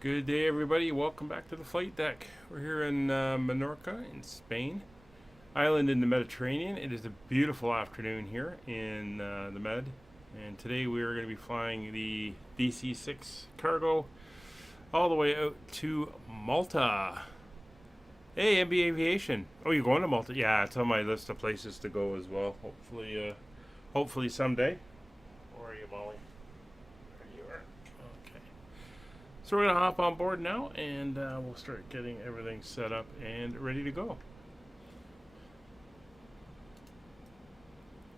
Good day, everybody. Welcome back to the flight deck. We're here in Menorca in Spain, island in the Mediterranean. It is a beautiful afternoon here in the Med, and today we are going to be flying the DC-6 Cargo all the way out to Malta. Hey, MB Aviation. Oh, you're going to Malta? Yeah, it's on my list of places to go as well. Hopefully someday. Where are you, Molly? There you are. Okay. So we're going to hop on board now, and we'll start getting everything set up and ready to go.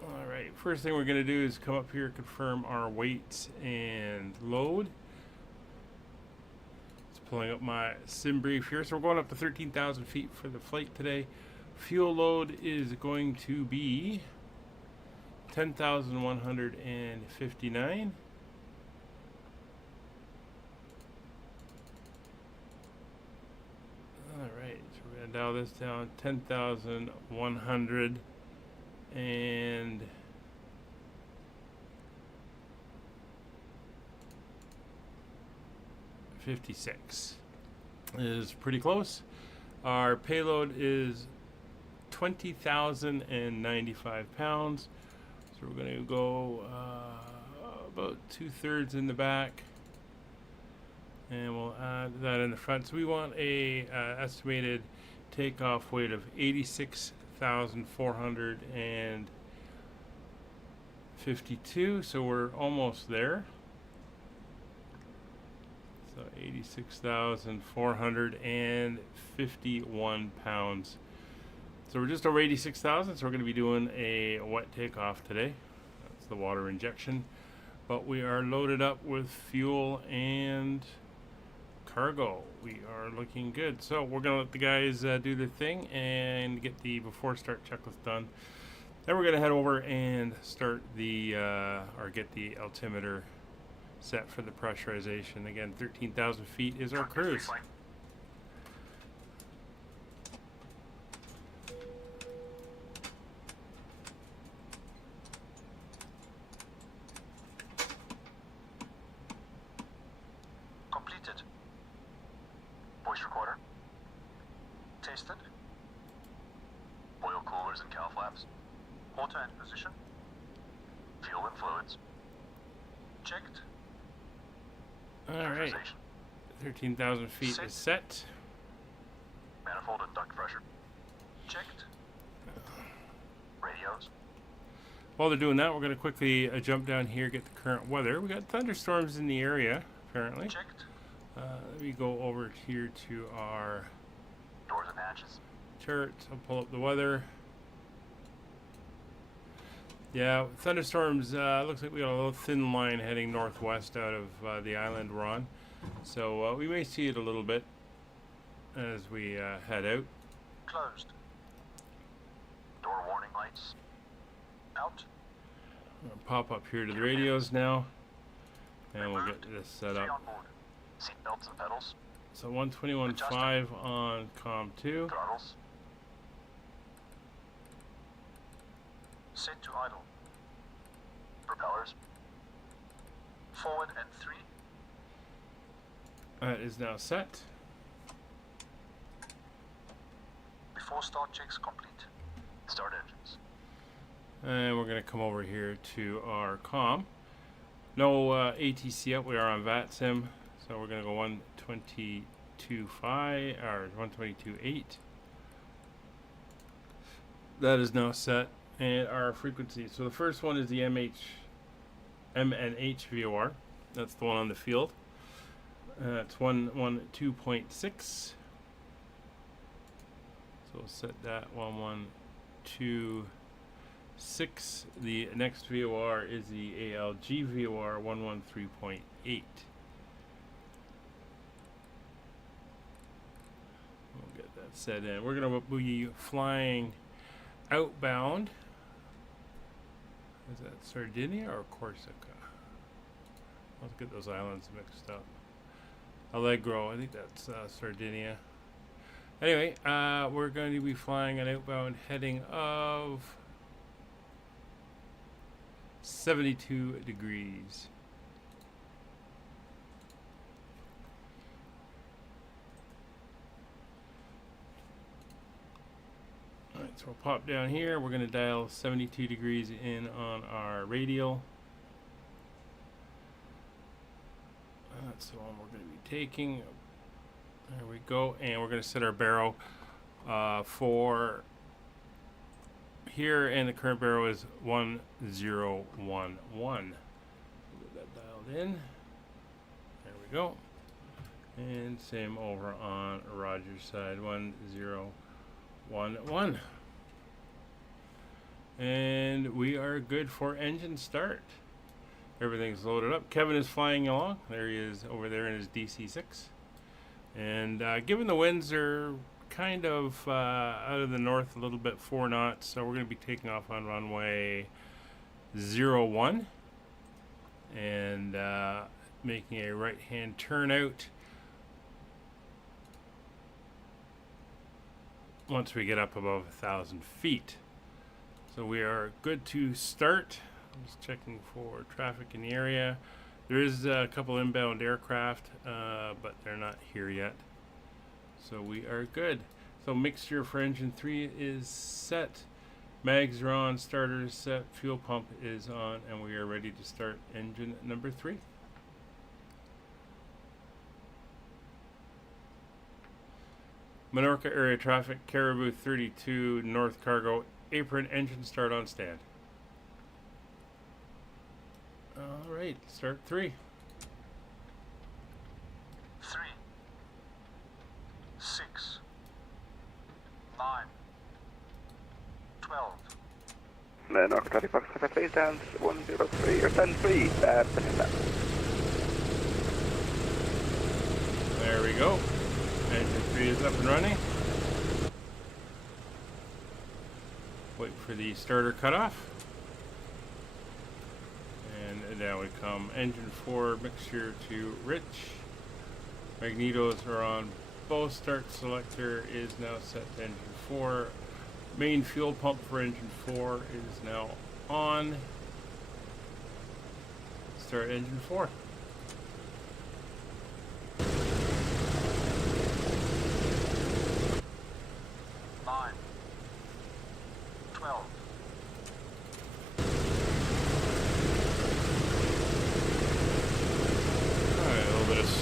Alright, first thing we're going to do is come up here, confirm our weights and load. Just pulling up my sim brief here. So we're going up to 13,000 feet for the flight today. Fuel load is going to be 10,159. Alright, so we're going to dial this down, 10,156. It is pretty close. Our payload is 20,095 pounds. So we're going to go about 2/3 in the back, and we'll add that in the front. So we want a estimated takeoff weight of 86,452. So we're almost there. So 86,451 pounds. So we're just over 86,000, so we're going to be doing a wet takeoff today. That's the water injection. But we are loaded up with fuel and cargo. We are looking good. So we're going to let the guys do their thing and get the before start checklist done. Then we're going to head over and start the, or get the altimeter set for the pressurization. Again, 13,000 feet is our cruise. Completed. Voice recorder. Tested. Oil coolers and cow flaps. Auto and position. Fuel and fluids. Checked. Alright, 13,000 feet is set. Manifold and duct pressure. Checked. Radios. While they're doing that, we're going to quickly jump down here, get the current weather. We got thunderstorms in the area, apparently. Checked. Let me go over here to our Doors and hatches. chart. I'll pull up the weather. Yeah, thunderstorms, looks like we got a little thin line heading northwest out of the island we're on. So we may see it a little bit as we head out. Closed. Door warning lights. Out. I'll pop up here to the radios now, and we'll get this set Three up. on board. Seat belts and pedals. So 121.5 on COM 2. Throttles. Set to idle. Propellers. Forward and 3. That is now set. Before start checks complete. Start engines. And we're going to come over here to our COM. No ATC up, we are on VATSim. So we're going to go 122.5 or 122.8. That is now set. And our frequency. So the first one is the MNH VOR. That's the one on the field. It's 112.6. So we'll set that 112.6. The next VOR is the ALG VOR 113.8. We'll get that set in. We're going to be flying outbound. Is that Sardinia or Corsica? Let's get those islands mixed up. Allegro, I think that's Sardinia. Anyway, we're going to be flying an outbound heading of 72 degrees. So we'll pop down here. We're going to dial 72 degrees in on our radial. That's the one we're going to be taking. There we go. And we're going to set our barrel for here, and the current barrel is 1011. We'll get that dialed in. There we go. And same over on Roger's side, 1011. And we are good for engine start. Everything's loaded up. Kevin is flying along. There he is over there in his DC-6. And given the winds are kind of out of the north a little bit, 4 knots, so we're going to be taking off on runway 01 and making a right-hand turn out once we get up above 1,000 feet. So we are good to start. I'm just checking for traffic in the area. There is a couple inbound aircraft, but they're not here yet. So we are good. So mixture for engine 3 is set. Mags are on, starter is set, fuel pump is on, and we are ready to start engine number 3. Menorca area traffic, Caribou 32, North Cargo, apron, engine start on stand. Alright, start 3. 3, 6, 9, 12. Menorca traffic box, please down 103 or 103. There we go. Engine 3 is up and running. Wait for the starter cutoff. And down we come. Engine 4 mixture to rich. Magnetos are on both. Start selector is now set to engine 4. Main fuel pump for engine 4 is now on. Start engine 4.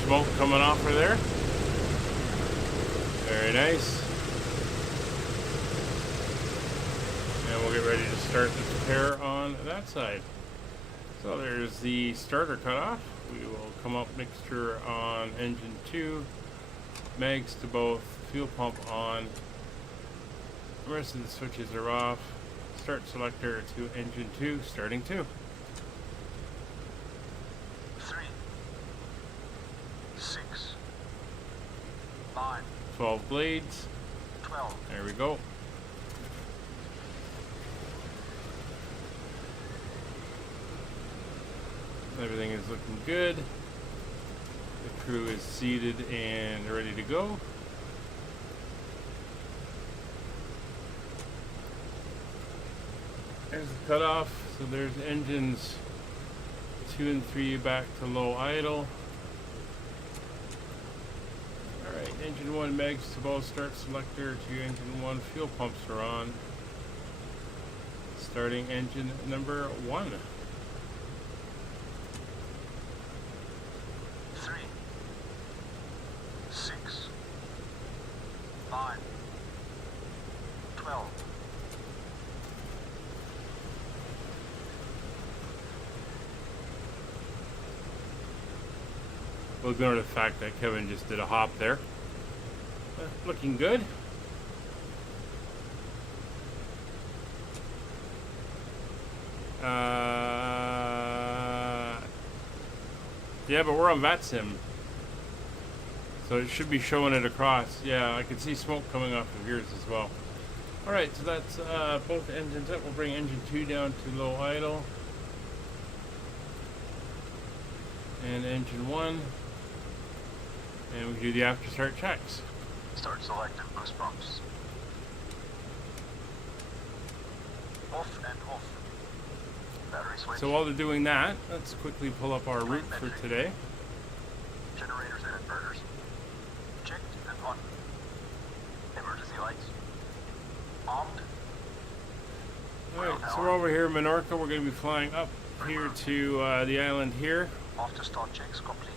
Smoke coming off of there. Very nice. And we'll get ready to start the repair on that side. So there's the starter cutoff. We will come up mixture on engine 2. Mags to both. Fuel pump on. The rest of the switches are off. Start selector to engine 2. Starting 2. 12 blades. 12. There we go. Everything is looking good. The crew is seated and ready to go. There's the cutoff. So there's engines 2 and 3 back to low idle. Engine 1 mags to both, start selector to engine 1, fuel pumps are on. Starting engine number 1. 3, 6, 9, 12. We'll ignore the fact that Kevin just did a hop there. Looking good. Yeah, but we're on VATSim, so it should be showing it across. Yeah, I can see smoke coming off of yours as well. Alright, so that's both engines up. We'll bring engine 2 down to low idle. And engine 1. And we do the after start checks. Start selected, boost pumps. Off and off. Battery switch. So while they're doing that, let's quickly pull up our route for today. Generators and inverters. Checked and on. Emergency lights. Armed Alright, so we're over here in Menorca. We're going to be flying up here to the island here. After start checks complete.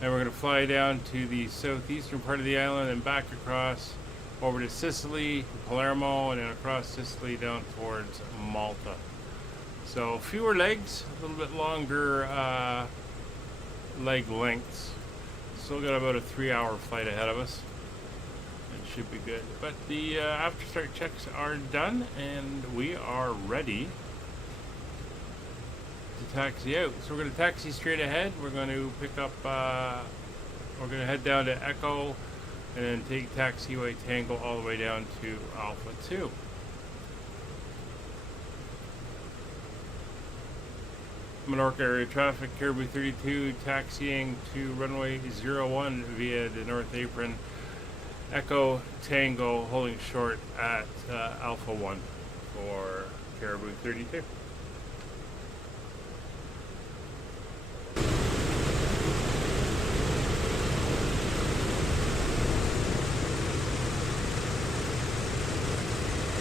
And we're going to fly down to the southeastern part of the island and back across over to Sicily, Palermo, and then across Sicily down towards Malta. So fewer legs, a little bit longer leg lengths. Still got about a 3-hour flight ahead of us. It should be good. But the after start checks are done and we are ready to taxi out. So we're going to taxi straight ahead. We're going to pick up, we're going to head down to Echo and then take taxiway Tango all the way down to Alpha 2. Menorca area traffic, Caribou 32 taxiing to runway 01 via the North Apron. Echo Tango holding short at Alpha 1 for Caribou 32.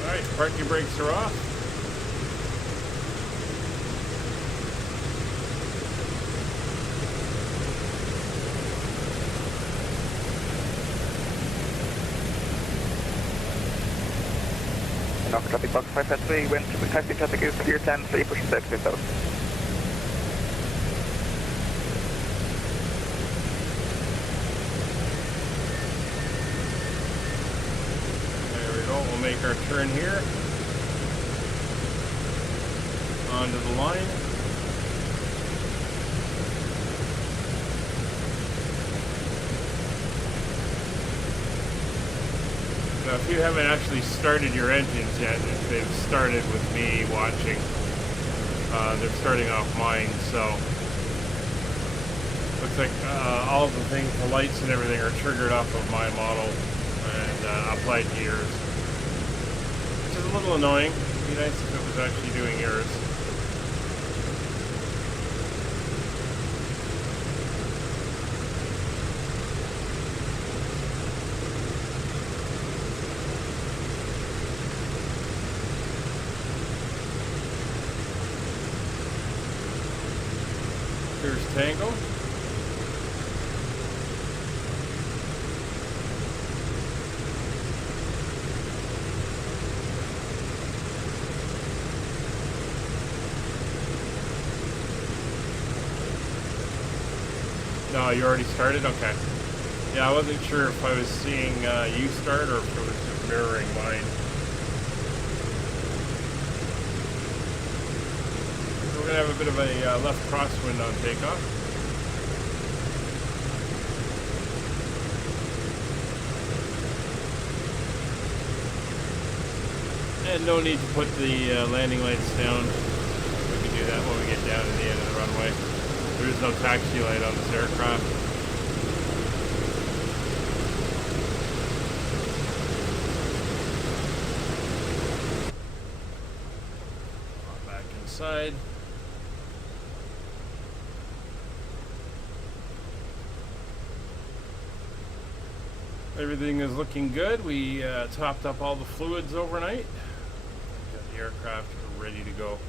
Alright, parking brakes are off. Menorca traffic box 553, wind taxi traffic is clear 10, 3, push left south. There we go, we'll make our turn here onto the line. Now, if you haven't actually started your engines yet, if they've started with me watching, they're starting off mine, so looks like all of the things, the lights and everything are triggered off of my model and applied to yours, which is a little annoying. It'd be nice if it was actually doing yours. Here's Tango. No, you already started? Okay. Yeah, I wasn't sure if I was seeing you start or if it was just mirroring mine. We're going to have a bit of a left crosswind on takeoff. And no need to put the landing lights down. We can do that when we get down to the end of the runway. There is no taxi light on this aircraft. Back inside. Everything is looking good. We topped up all the fluids overnight. Got the aircraft ready to go.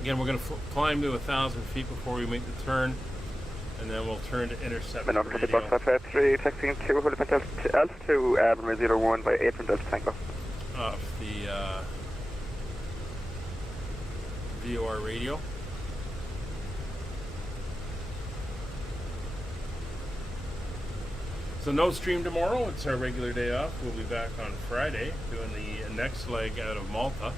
Again, we're going to climb to 1,000 feet before we make the turn, and then we'll turn to intercept Menorca traffic radio. box 553, taxiing to altitude runway 01 by 8 from Delta Tango. Off the VOR radio. So no stream tomorrow. It's our regular day off. We'll be back on Friday doing the next leg out of Malta,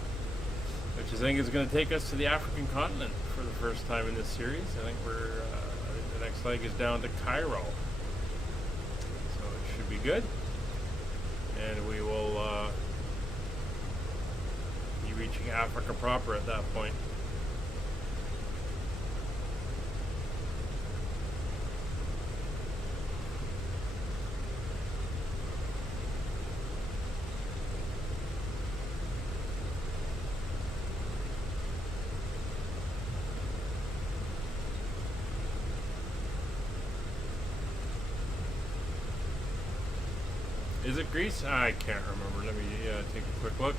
which I think is going to take us to the African continent for the first time in this series. I think the next leg is down to Cairo. So it should be good. And we will be reaching Africa proper at that point. Is it grease? I can't remember. Let me take a quick look.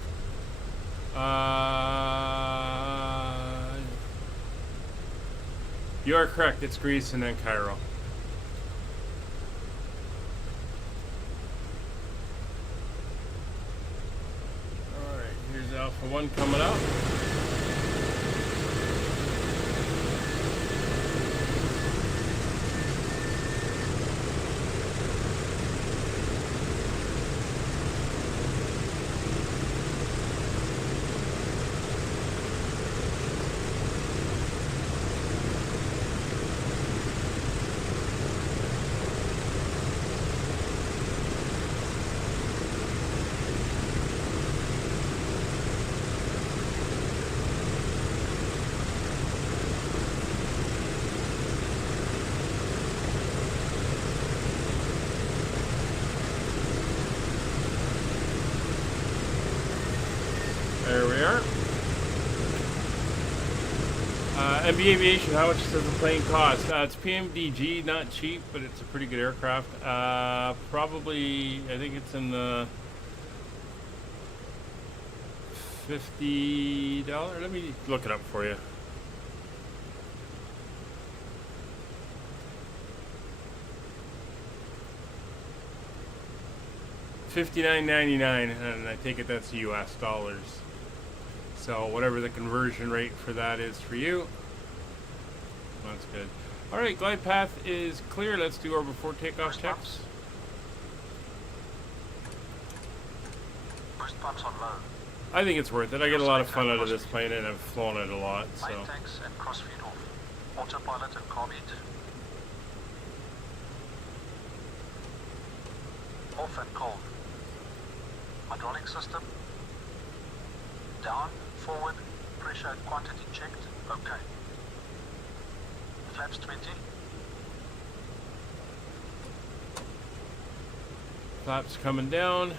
You are correct. It's Greece and then Cairo. Alright, here's Alpha 1 coming up. There we are. MB Aviation, how much does the plane cost? It's PMDG, not cheap, but it's a pretty good aircraft. Probably, I think it's in the $50. Let me look it up for you. $59.99, and I take it that's US dollars. So whatever the conversion rate for that is for you, that's good. All right, glide path is clear. Let's do our before takeoff checks. Boost pumps on low. I think it's worth it. I get a lot of fun out of this plane, and I've flown it a lot. So. Main tanks and crossfeed off. Autopilot and carb heat. Off and cold. Hydraulic system. Down, forward, pressure and quantity checked. Okay. Flaps 20. Flaps coming down.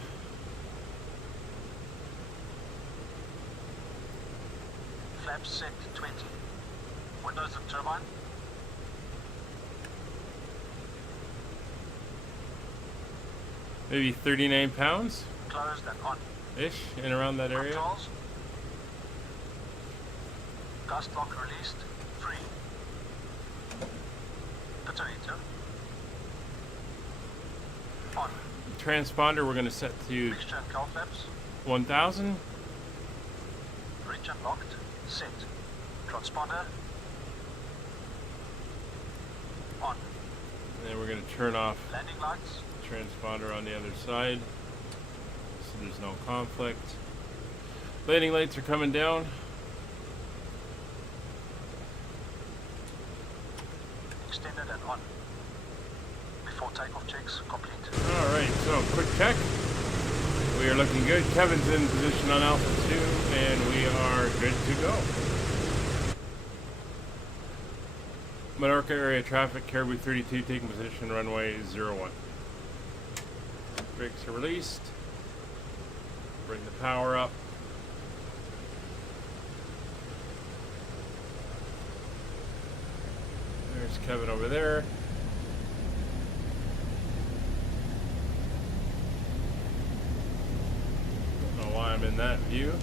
Flaps set 20. Windows and turbine. Maybe 39 pounds? Closed and on. Ish, in around that area. Controls. Gust lock released. Free. Potato. On. Transponder we're going to set to Mixture and cowl flaps. 1,000. Region locked. Set. Transponder. On. And then we're going to turn off Landing lights. transponder on the other side, so there's no conflict. Landing lights are coming down. Extended and on. Before takeoff checks complete. Alright, so quick check. We are looking good. Kevin's in position on Alpha 2, and we are good to go. Menorca area traffic, Caribou 32 taking position, runway 01. Brakes are released. Bring the power up. There's Kevin over there. Don't know why I'm in that view.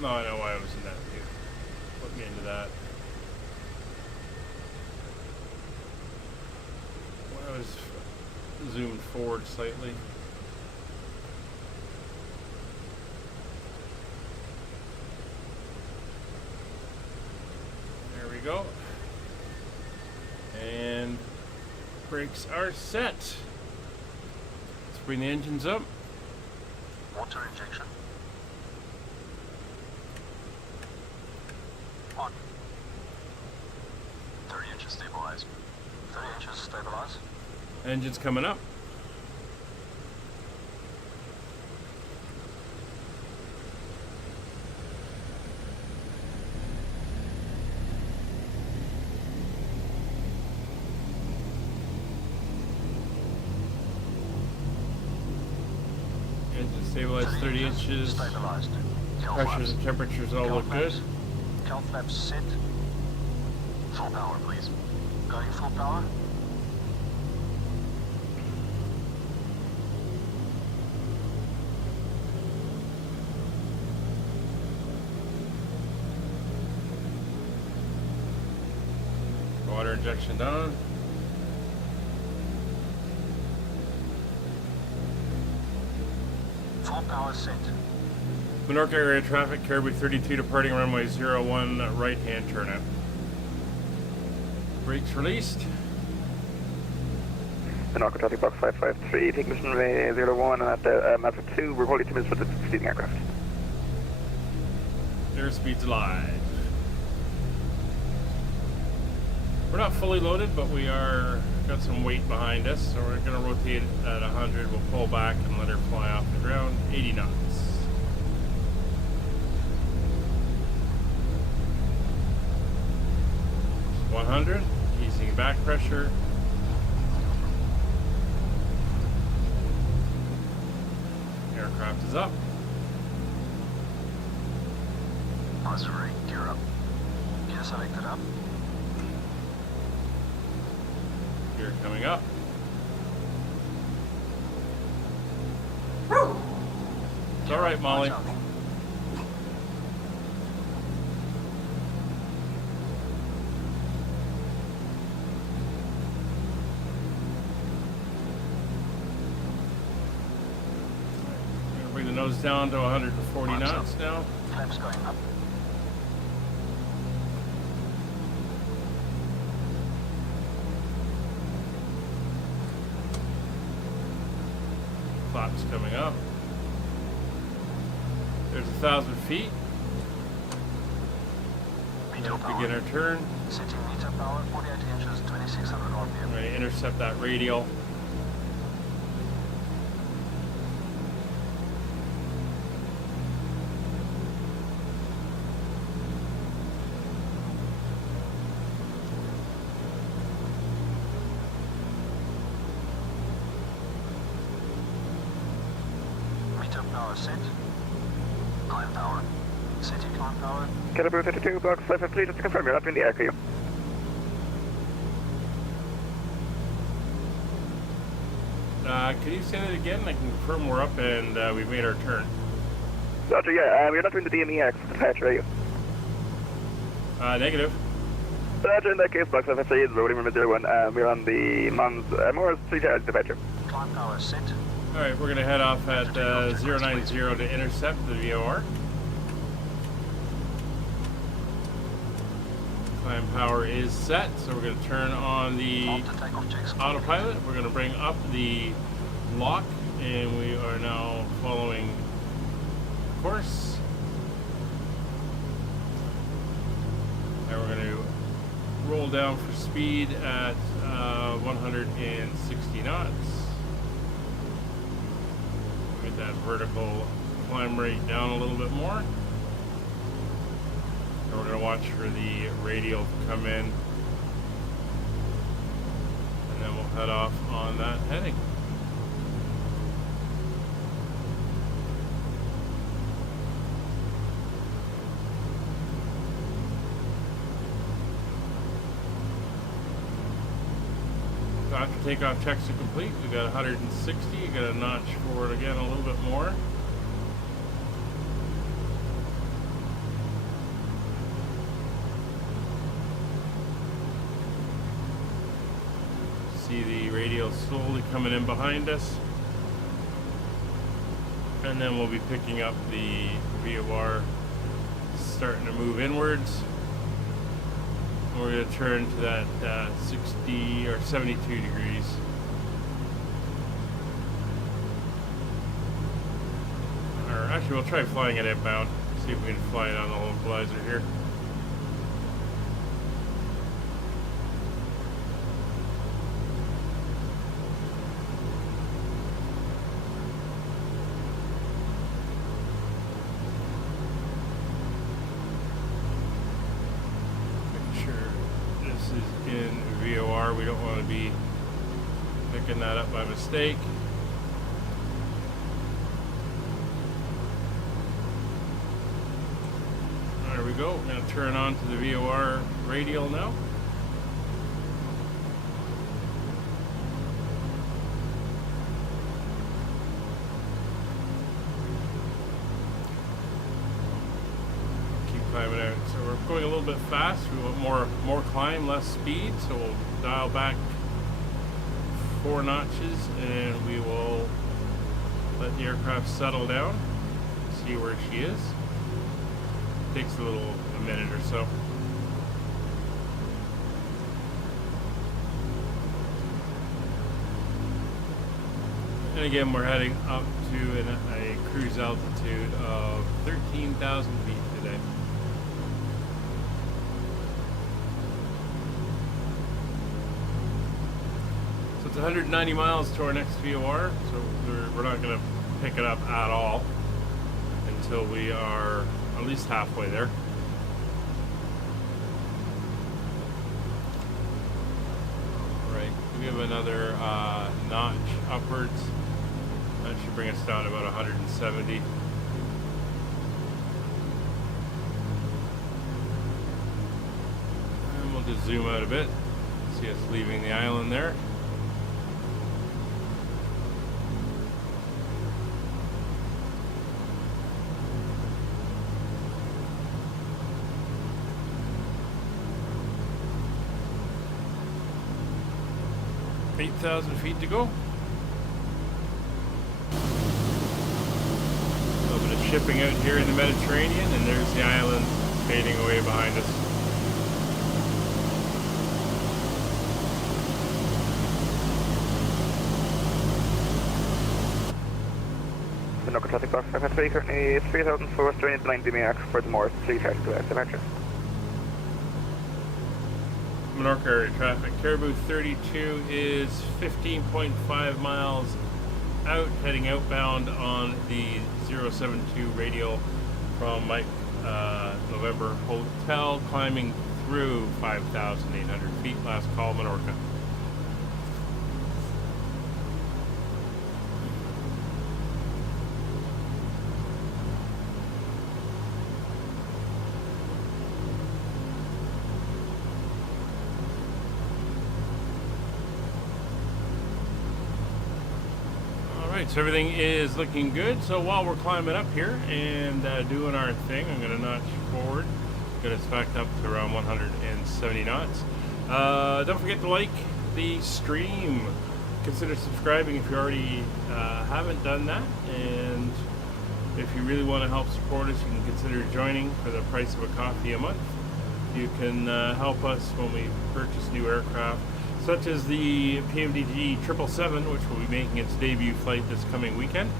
No, I know why I was in that view. Put me into that. When I was zoomed forward slightly. There we go. And brakes are set. Let's bring the engines up. Water injection. On. 30 inches stabilize. 30 inches stabilize. Engines coming up. Engine stabilized 30 inches. Stabilized. Cal Pressures flaps. and temperatures all Cal look good. flaps. Cal flaps set. Full power, please. Going full power. Water injection down. Full power set. Menorca area traffic, Caribou 32 departing runway 01, right hand turnout. Brakes released. Menorca traffic box 553, taking mission runway 01 and at the Malta 2, we're holding 2 minutes for the preceding aircraft. Airspeed's live. We're not fully loaded, but we are got some weight behind us, so we're going to rotate at 100. We'll pull back and let her fly off the ground. 80 knots. $100. Easing back pressure. Aircraft is up. Osprey, gear up. Gear selected up. Gear coming up. It's all right, Molly. Bring the nose down to 140 knots now. Flaps going up. Flaps coming up. There's 1,000 feet. Meter power. Begin our turn. Setting meter power, 48 inches, 2600 I'm RPM. going to intercept that radial. Meter power set. Climb power. Setting climb power. Caribou 32, box 553, just to confirm you're not in the air, you. Could you say that again? I can confirm we're up and we've made our turn. Roger, yeah, you're not doing the DMEX departure, are you? Negative. Roger, in that case, box 553 is rolling from 01, we're on the Mons, Morris 3 charge departure. Climb power set. Alright, we're going to head off at 090 to intercept the VOR. Climb power is set, so we're going to turn on the Malta takeoff checks. autopilot. We're going to bring up the lock, and we are now following course. And we're going to roll down for speed at 160 knots. Get that vertical climb rate down a little bit more. And we're going to watch for the radial to come in. And then we'll head off on that heading. So after takeoff checks are complete, we got 160. You got to notch forward again a little bit more. See the radial slowly coming in behind us. And then we'll be picking up the VOR starting to move inwards. We're going to turn to that 60 or 72 degrees. Or actually, we'll try flying it inbound. See if we can fly it on the localizer here. We don't want to be picking that up by mistake. There we go. We're going to turn on to the VOR radial now. coming out. So we're going a little bit fast. We want more climb, less speed. So we'll dial back 4 notches and we will let the aircraft settle down. See where she is. Takes a minute or so. And again, we're heading up to a cruise altitude of 13,000 feet today. So it's 190 miles to our next VOR, so we're not going to pick it up at all until we are at least halfway there. Alright, we have another notch upwards. That should bring us down to about 170. And we'll just zoom out a bit. See us leaving the island there. Eight 8,000 feet to go. A little bit of shipping out here in the Mediterranean, and there's the island fading away behind us. Menorca traffic box 553, currently 3,490 mark for the more 332 departure. Menorca area traffic. Caribou 32 is 15.5 miles out, heading outbound on the 072 radial from Mike November Hotel, climbing through 5,800 feet. Last call, Menorca. So everything is looking good. So while we're climbing up here and doing our thing, I'm going to notch forward, get us back up to around 170 knots. Don't forget to like the stream. Consider subscribing if you already haven't done that. And if you really want to help support us, you can consider joining for the price of a coffee a month. You can help us when we purchase new aircraft, such as the PMDG 777, which will be making its debut flight this coming weekend,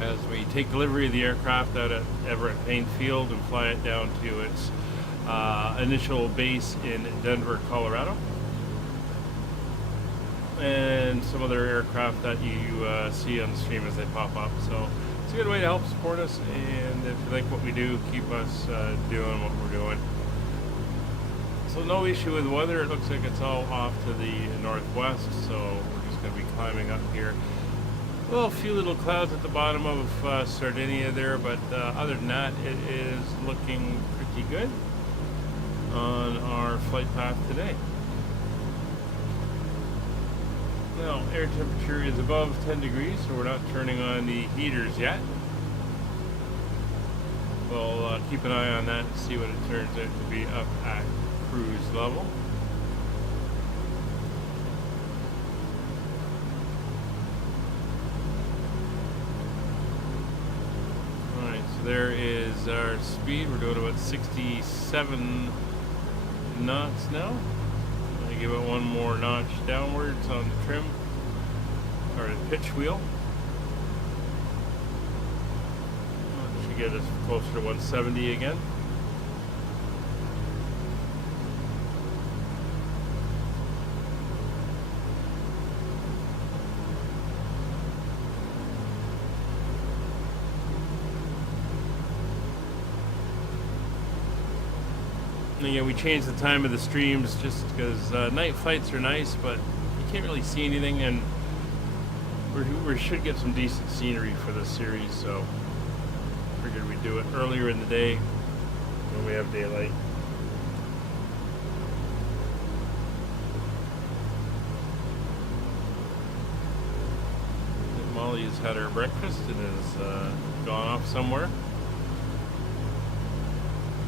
as we take delivery of the aircraft out at Everett Payne Field and fly it down to its initial base in Denver, Colorado, and some other aircraft that you see on the stream as they pop up. So it's a good way to help support us, and if you like what we do, keep us doing what we're doing. So no issue with weather. It looks like it's all off to the northwest, so we're just going to be climbing up here. Well, a few little clouds at the bottom of Sardinia there, but other than that, it is looking pretty good on our flight path today. Now, air temperature is above 10 degrees, so we're not turning on the heaters yet. We'll keep an eye on that and see what it turns out to be up at cruise level. Alright, so there is our speed. We're doing about 67 knots now. I'm going to give it one more notch downwards on the trim, or the pitch wheel. That should get us closer to 170 again. And again, we changed the time of the streams just because night flights are nice, but you can't really see anything, and we should get some decent scenery for this series, so figured we'd do it earlier in the day when we have daylight. Molly has had her breakfast and has gone off somewhere.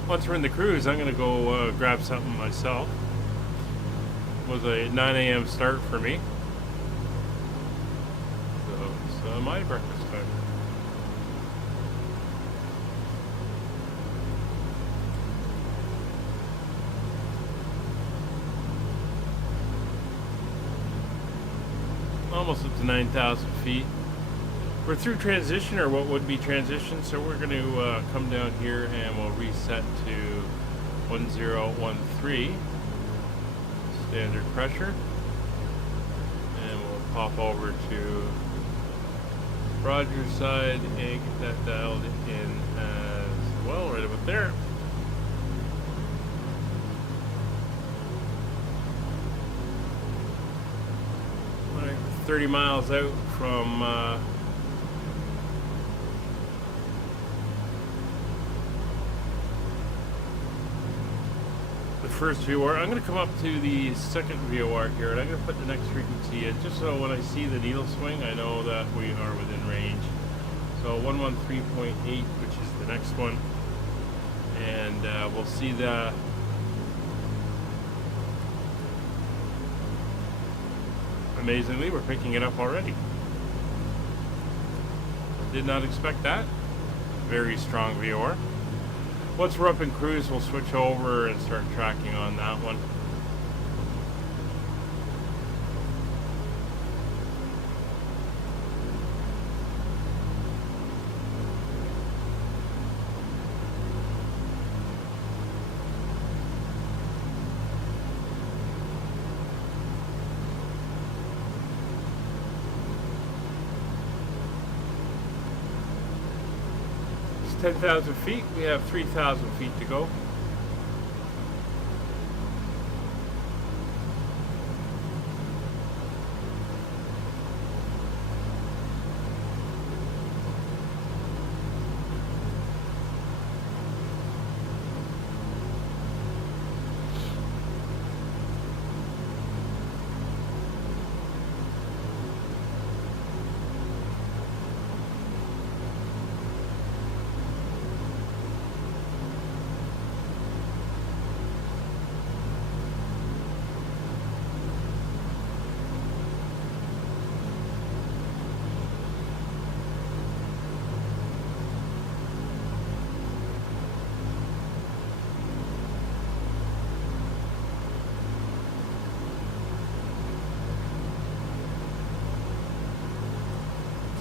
once we're in the cruise, I'm going to go grab something myself. It was a 9 a.m. start for me. So it's my breakfast time. Almost up to 9,000 feet. We're through transition, or what would be transition, so we're going to come down here and we'll reset to 1013 standard pressure, and we'll pop over to Roger's side and get that dialed in as well, right about there. Right, 30 miles out from the first VOR. I'm going to come up to the second VOR here, and I'm going to put the next frequency in, just so when I see the needle swing, I know that we are within range. So 113.8, which is the next one, and we'll see the amazingly, we're picking it up already. Did not expect that. Very strong VOR. Once we're up in cruise, we'll switch over and start tracking on that one. It's 10,000 feet. We have 3,000 feet to go.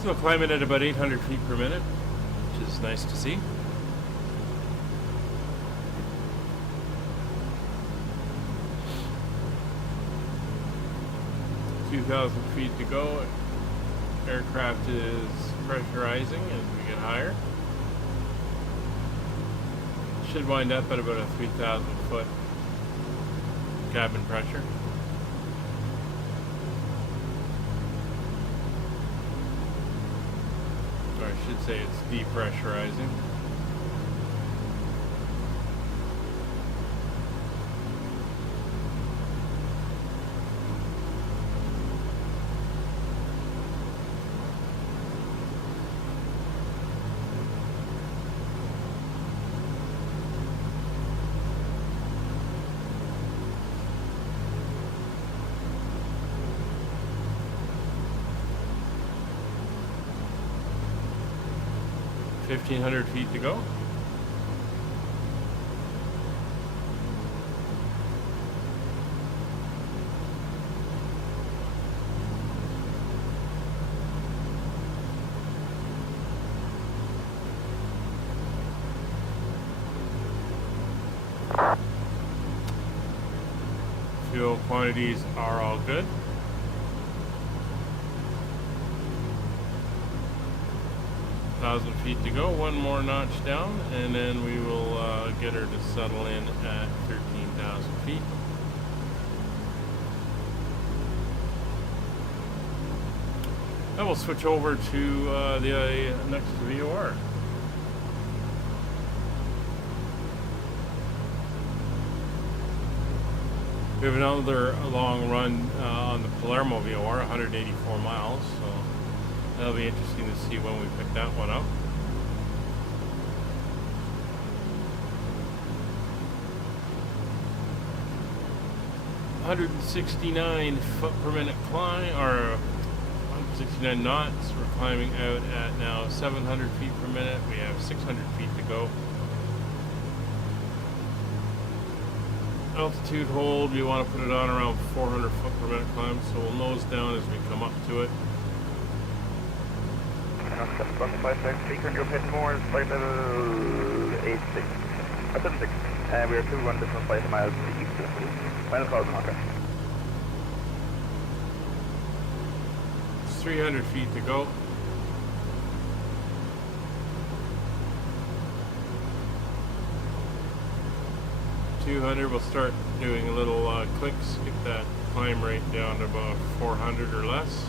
So climbing at about 800 feet per minute, which is nice to see. (2,000 feet to go. Aircraft is pressurizing as we get higher. Should wind up at about a 3,000 foot cabin pressure. I should say it's depressurizing. (1,500 feet to go. Fuel quantities are all good. (1,000 feet to go. One more notch down, and then we will get her to settle in at 13,000 feet. Then we'll switch over to the next VOR. We have another long run on the Palermo VOR, 184 miles, so that'll be interesting to see when we pick that one up. 169 foot per minute climb, or 169 knots. We're climbing out at now 700 feet per minute. We have 600 feet to go. Altitude hold, we want to put it on around 400 foot per minute climb, so we'll nose down as we come up to it. Currently you're heading more flight level 86. 76. We are 215 miles east of the final call contract. 300 feet to go. We'll start doing a little clicks, get that climb rate down to about 400 or less.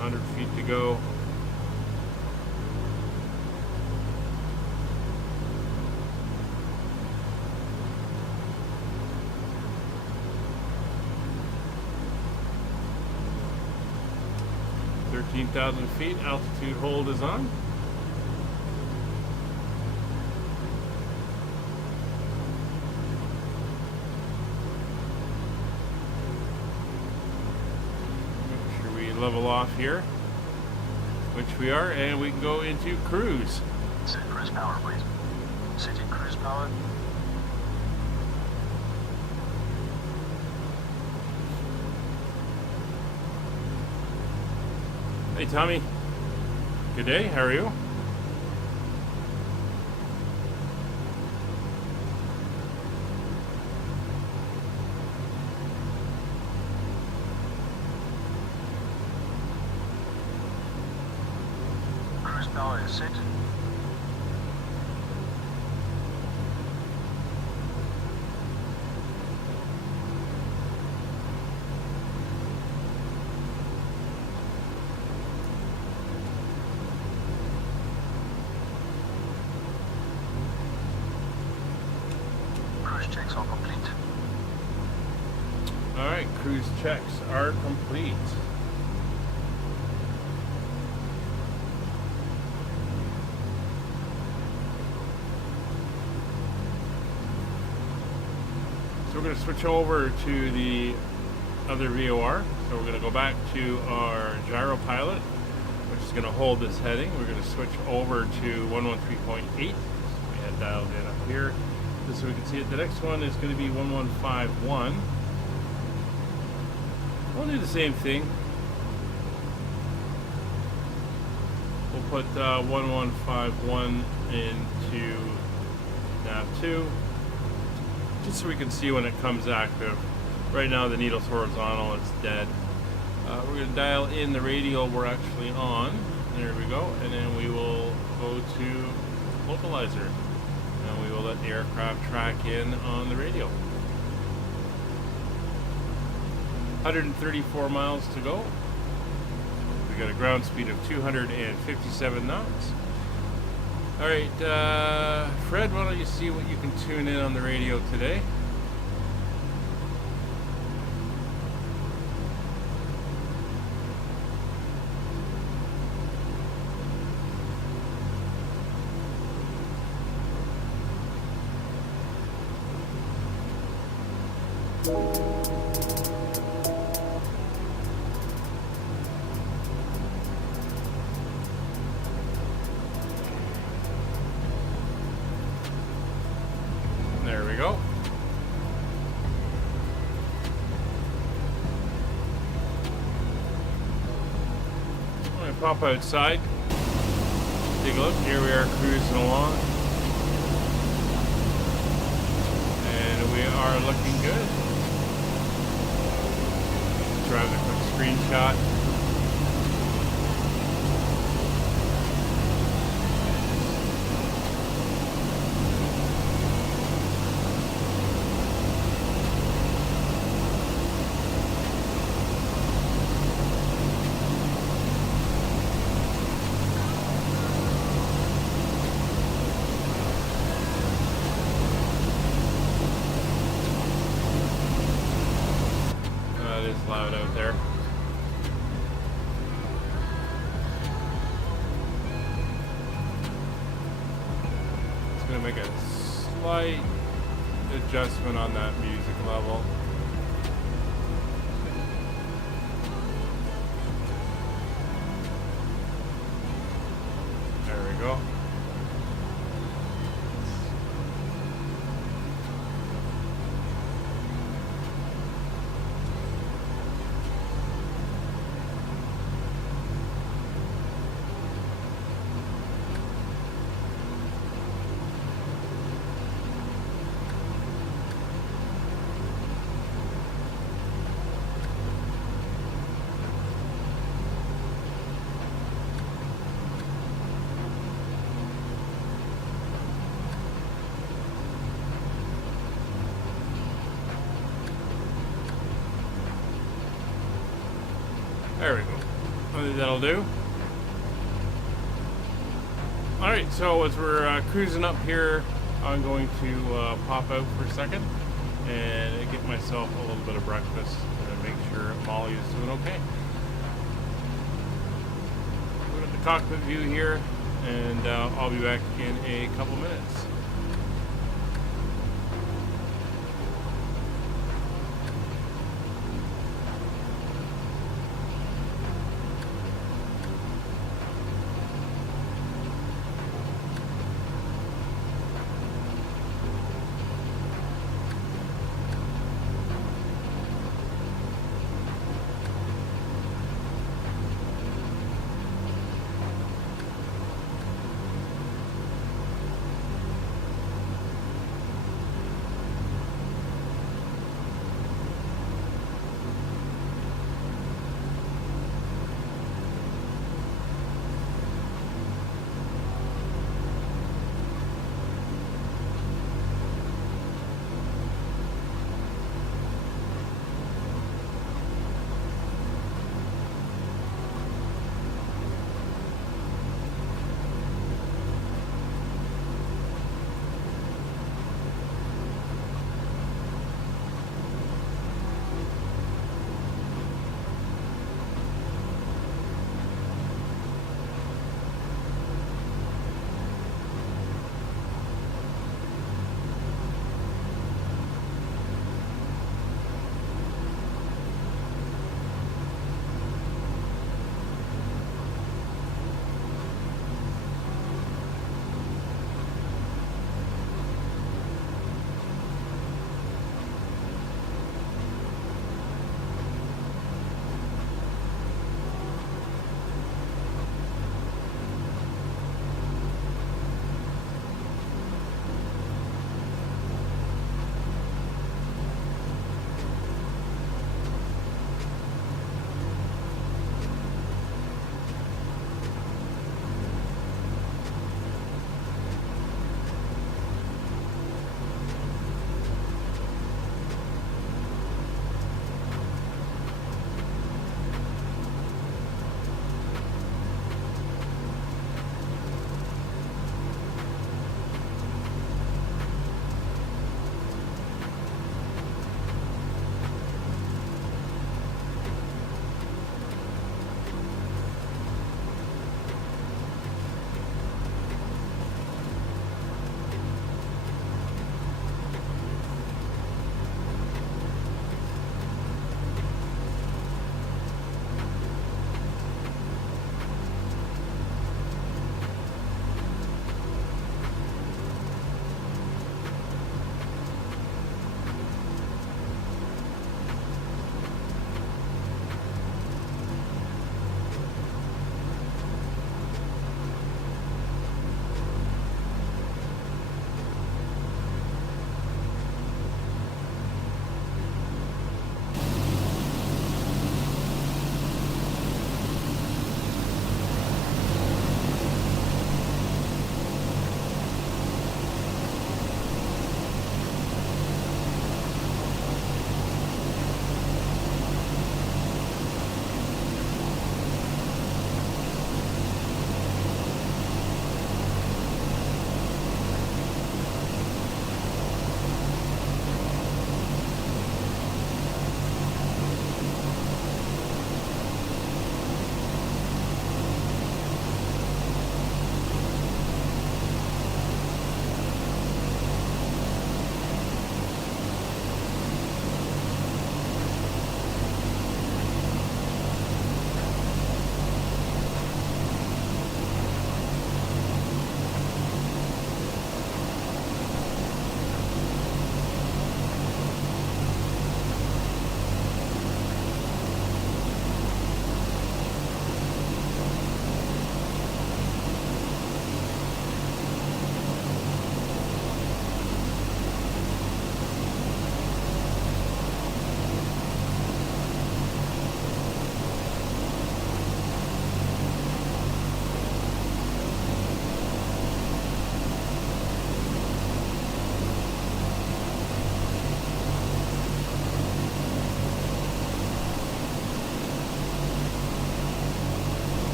100 feet to go. (13,000 feet). Altitude hold is on. Level off here, which we are, and we can go into cruise. Set cruise power, please. Setting cruise power. Hey Tommy, good day, how are you? Power is set. Cruise checks are complete. All right, cruise checks are complete. So we're going to switch over to the other VOR. So we're going to go back to our gyro pilot, which is going to hold this heading. We're going to switch over to 113.8. So we had dialed in up here, just so we can see it. The next one is going to be 1151. We'll do the same thing. We'll put 1151 into nav 2. Just so we can see when it comes active. Right now the needle's horizontal, it's dead. We're going to dial in the radial we're actually on. There we go. And then we will go to localizer. And we will let the aircraft track in on the radio. 134 miles to go. We got a ground speed of 257 knots. Alright, Fred, why don't you see what you can tune in on the radio today? There we go. I'm going to pop outside. Take a look. Here we are cruising along. And we are looking good. Drive a quick screenshot. Loud out there. It's going to make a slight adjustment on that music level. There we go. There we go. I think that'll do. Alright, so as we're cruising up here, I'm going to pop out for a second and get myself a little bit of breakfast and make sure Molly is doing okay. We're at the cockpit view here, and I'll be back in a couple minutes.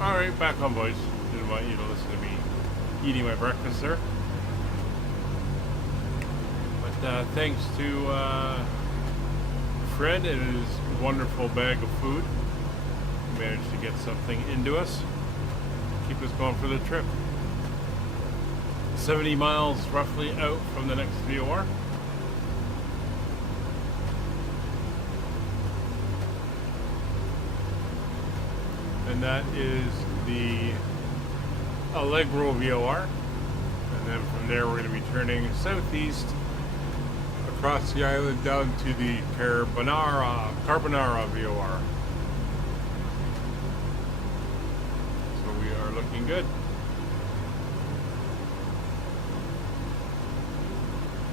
Alright, back on, boys. Didn't want you to listen to me eating my breakfast there. But thanks to Fred and his wonderful bag of food, we managed to get something into us. Keep us going for the trip. 70 miles roughly out from the next VOR. And that is the Allegro VOR. And then from there we're going to be turning southeast across the island down to the Carbonara VOR. So we are looking good.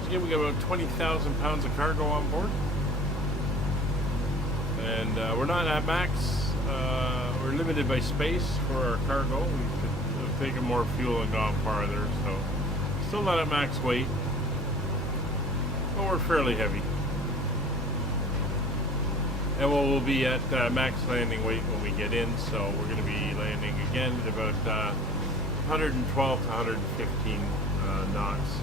So again, we got about 20,000 pounds of cargo on board. And we're not at max. We're limited by space for our cargo. We could have taken more fuel and gone farther, so still not at max weight, but we're fairly heavy. And we'll be at max landing weight when we get in, so we're going to be landing again at about 112 to 115 knots.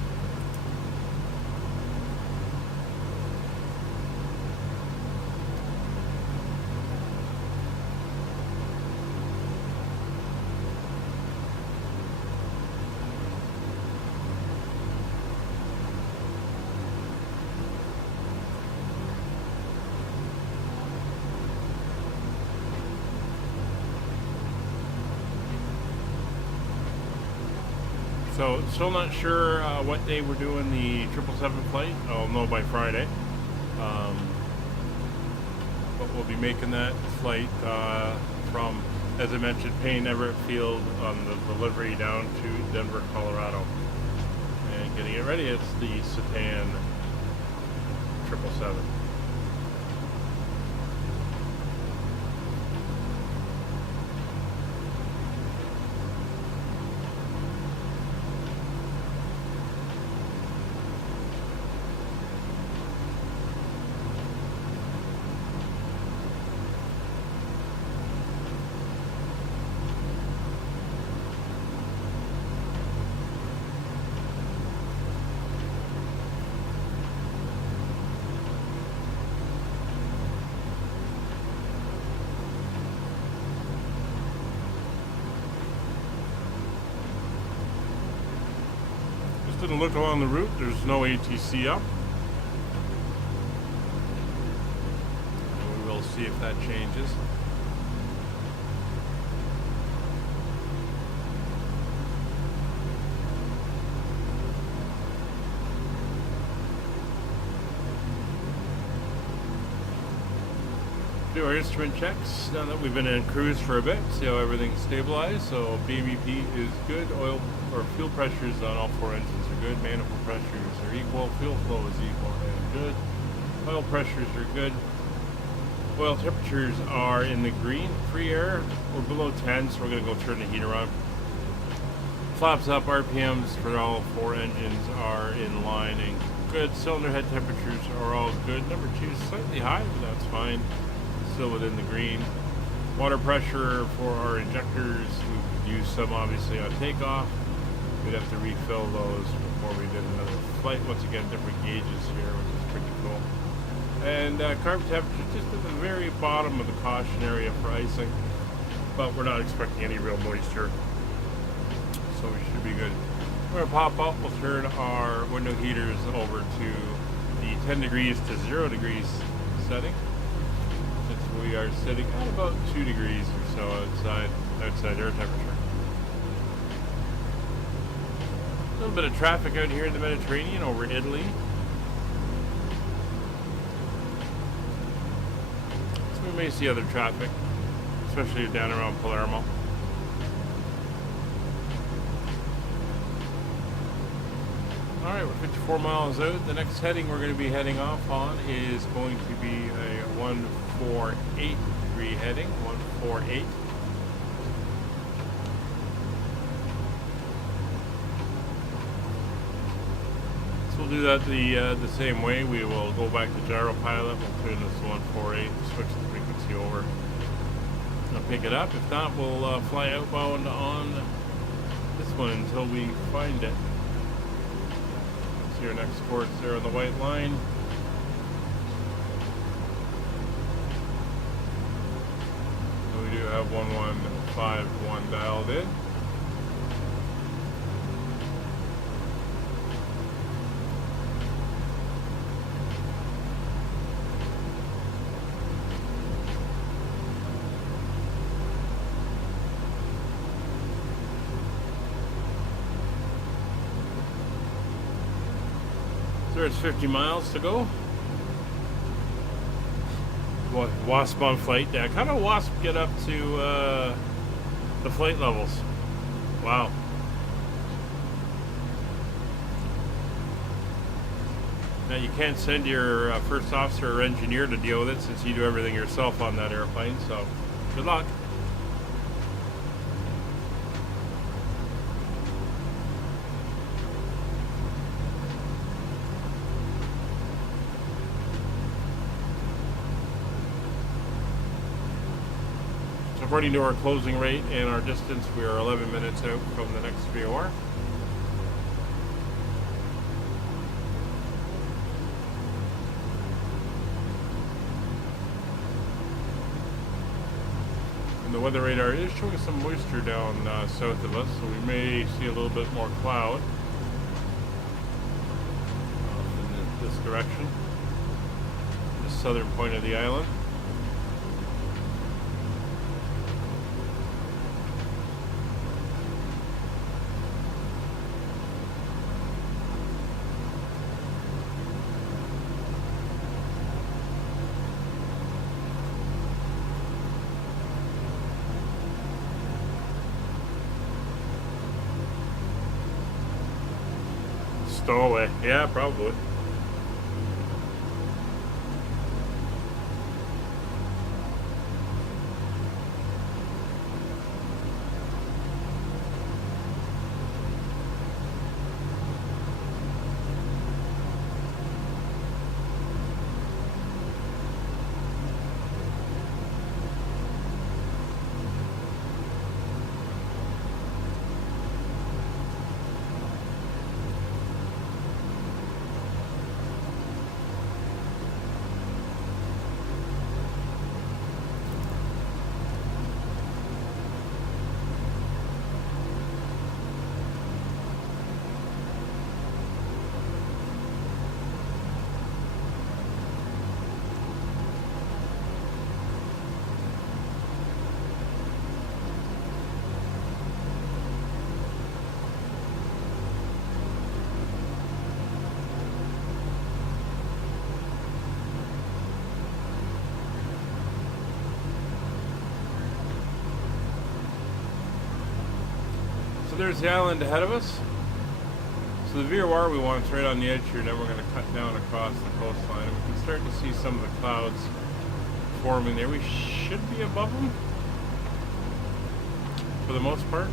So, still not sure what day we're doing the 777 flight. I'll know by Friday. But we'll be making that flight from, as I mentioned, Payne Everett Field on the delivery down to Denver, Colorado. And getting it ready, it's the Citan 777. Didn't look along the route, there's no ATC up. We will see if that changes. Do our instrument checks now that we've been in cruise for a bit, see how everything's stabilized. So BMEP is good, oil or fuel pressures on all four engines are good, manifold pressures are equal, fuel flow is equal and good, oil pressures are good, oil temperatures are in the green, free air, we're below 10, so we're going to go turn the heater on. Flaps up, RPMs for all four engines are in line and good, cylinder head temperatures are all good. Number 2 is slightly high, but that's fine, still within the green. Water pressure for our injectors, we could use some obviously on takeoff. We'd have to refill those before we did another flight. Once again, different gauges here, which is pretty cool. And carb temperature just at the very bottom of the caution area for icing, but we're not expecting any real moisture, so we should be good. We're gonna pop up. We'll turn our window heaters over to the 10 degrees to 0 degrees setting, since we are sitting at about 2 degrees or so outside air temperature. A little bit of traffic out here in the Mediterranean over Italy. So we may see other traffic, especially down around Palermo. Alright, we're 54 miles out. The next heading we're going to be heading off on is going to be a 148 degree heading, 148. We'll do that the same way. We will go back to gyro pilot. We'll turn this to 148, switch the frequency over. I'll pick it up. If not, we'll fly outbound on this one until we find it. See our next port's there on the white line. So we do have 1151 dialed in. There's 50 miles to go. Wasp on flight deck. How do Wasp get up to the flight levels? Wow. Now you can't send your first officer or engineer to deal with it since you do everything yourself on that airplane, so good luck. According to our closing rate and our distance, we are 11 minutes out from the next VOR. And the weather radar is showing some moisture down south of us, so we may see a little bit more cloud in this direction, the southern point of the island. Stowaway, yeah, probably. So there's the island ahead of us. So the VOR we want is right on the edge here, and then we're going to cut down across the coastline. And we can start to see some of the clouds forming there. We should be above them for the most part.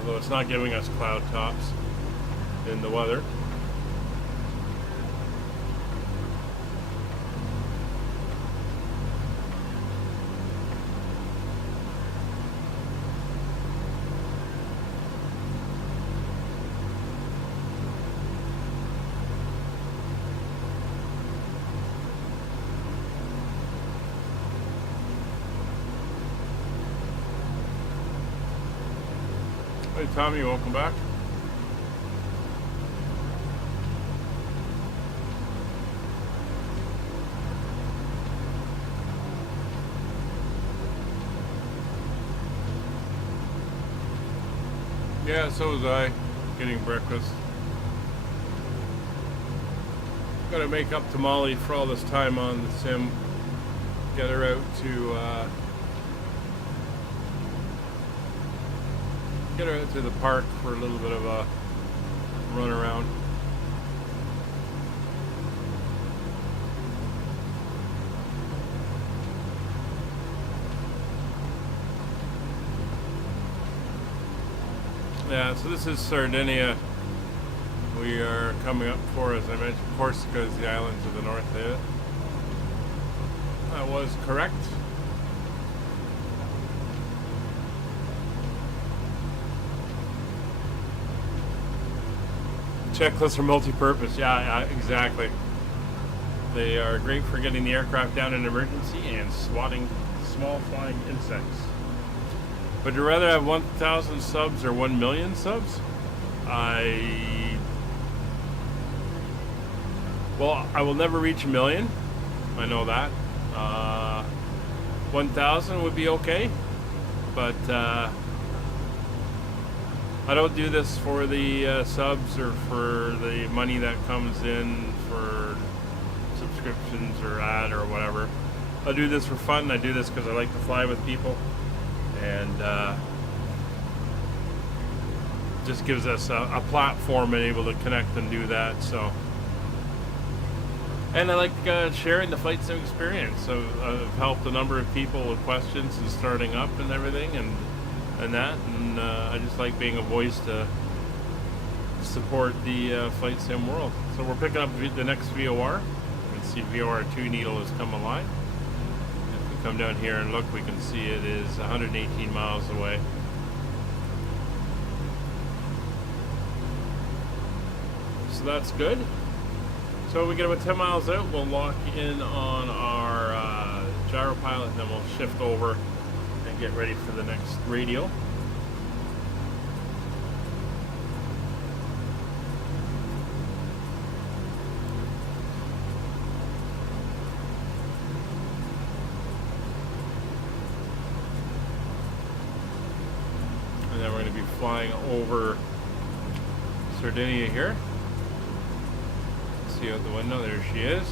Although it's not giving us cloud tops in the weather. Hey Tommy, welcome back. Yeah, so was I, getting breakfast. Gotta make up to Molly for all this time on the sim. Get her out to the park for a little bit of a run around. Yeah, so this is Sardinia. We we are coming up for, as I mentioned, Corsica is the island to the north there. That was correct. Checklists are multi-purpose. Yeah, exactly. They are great for getting the aircraft down in emergency and swatting small flying insects. Would you rather have 1,000 subs or 1 million subs? I will never reach 1 million. I know that. 1,000 would be okay, but I don't do this for the subs or for the money that comes in for subscriptions or ad or whatever. I do this for fun. I do this because I like to fly with people, and just gives us a platform and able to connect and do that. So, and I like sharing the flight sim experience. So I've helped a number of people with questions and starting up and everything, and I just like being a voice to support the flight sim world. So we're picking up the next VOR. You can see VOR 2 needle has come alive. If we come down here and look, we can see it is 118 miles away. So that's good. So we get about 10 miles out, we'll lock in on our gyro pilot, and then we'll shift over and get ready for the next radio. And then we're going to be flying over Sardinia here. See out the window, there she is.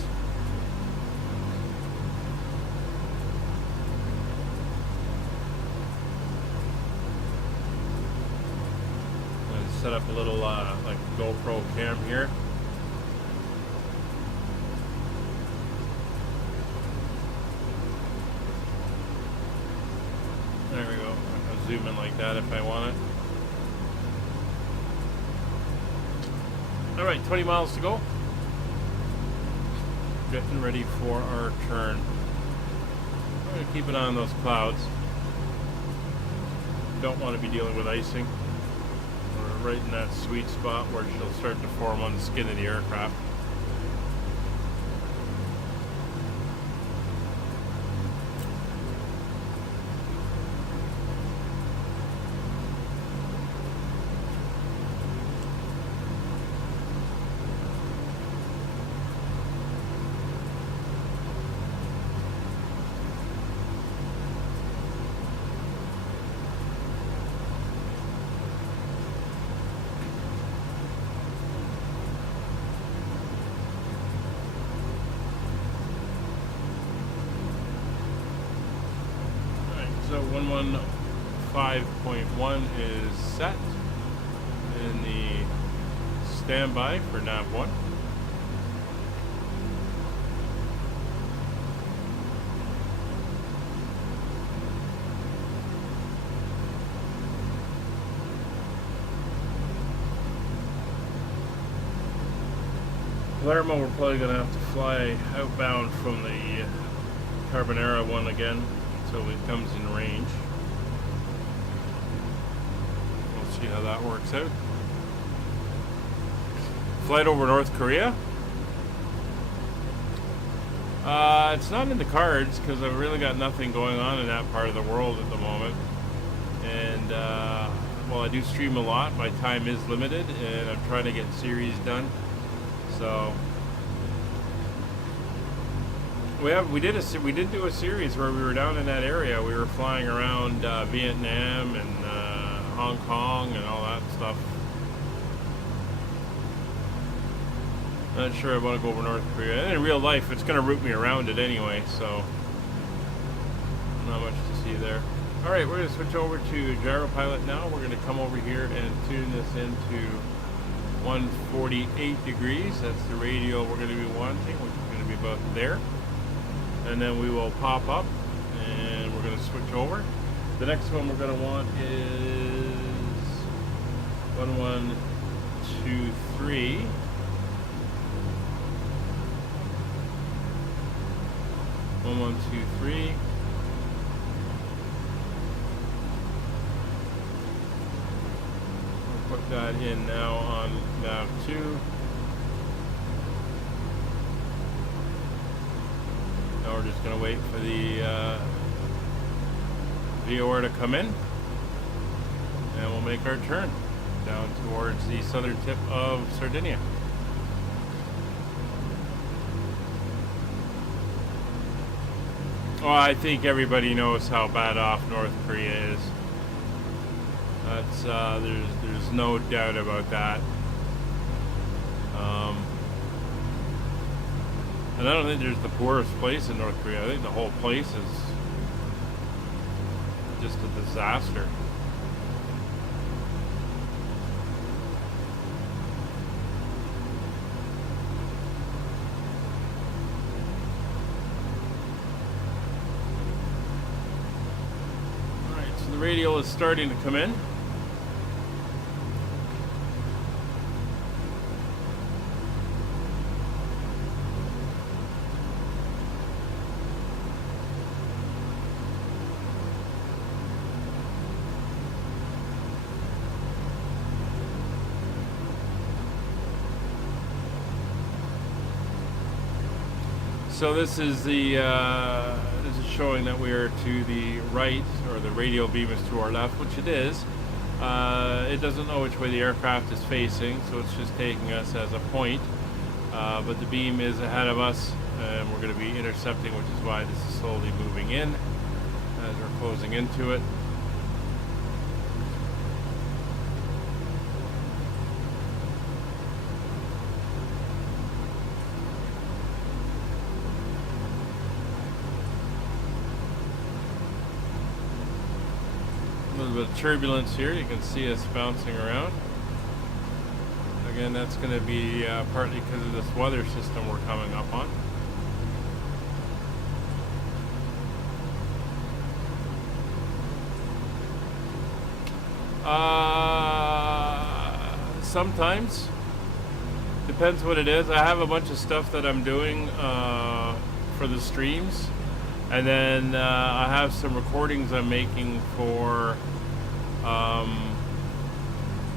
I'm going to set up a little like GoPro cam here. There we go. I'll zoom in like that if I want it. Alright, 20 miles to go. Getting ready for our turn. I'm going to keep an eye on those clouds. Don't want to be dealing with icing. We're right in that sweet spot where she'll start to form on the skin of the aircraft. So 115.1 is set in the standby for nav 1. Palermo, we're probably going to have to fly outbound from the Carbonara one again until it comes in range. We'll see how that works out. Flight over North Korea. It's not in the cards because I've really got nothing going on in that part of the world at the moment. And well, I do stream a lot. My time is limited, and I'm trying to get series done. So we did do a series where we were down in that area. We were flying around Vietnam and Hong Kong and all that stuff. Not sure I want to go over North Korea. And in real life, it's going to route me around it anyway, so not much to see there. All right, we're going to switch over to gyro pilot now. We're going to come over here and tune this into 148 degrees. That's the radio we're going to be wanting, which is going to be about there. And then we will pop up and we're going to switch over. The next one we're going to want is 1123. 3. One, 1, 2, 3. We'll put that in now on nav 2. Now we're just going to wait for the VOR to come in, and we'll make our turn down towards the southern tip of Sardinia. Well, I think everybody knows how bad off North Korea is. That's there's no doubt about that. And I don't think there's the poorest place in North Korea. I think the whole place is just a disaster. Alright, so the radial is starting to come in. So this is the this is showing that we are to the right, or the radial beam is to our left, which it is. It doesn't know which way the aircraft is facing, so it's just taking us as a point. But the beam is ahead of us, and we're going to be intercepting, which is why this is slowly moving in as we're closing into it. A little bit of turbulence here. You can see us bouncing around. Again, that's going to be partly because of this weather system we're coming up on. Sometimes. Depends what it is. I have a bunch of stuff that I'm doing for the streams. And then I have some recordings I'm making for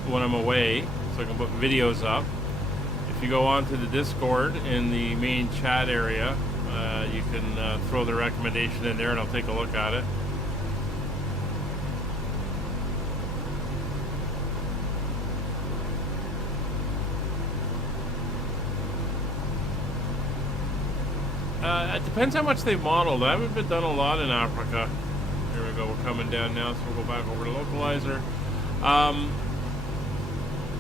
when I'm away, so I can put videos up. If you go onto the Discord in the main chat area, you can throw the recommendation in there and I'll take a look at it. It depends how much they've modeled. I haven't been done a lot in Africa. Here we go, we're coming down now, so we'll go back over to localizer.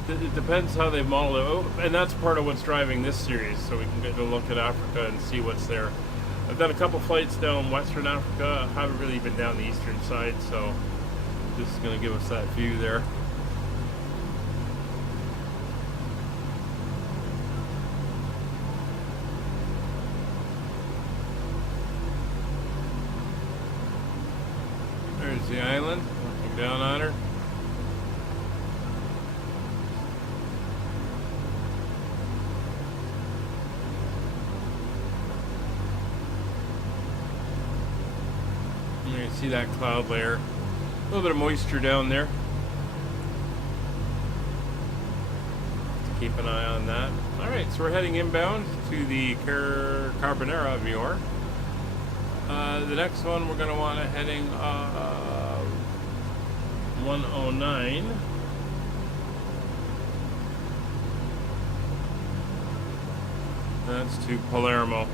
It depends how they've modeled it. Oh, and that's part of what's driving this series, so we can get a look at Africa and see what's there. I've done a couple flights down Western Africa. I haven't really been down the eastern side, so this is going to give us that view there. There's the island, looking down on her. You can see that cloud layer. A little bit of moisture down there. Keep an eye on that. Alright, so we're heading inbound to the Carbonera VOR. The next one we're going to want to heading 109. That's to Palermo.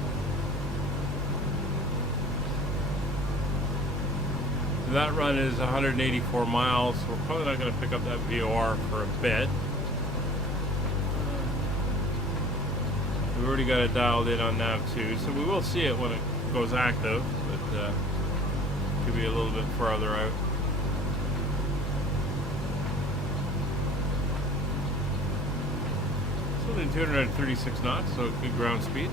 That run is 184 miles, so we're probably not going to pick up that VOR for a bit. We've already got it dialed in on nav 2, so we will see it when it goes active, but could be a little bit farther out. It's only 236 knots, so good ground speed.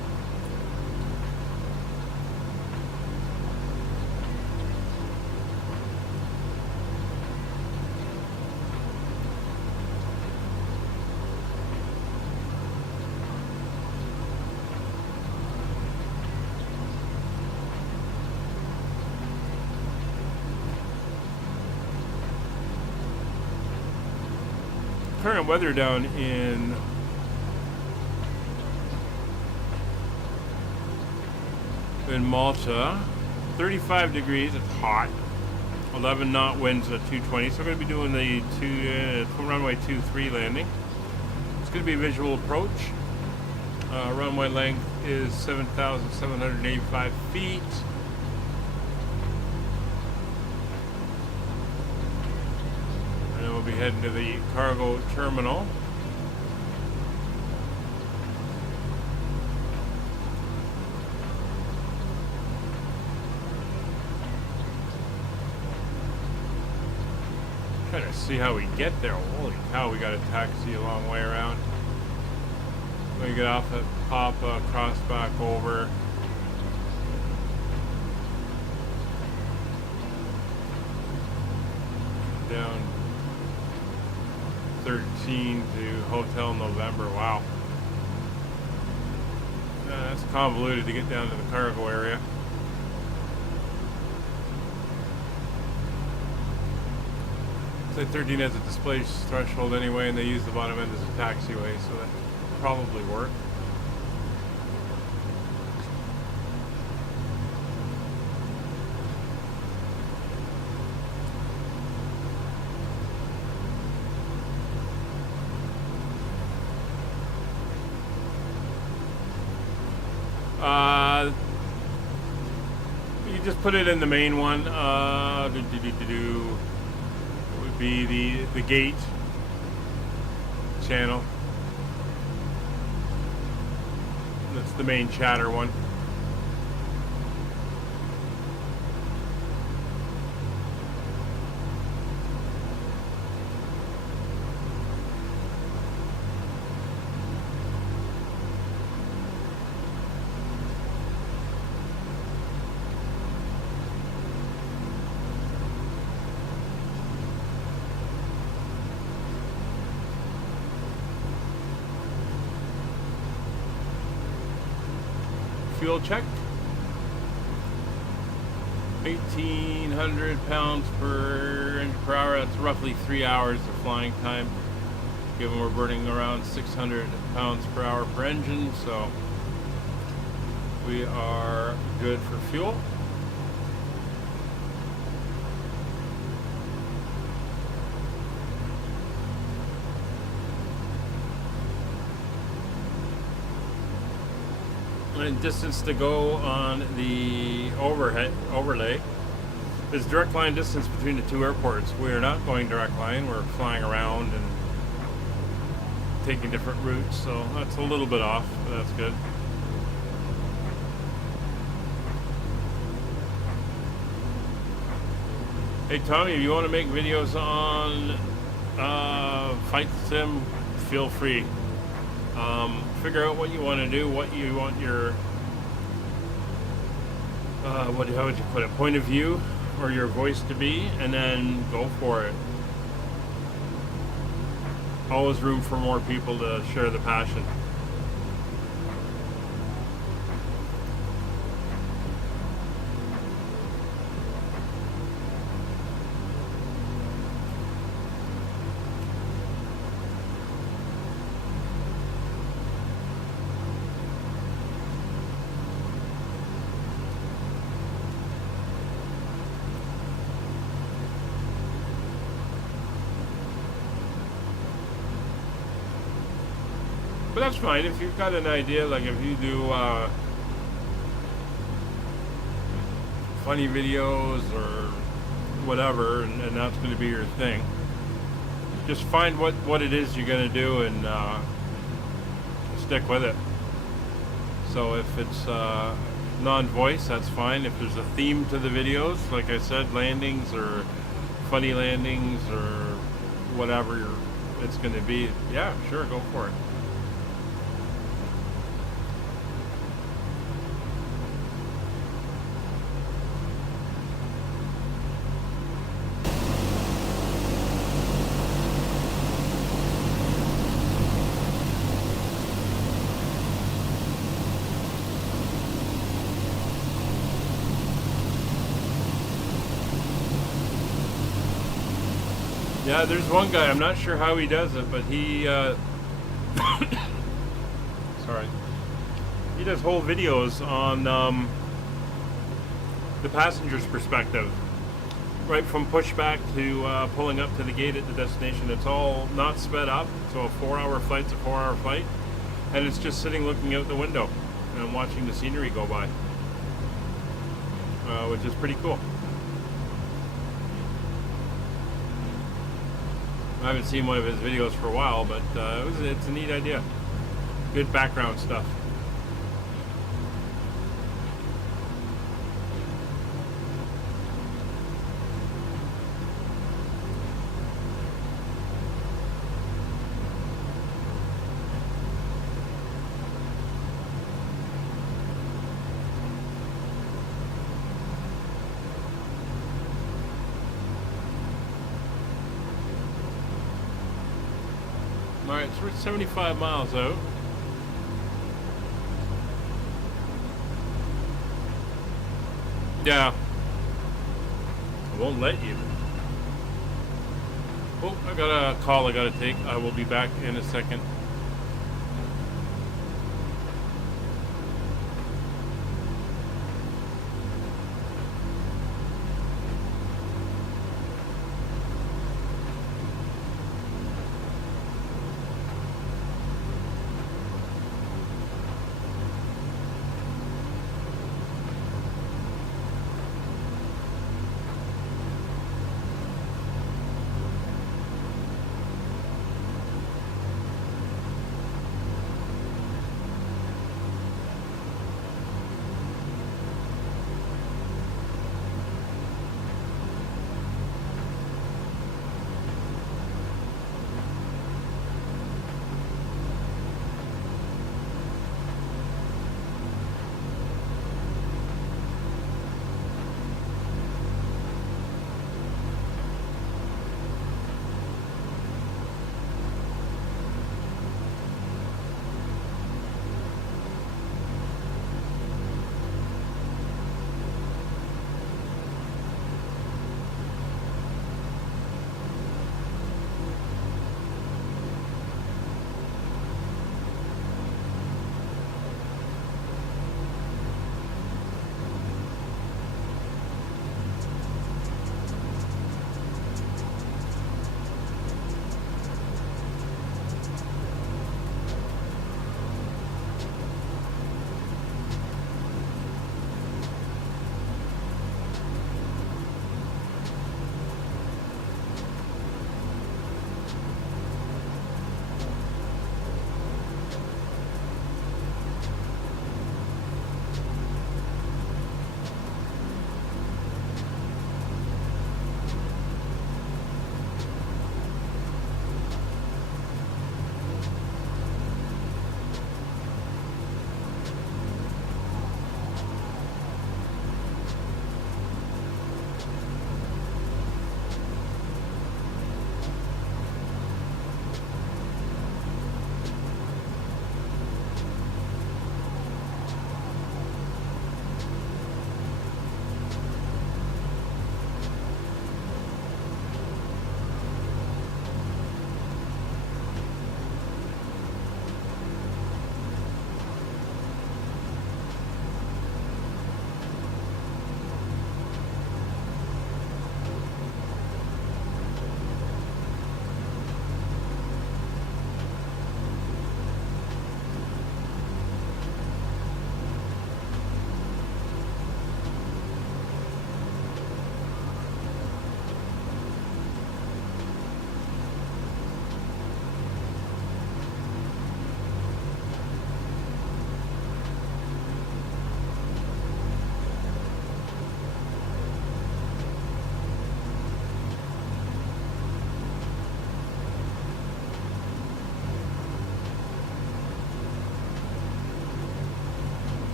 current weather down in Malta, 35 degrees, it's hot. 11 knot winds at 220, so we're going to be doing the runway 23 landing. It's going to be a visual approach. Runway length is 7,785 feet. And then we'll be heading to the cargo terminal. Trying to see how we get there. Holy cow, we got a taxi a long way around. We get off at Papa, cross back over. Down 13 to Hotel November. Wow. That's convoluted to get down to the cargo area. Say 13 has a display threshold anyway, and they use the bottom end as a taxiway, so that probably work. You just put it in the main one. Would be the gate channel. That's the main chatter one. Fuel check. 1,800 pounds per engine per hour. That's roughly 3 hours of flying time. Given we're burning around 600 pounds per hour per engine, so we are good for fuel. And distance to go on the overlay is direct line distance between the two airports. We are not going direct line, we're flying around and taking different routes, so that's a little bit off, but that's good. Hey Tommy, if you want to make videos on VATSim, feel free. Figure out what you want to do, what you want your how would you put it, point of view or your voice to be, and then go for it. Always room for more people to share the passion. But that's fine if you've got an idea, like if you do funny videos or whatever, and that's going to be your thing. Just find what it is you're going to do and stick with it. So if it's non-voice, that's fine. If there's a theme to the videos, like I said, landings or funny landings or whatever it's going to be, yeah, sure, go for it. Yeah, there's one guy, I'm not sure how he does it, but he, sorry. He does whole videos on the passenger's perspective. Right from pushback to pulling up to the gate at the destination. It's all not sped up, so a 4-hour flight's a 4-hour flight. And it's just sitting looking out the window and watching the scenery go by. Which is pretty cool. I haven't seen one of his videos for a while, but it's a neat idea. Good background stuff. Alright, so we're 75 miles out. Yeah. I won't let you. Oh, I got a call I gotta take. I will be back in a second.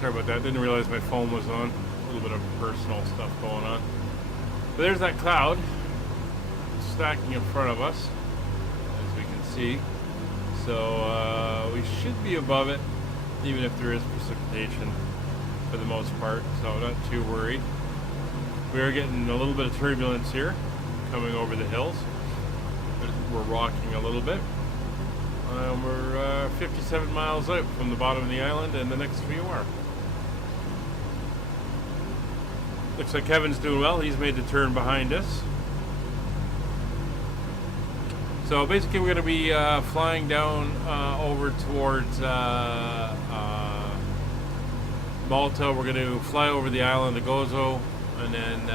Sorry about that. Didn't realize my phone was on. A little bit of personal stuff going on. But there's that cloud stacking in front of us, as we can see. So we should be above it, even if there is precipitation for the most part. So not too worried. We are getting a little bit of turbulence here, coming over the hills. We're rocking a little bit. We're 57 miles out from the bottom of the island and the next VOR. Looks like Kevin's doing well. He's made the turn behind us. So basically we're going to be flying down over towards Malta. We're going to fly over the island of Gozo and then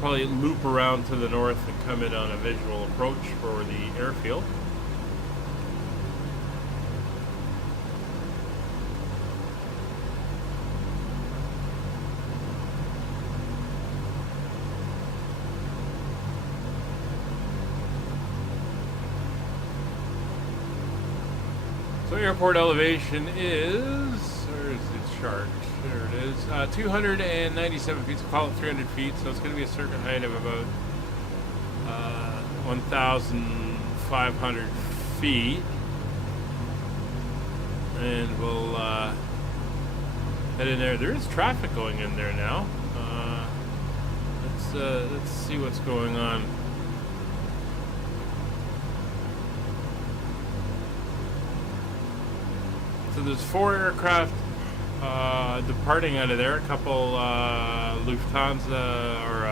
probably loop around to the north and come in on a visual approach for the airfield. So airport elevation is, where is the chart? There it is. 297 feet, so call it 300 feet. So it's going to be a circuit height of about 1,500 feet. And we'll head in there. There is traffic going in there now. Let's see what's going on. So there's 4 aircraft departing out of there. A couple Lufthansa or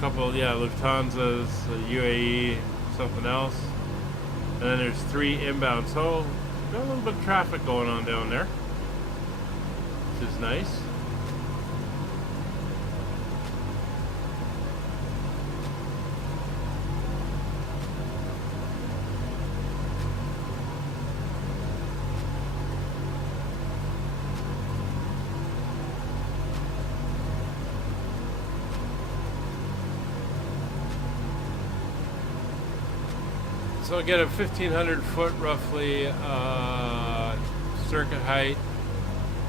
Lufthansa's, UAE, something else. And then there's 3 inbound. So got a little bit of traffic going on down there, which is nice. So get a 1,500 foot roughly circuit height,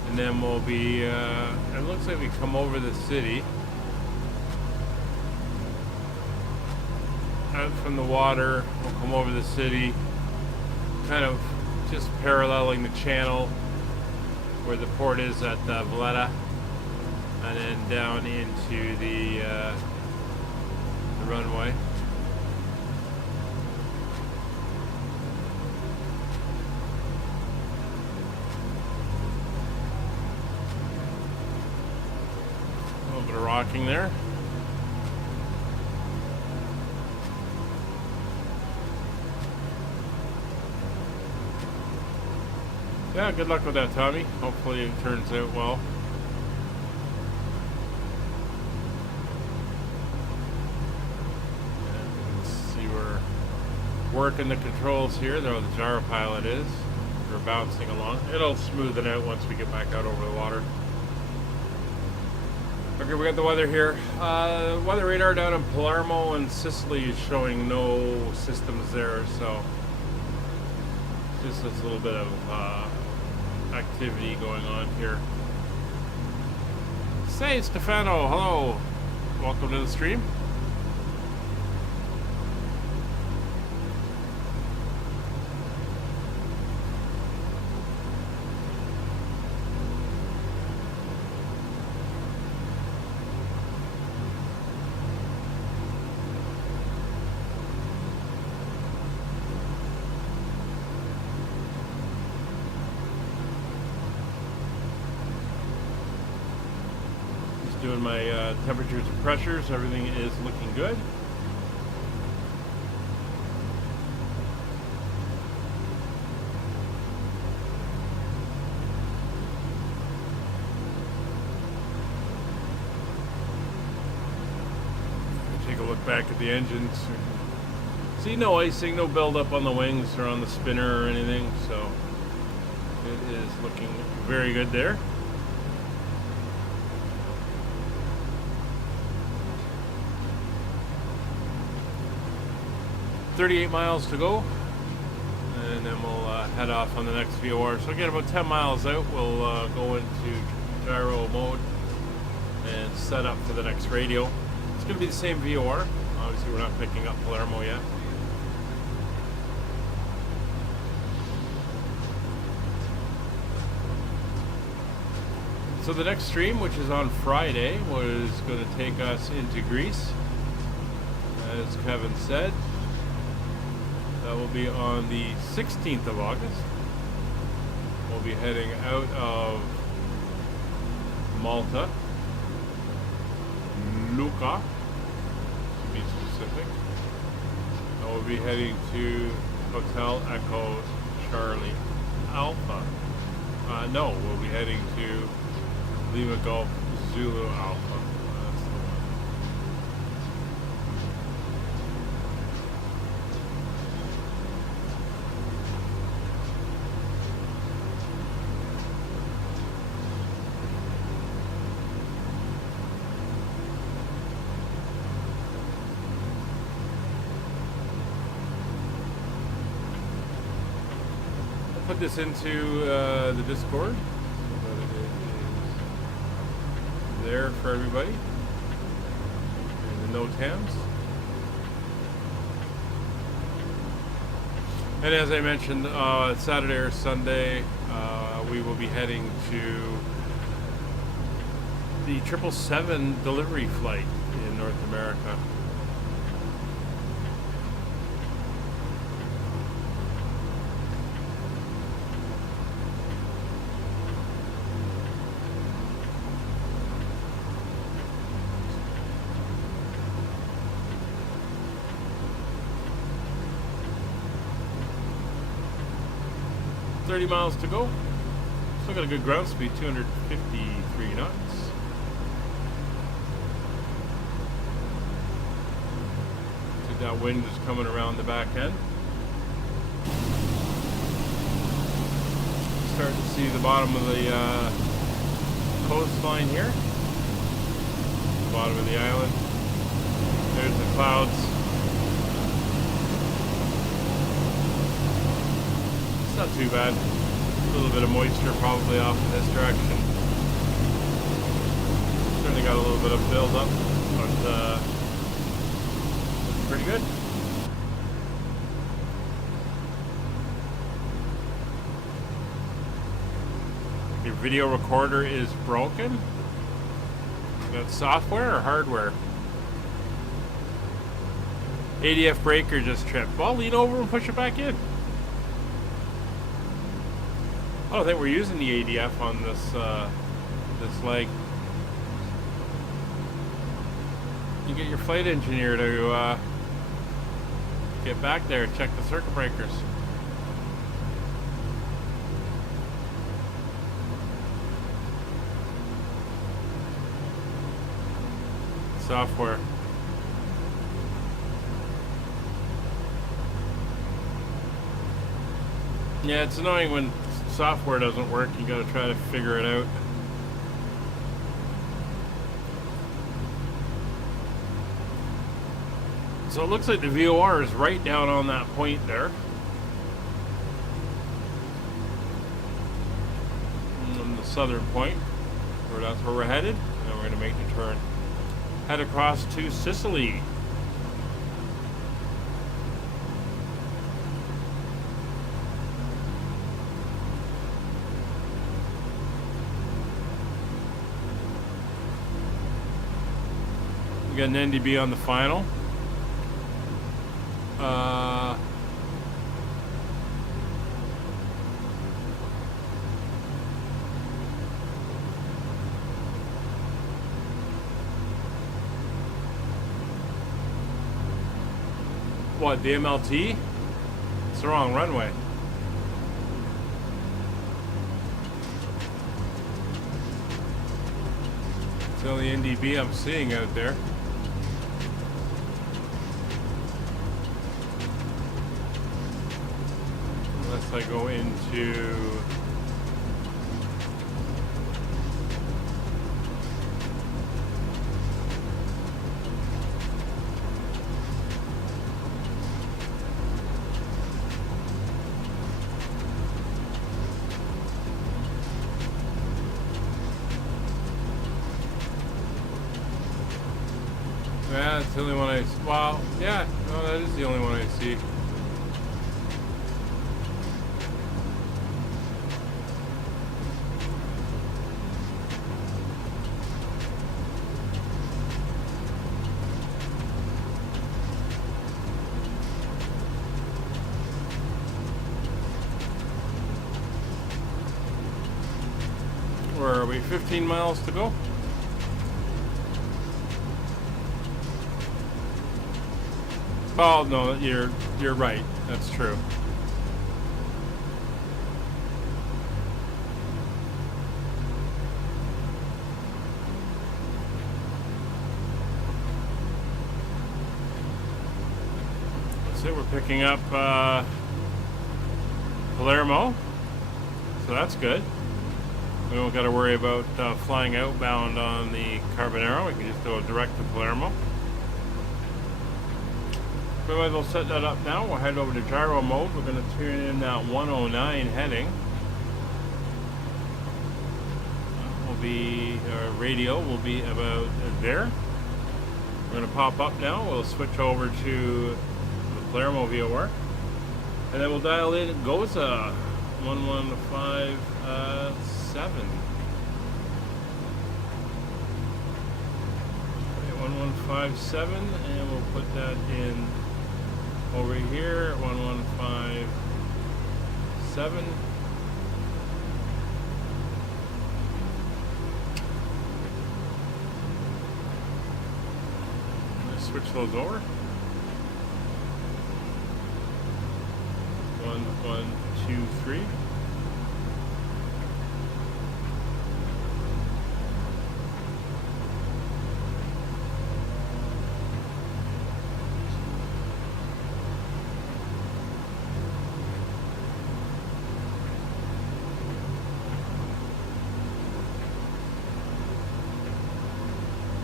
and then we'll be, it looks like we come over the city, out from the water, we'll come over the city, kind of just paralleling the channel where the port is at Valletta, and then down into the runway. Bit of rocking there. Yeah, good luck with that, Tommy. Hopefully it turns out well. Let's see, we're working the controls here. Though the gyro pilot is. We're bouncing along. It'll smooth it out once we get back out over the water. Okay, we got the weather here. Weather radar down in Palermo and Sicily is showing no systems there, so just this little bit of activity going on here. Say, Stefano, hello. Welcome to the stream. Doing my temperatures and pressures. Everything is looking good. Take a look back at the engines. See, no icing, no buildup on the wings or on the spinner or anything, so it is looking very good there. .38 miles to go, and then we'll head off on the next VOR. So again, about 10 miles out, we'll go into gyro mode and set up for the next radio. It's going to be the same VOR. Obviously, we're not picking up Palermo yet. So the next stream, which is on Friday, was going to take us into Greece, as Kevin said. That will be on the 16th of August. We'll be heading out of Malta, Luqa, to be specific. And we'll be heading to Hotel Echo Charlie Alpha. No, we'll be heading to Lima Golf Zulu Alpha. That's the one. I'll put this into the Discord. There for everybody, and the NOTAMs. And as I mentioned, Saturday or Sunday, we will be heading to the 777 delivery flight in North America. .30 miles to go. Still got a good ground speed, 253 knots. See that wind is coming around the back end. Starting to see the bottom of the coastline here. The bottom of the island. There's the clouds. Not too bad. A little bit of moisture probably off in this direction. Certainly got a little bit of build up, but looking pretty good. Your video recorder is broken. That's software or hardware? ADF breaker just tripped. Well, lean over and push it back in. I don't think we're using the ADF on this this leg. You get your flight engineer to get back there and check the circuit breakers. Software. Yeah, it's annoying when software doesn't work. You gotta try to figure it out. So it looks like the VOR is right down on that point there. On the southern point, where that's where we're headed. And we're gonna make the turn. Head across to Sicily. Got an NDB on the final. What, the MLT? It's the wrong runway. It's the only NDB I'm seeing out there. Unless I go into the only one I... Well, yeah, no, that is the only one I see. Where are we? 15 miles to go? Oh no, you're right. That's true. So we're picking up Palermo, so that's good. We don't got to worry about flying outbound on the Carbonero. We can just go direct to Palermo. We might as well set that up now. We'll head over to gyro mode. We're going to tune in that 109 heading. Our radio will be about there. We're going to pop up now. We'll switch over to the Palermo VOR. And then we'll dial in Goza 1157. 1157, and we'll put that in over here, 1157. Let's switch those over. 1, 1, 2, 3.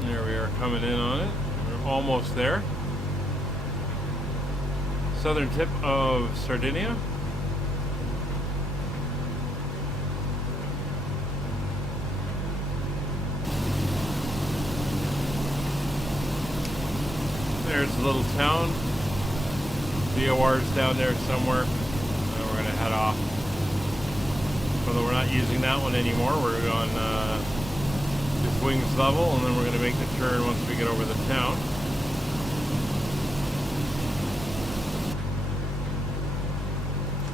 There we are, coming in on it. We're almost there. Southern tip of Sardinia. There's a little town. VOR's down there somewhere. And we're going to head off. Although we're not using that one anymore. We're on just wings level, and then we're going to make the turn once we get over the town.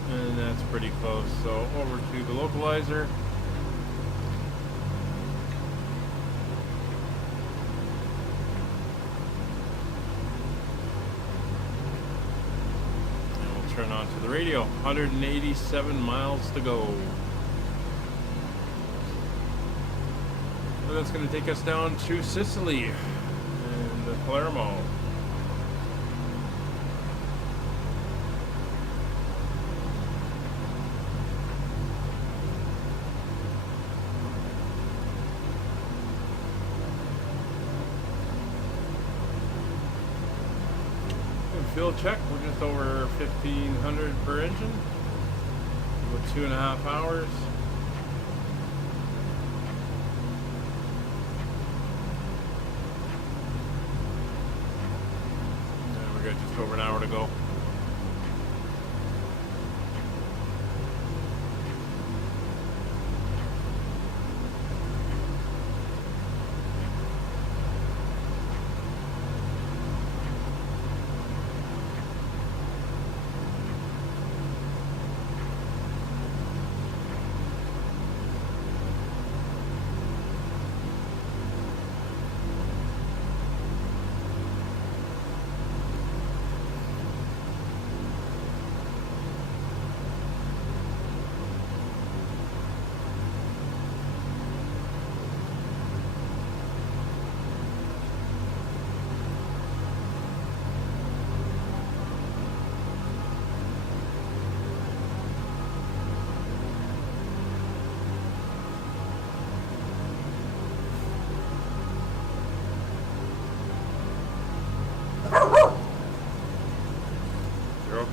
And that's pretty close. So over to the localizer. Turn on to the radio. 187 miles to go. And that's going to take us down to Sicily and Palermo. Fuel check, we're just over 1,500 per engine. About 2.5 hours. And we got just over an hour to go.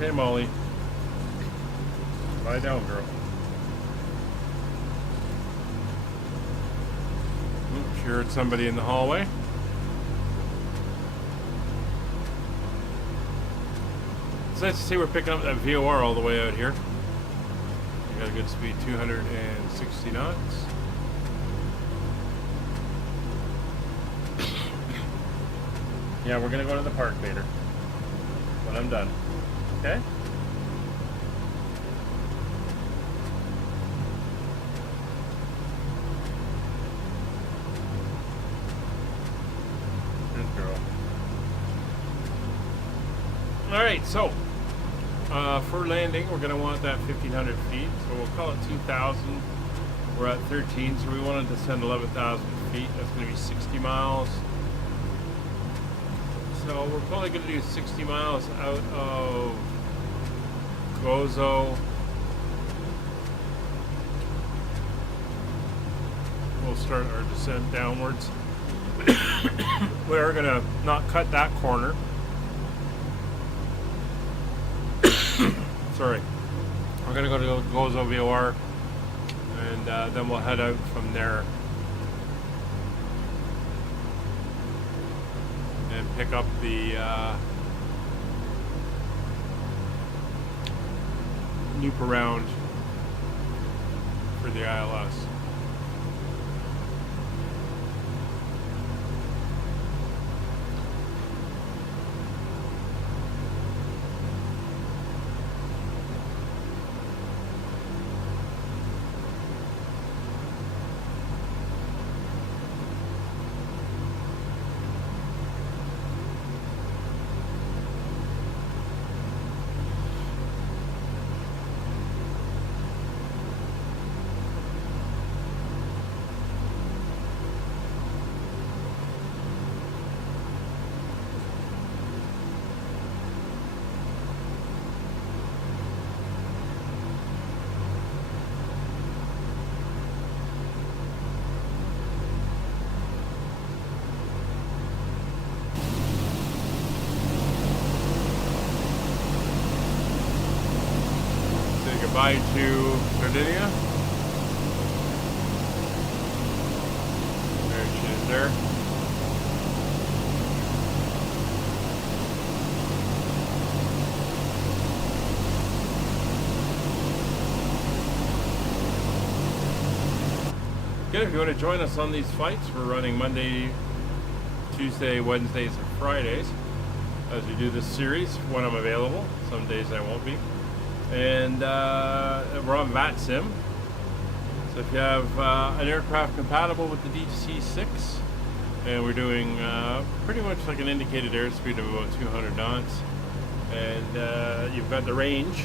Okay, Molly. Lie down, girl. Oops, you heard somebody in the hallway. It's nice to see we're picking up that VOR all the way out here. We got a good speed, 260 knots. Yeah, we're gonna go to the park later when I'm done. Okay? Good girl. Alright, so for landing, we're going to want that 1,500 feet, so we'll call it 2,000. We're at 13, so we wanted to send 11,000 feet. That's going to be 60 miles. So we're probably going to do 60 miles out of Gozo. We'll start our descent downwards. We're going to not cut that corner. Sorry. We're going to go to Gozo VOR, and then we'll head out from there and pick up the loop around for the ILS. Goodbye to Sardinia. There she is there. Again, if you want to join us on these flights, we're running Monday, Tuesday, Wednesdays, and Fridays as we do this series when I'm available. Some days I won't be. And we're on VATSim. So if you have an aircraft compatible with the DC-6, and we're doing pretty much like an indicated airspeed of about 200 knots, and you've got the range,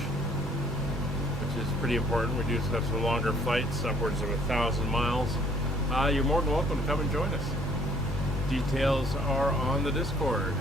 which is pretty important. We do have some longer flights, upwards of 1,000 miles. You're more than welcome to come and join us. Details are on the Discord.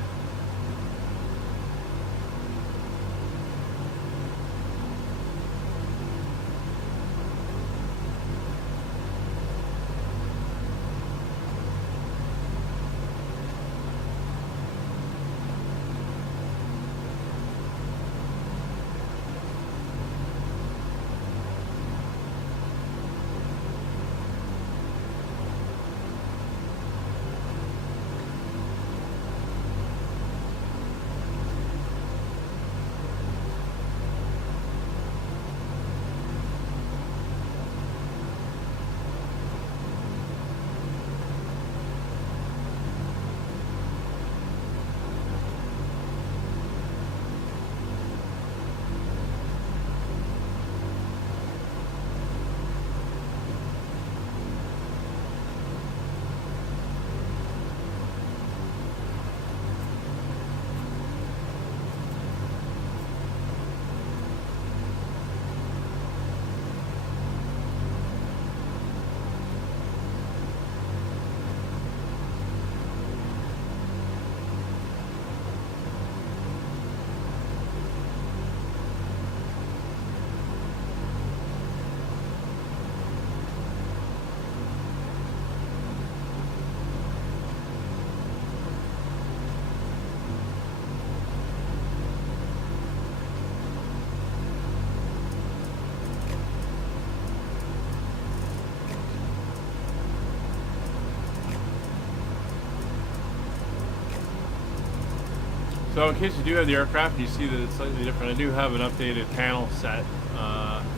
So in case you do have the aircraft, you see that it's slightly different. I do have an updated panel set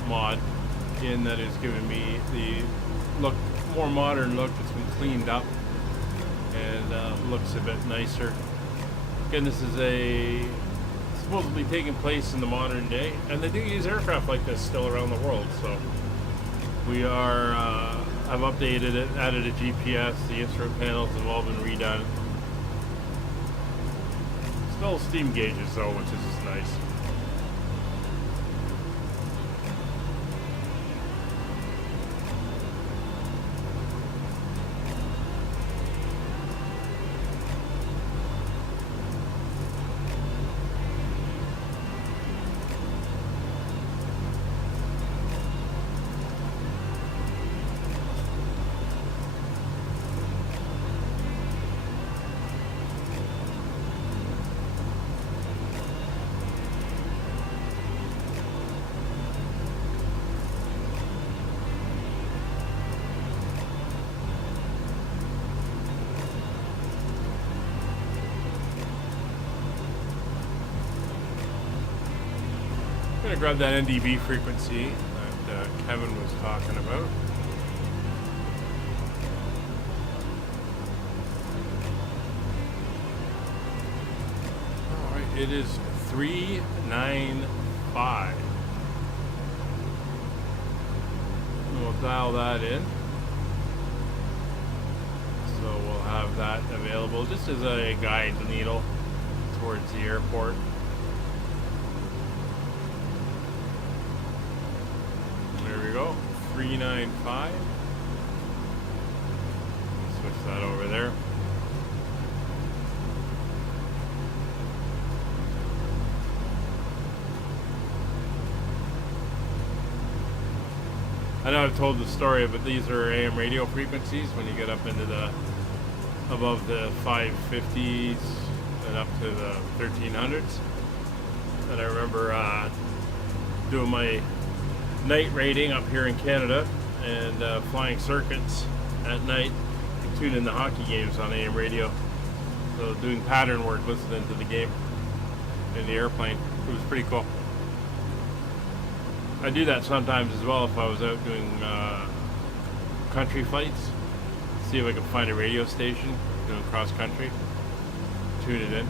mod in that is giving me the more modern look. It's been cleaned up and looks a bit nicer. Again, this is supposedly taking place in the modern day, and they do use aircraft like this still around the world. So we are, I've updated it, added a GPS, the instrument panels have all been redone. Still steam gauges though, which is just nice. I'm going to grab that NDB frequency that Kevin was talking about. Alright, it is 395. And we'll dial that in. So we'll have that available just as a guide needle towards the airport. Go 395. Switch that over there. I know I've told the story, but these are AM radio frequencies when you get up into the above the 550s and up to the 1300s. And I remember doing my night raiding up here in Canada and flying circuits at night to tune in the hockey games on AM radio. So doing pattern work, listening to the game in the airplane. It was pretty cool. I do that sometimes as well if I was out doing country flights. See if I can find a radio station doing cross country. Tune it in.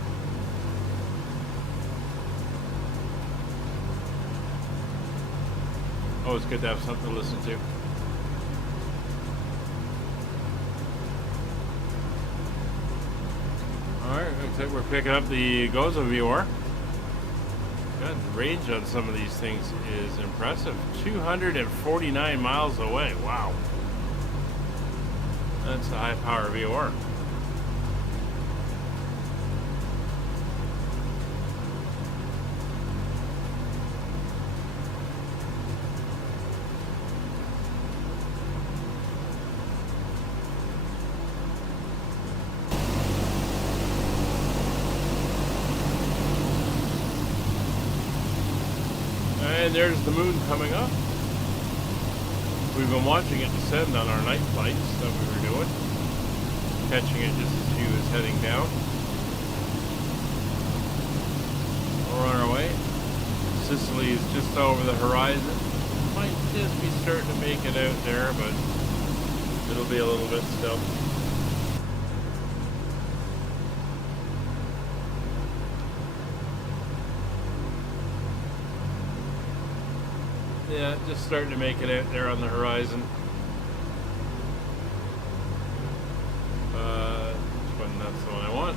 Always good to have something to listen to. Alright, looks like we're picking up the Goza VR. God, the range on some of these things is impressive. 249 miles away. Wow. That's a high power VR. And there's the moon coming up. We've been watching it descend on our night flights that we were doing. Catching it just as she was heading down. We're on our way. Sicily is just over the horizon. Might just be starting to make it out there, but it'll be a little bit still. Yeah, just starting to make it out there on the horizon. Which one? That's the one I want.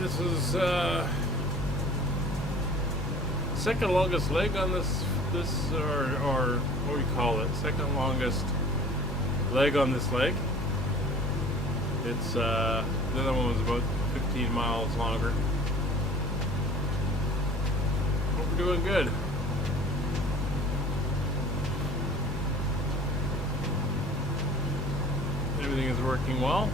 This is second longest leg on this or what do we call it? Second longest leg on this leg. It's the other one was about 15 miles longer. Hope we're doing good. Everything is working well.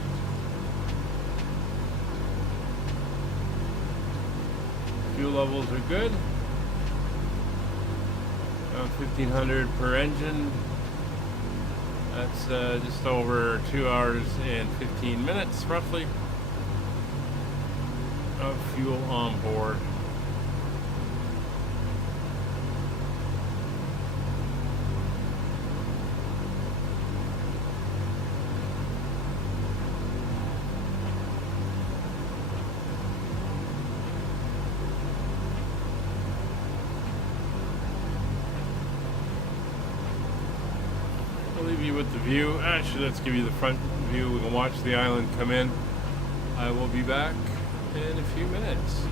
Fuel levels are good. 1500 per engine. That's just over 2 hours and 15 minutes, roughly, of fuel on board. I'll leave you with the view. Actually, let's give you the front view. We can watch the island come in. I will be back in a few minutes.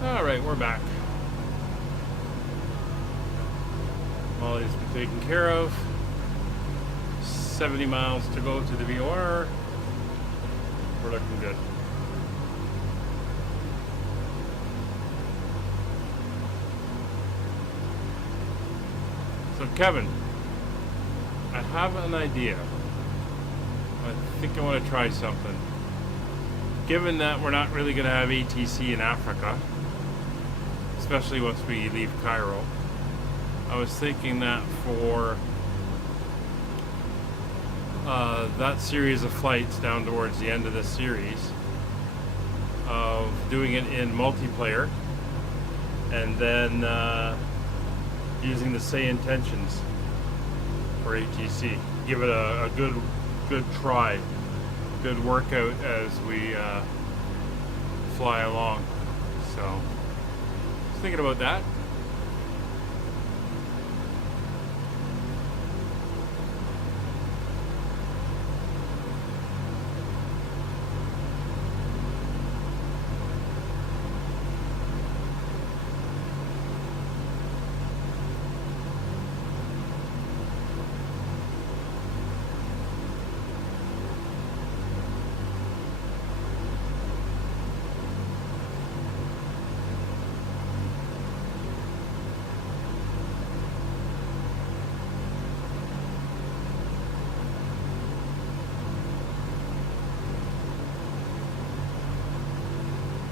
Alright, we're back. Molly's been taken care of. 70 miles to go to the VOR. We're looking good. So Kevin, I have an idea. I think I want to try something. Given that we're not really going to have ATC in Africa, especially once we leave Cairo, I was thinking that for that series of flights down towards the end of this series, of doing it in multiplayer, and then using the same intentions for ATC. Give it a good try, good workout as we fly along. So, I was thinking about that.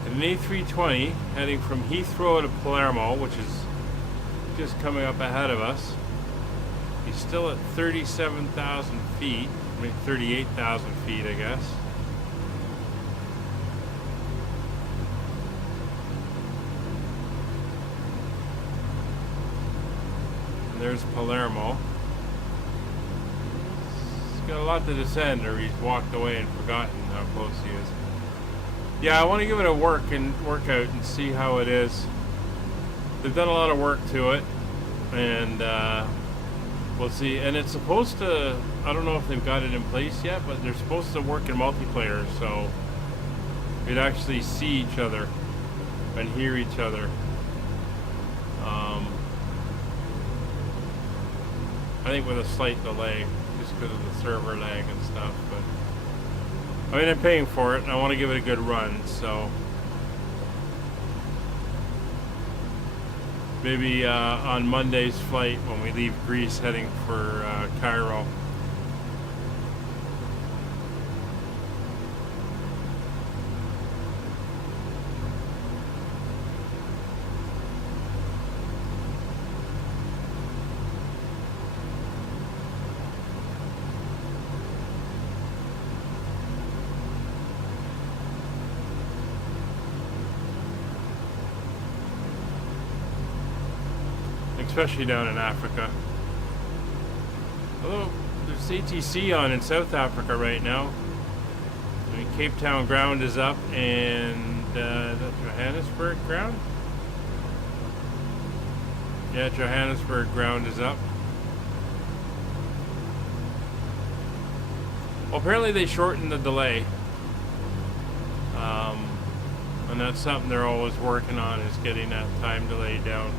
An A320 heading from Heathrow to Palermo, which is just coming up ahead of us. He's still at 37,000 feet, I mean 38,000 feet, I guess. And there's Palermo. He's got a lot to descend, or he's walked away and forgotten how close he is. Yeah, I want to give it a workout and see how it is. They've done a lot of work to it, and we'll see. And it's supposed to, I don't know if they've got it in place yet, but they're supposed to work in multiplayer, so we'd actually see each other and hear each other. I think with a slight delay, just because of the server lag and stuff, but I mean, I'm paying for it, and I want to give it a good run, so maybe on Monday's flight when we leave Greece heading for Cairo. Especially down in Africa. Although there's ATC on in South Africa right now. I mean, Capetown ground is up, and is that Johannesburg ground? Yeah, Johannesburg ground is up. Well, apparently they shortened the delay. And that's something they're always working on, is getting that time delay down.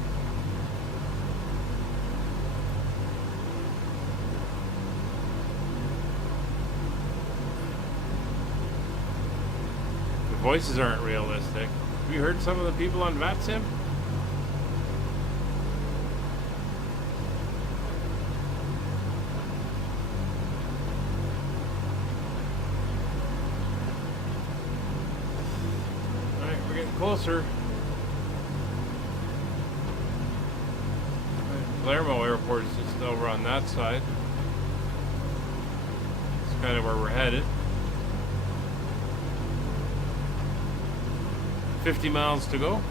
Voices aren't realistic. Have you heard some of the people on VATSim? Alright, we're getting closer. Palermo Airport is just over on that side. It's kind of where we're headed. 50 miles to go.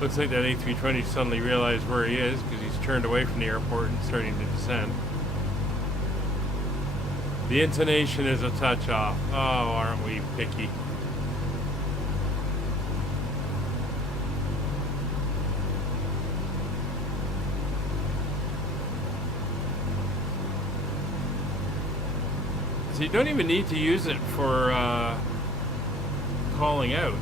Looks like that A320 suddenly realized where he is because he's turned away from the airport and starting to descend. The intonation is a touch off. Oh, aren't we picky? So you don't even need to use it for calling out.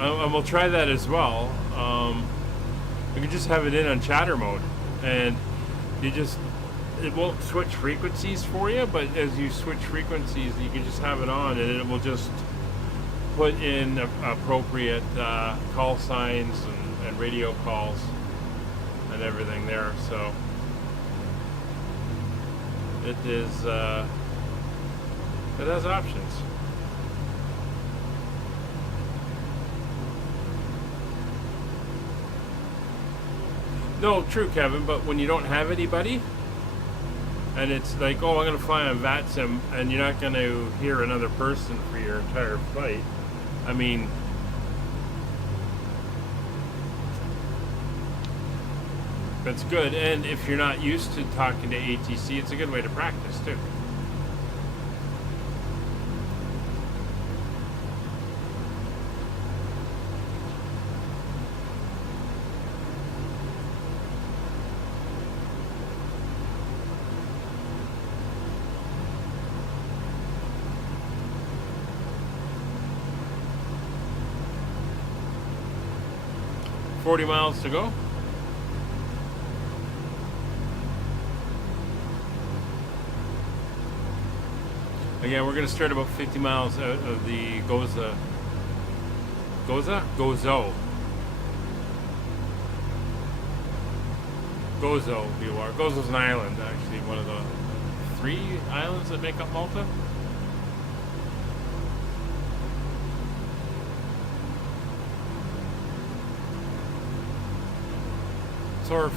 And we'll try that as well. You can just have it in on chatter mode, and it won't switch frequencies for you, but as you switch frequencies, you can just have it on, and it will just put in appropriate call signs and radio calls and everything there. So it is it has options. No, true, Kevin, but when you don't have anybody, and it's like, oh, I'm going to fly on VATSim, and you're not going to hear another person for your entire flight, I mean, that's good. And if you're not used to talking to ATC, it's a good way to practice, too. $40 miles to go. Again, we're going to start about 50 miles out of the Gozo VOR. Gozo's an island, actually, one of the 3 islands that make up Malta. So we're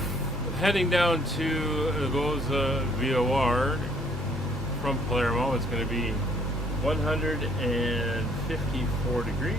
heading down to Gozo VOR from Palermo. It's going to be 154 degrees.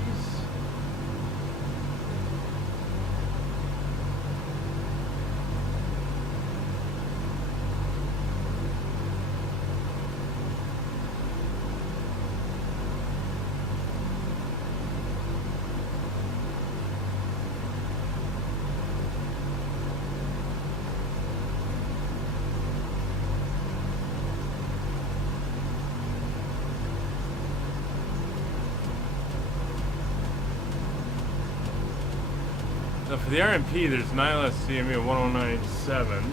Now for the RMP, there's an ILS CME of 1097.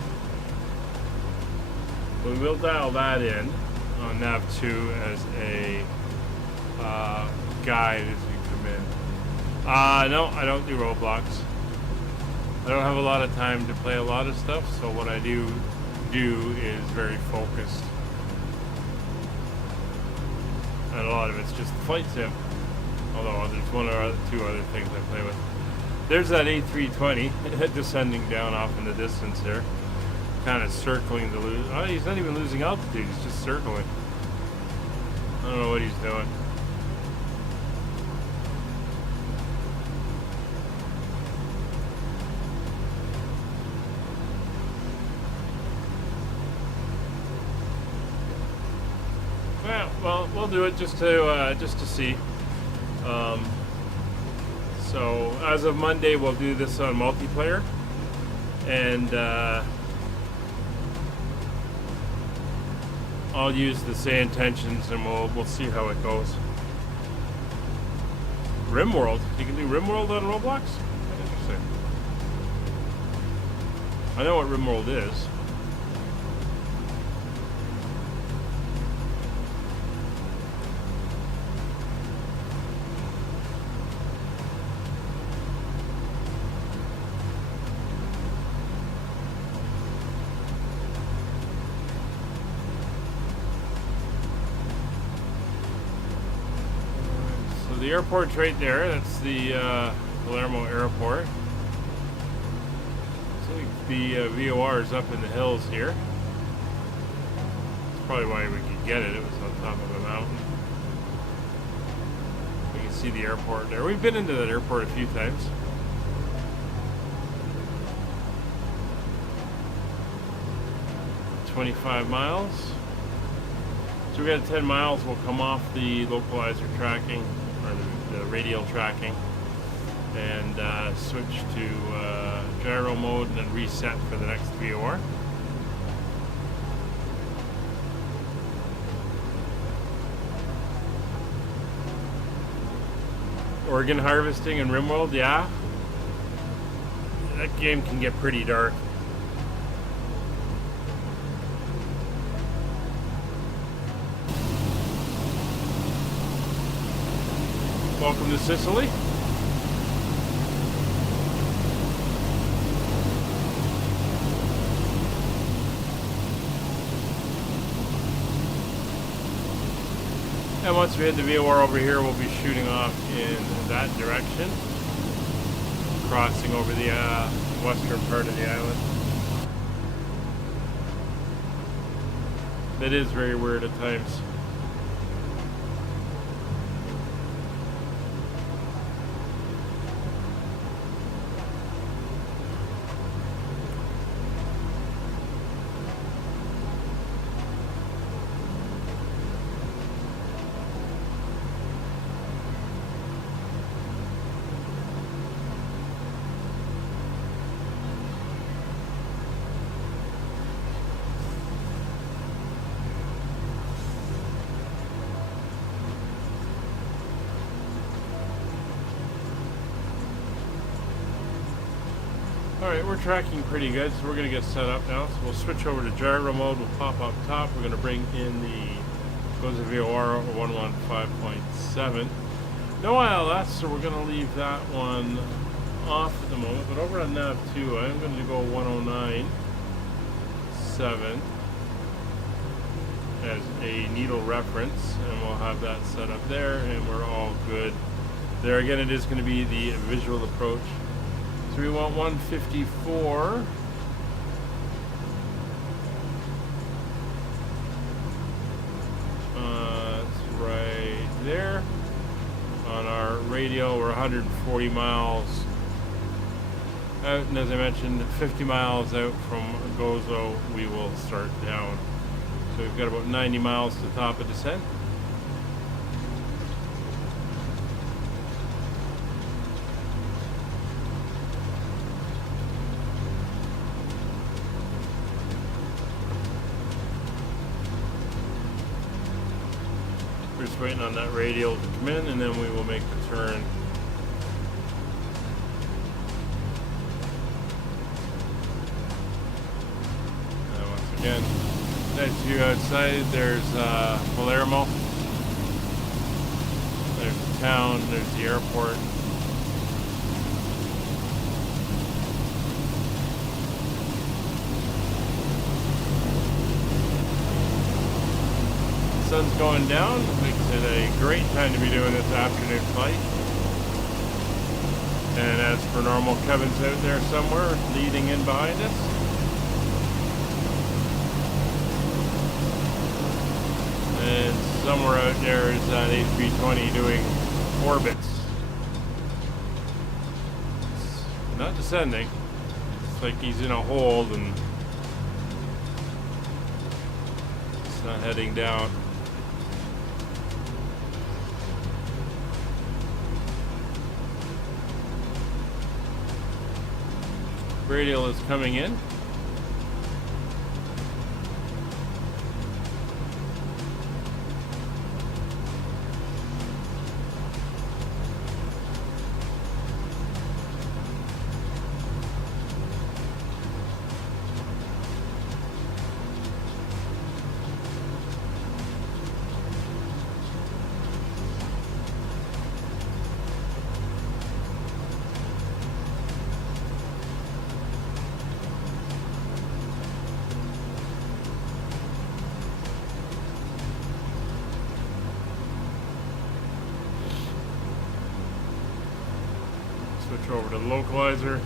We will dial that in on nav2 as a guide as we come in. No, I don't do roadblocks. I don't have a lot of time to play a lot of stuff, so what I do is very focused. And a lot of it's just the flight sim. Although there's one or 2 other things I play with. There's that A320 descending down off in the distance there, kind of circling the oh, he's not even losing altitude, he's just circling. I don't know what he's doing. Well, we'll do it just to see. So as of Monday, we'll do this on multiplayer, and I'll use the say intentions, and we'll see how it goes. RimWorld, you can do RimWorld on Roblox? Interesting. I know what RimWorld is. The airport's right there. That's the Palermo Airport. So the VOR is up in the hills here. That's probably why we could get it. It was on top of a mountain. We can see the airport there. We've been into that airport a few times. 25 miles. So we got 10 miles. We'll come off the localizer tracking, or the radial tracking, and switch to gyro mode and then reset for the next VOR. Organ harvesting in RimWorld, yeah. That game can get pretty dark. Welcome to Sicily. And once we hit the VOR over here, we'll be shooting off in that direction, crossing over the western part of the island. It is very weird at times. Alright, we're tracking pretty good, so we're going to get set up now. So we'll switch over to gyro mode, we'll pop up top. We're going to bring in the GOZA VOR 115.7. No ILS, so we're going to leave that one off at the moment. But over on nav 2, I'm going to go 109.7 as a needle reference, and we'll have that set up there, and we're all good. There again, it is going to be the visual approach. So we want 154. That's right there. On our radial, we're 140 miles out, and as I mentioned, 50 miles out from Gozo, we will start down. So we've got about 90 miles to top of descent. We're just waiting on that radial to come in, and then we will make the turn. Once again, nice view outside. There's Palermo. There's the town. There's the airport. Sun's going down, makes it a great time to be doing this afternoon flight. And as per normal, Kevin's out there somewhere leading in behind us. And somewhere out there is that HB20 doing orbits. It's not descending. It's like he's in a hold and it's not heading down. Radial is coming in. Switch over to the localizer.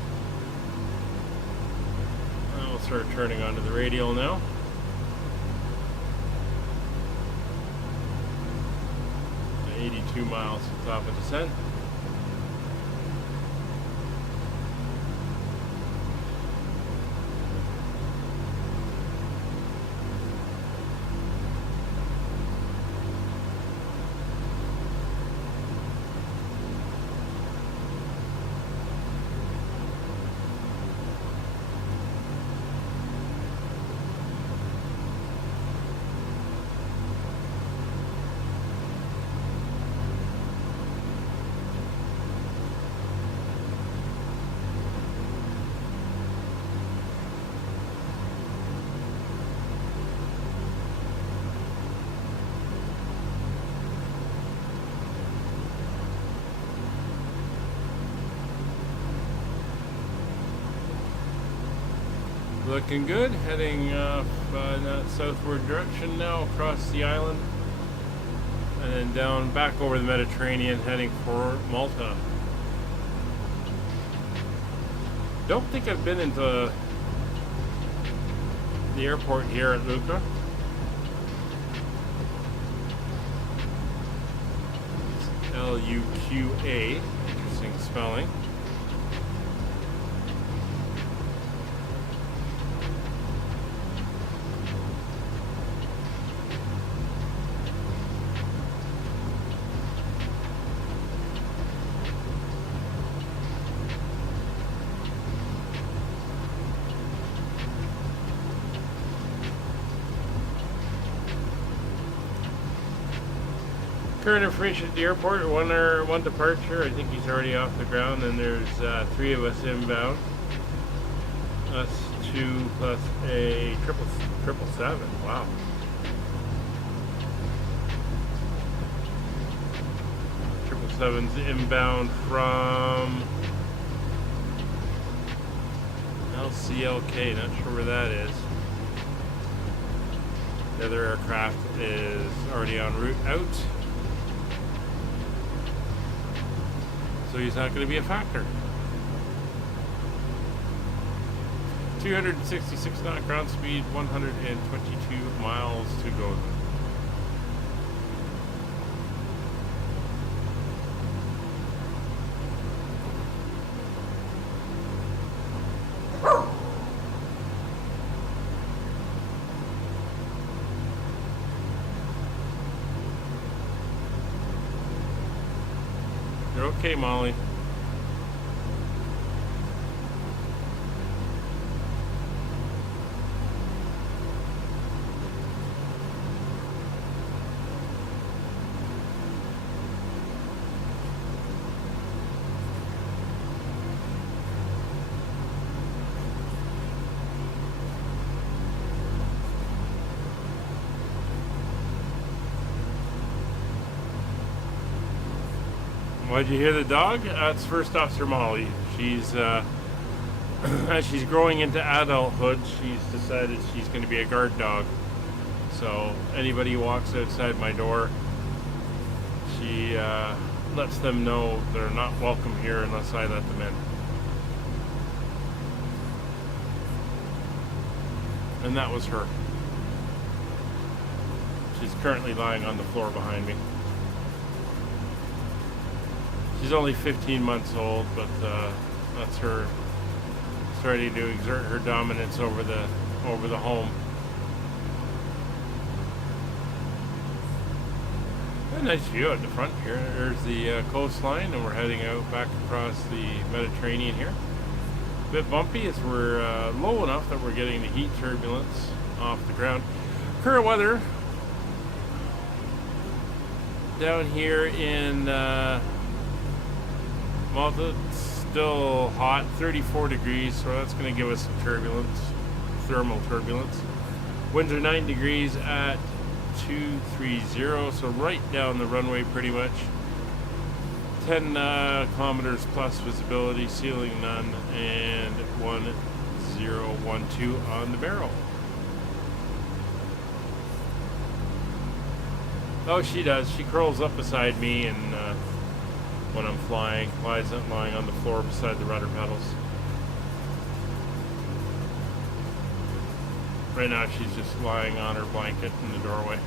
And we'll start turning onto the radial now. At 82 miles to top of descent. Looking good, heading in that southward direction now across the island. And then down back over the Mediterranean, heading for Malta. Don't think I've been into the airport here at Luqa. It's Luqa, interesting spelling. Current information at the airport, one departure. I think he's already off the ground, and there's 3 of us inbound. Us 2 plus a 777. Wow. Seven's inbound from LCLK, not sure where that is. The other aircraft is already en route out. So he's not going to be a factor. 266 knot ground speed, 122 miles to go. You're okay, Molly. Why'd you hear the dog? That's First Officer Molly. She's as she's growing into adulthood, she's decided she's going to be a guard dog. So anybody who walks outside my door, she lets them know they're not welcome here unless I let them in. And that was her. She's currently lying on the floor behind me. She's only 15 months old, but that's her starting to exert her dominance over the home. A nice view at the front here. There's the coastline, and we're heading out back across the Mediterranean here. A bit bumpy as we're low enough that we're getting the heat turbulence off the ground. Current weather down here in Malta, it's still hot, 34 degrees, so that's going to give us some turbulence, thermal turbulence. Winds are 9 degrees at 230, so right down the runway pretty much. 10 kilometers plus visibility, ceiling none, and 1012 on the barrel. Oh, she does. She curls up beside me and when I'm flying, lying on the floor beside the rudder pedals. Right now she's just lying on her blanket in the doorway.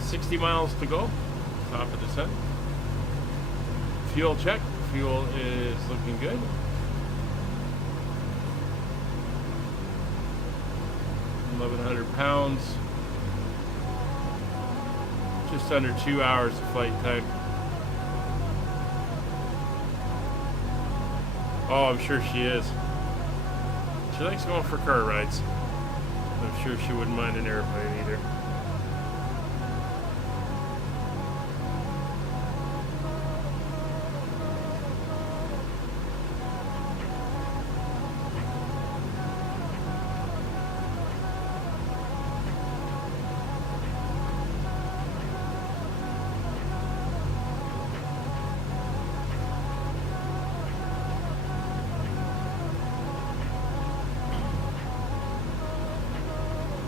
$60 miles to go, top of descent. Fuel check, fuel is looking good. 1,100 pounds, just under 2 hours of flight time. Oh, I'm sure she is. She likes going for car rides. I'm sure she wouldn't mind an airplane either.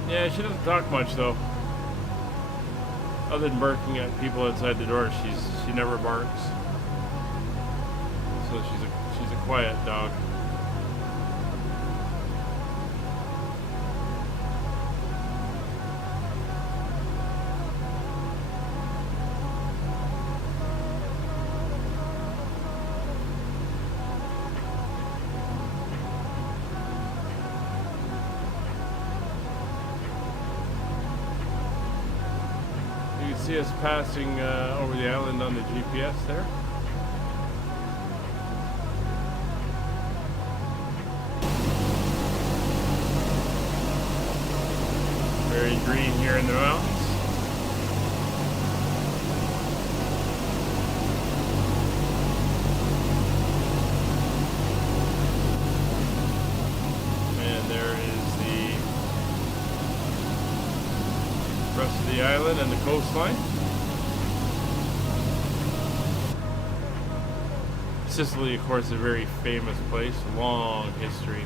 Yeah, she doesn't talk much though. Other than barking at people outside the door, she never barks. So she's a quiet dog. See us passing over the island on the GPS there. Very green here in the mountains. And there is the rest of the island and the coastline. Sicily, of course, is a very famous place, long history,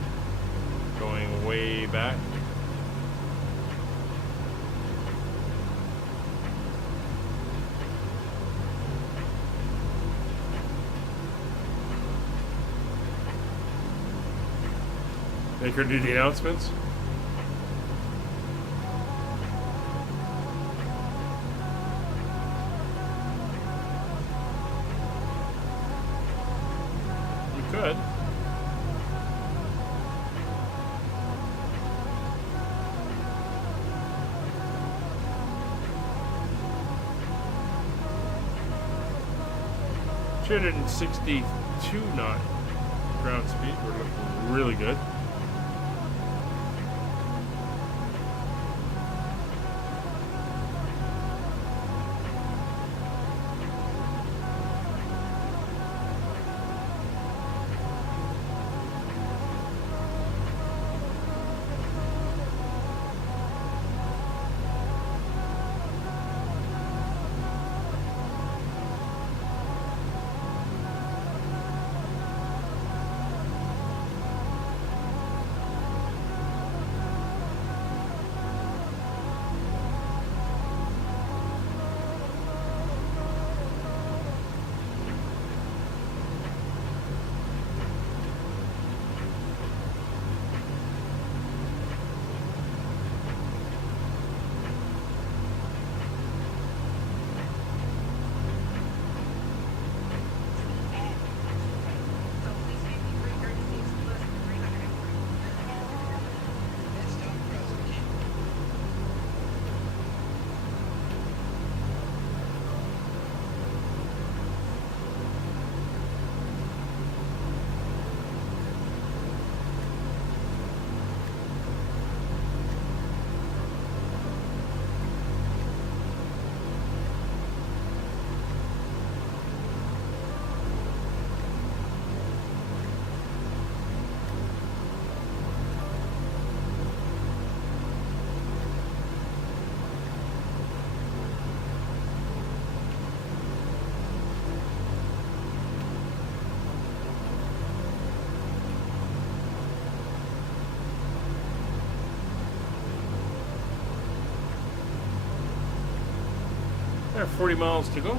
going way back. Make her do the announcements. Good. .262 knot ground speed. We're looking really good. There are 40 miles to go.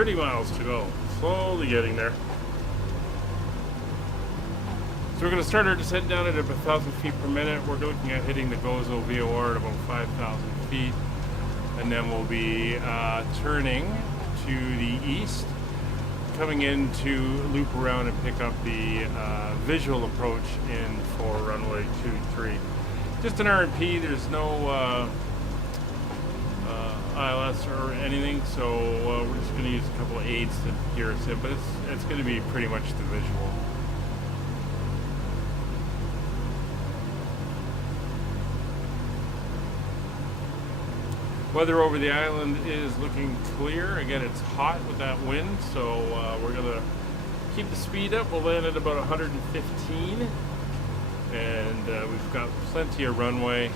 30 miles to go. Slowly getting there. So we're going to start our descent down at about 1,000 feet per minute. We're looking at hitting the Gozo VOR at about 5,000 feet. And then we'll be turning to the east, coming in to loop around and pick up the visual approach in for runway 23. Just an R&P, there's no ILS or anything, so we're just going to use a couple of aids to gear us in, but it's going to be pretty much the visual. Weather over the island is looking clear. Again, it's hot with that wind, so we're going to keep the speed up. We'll land at about 115, and we've got plenty of runway.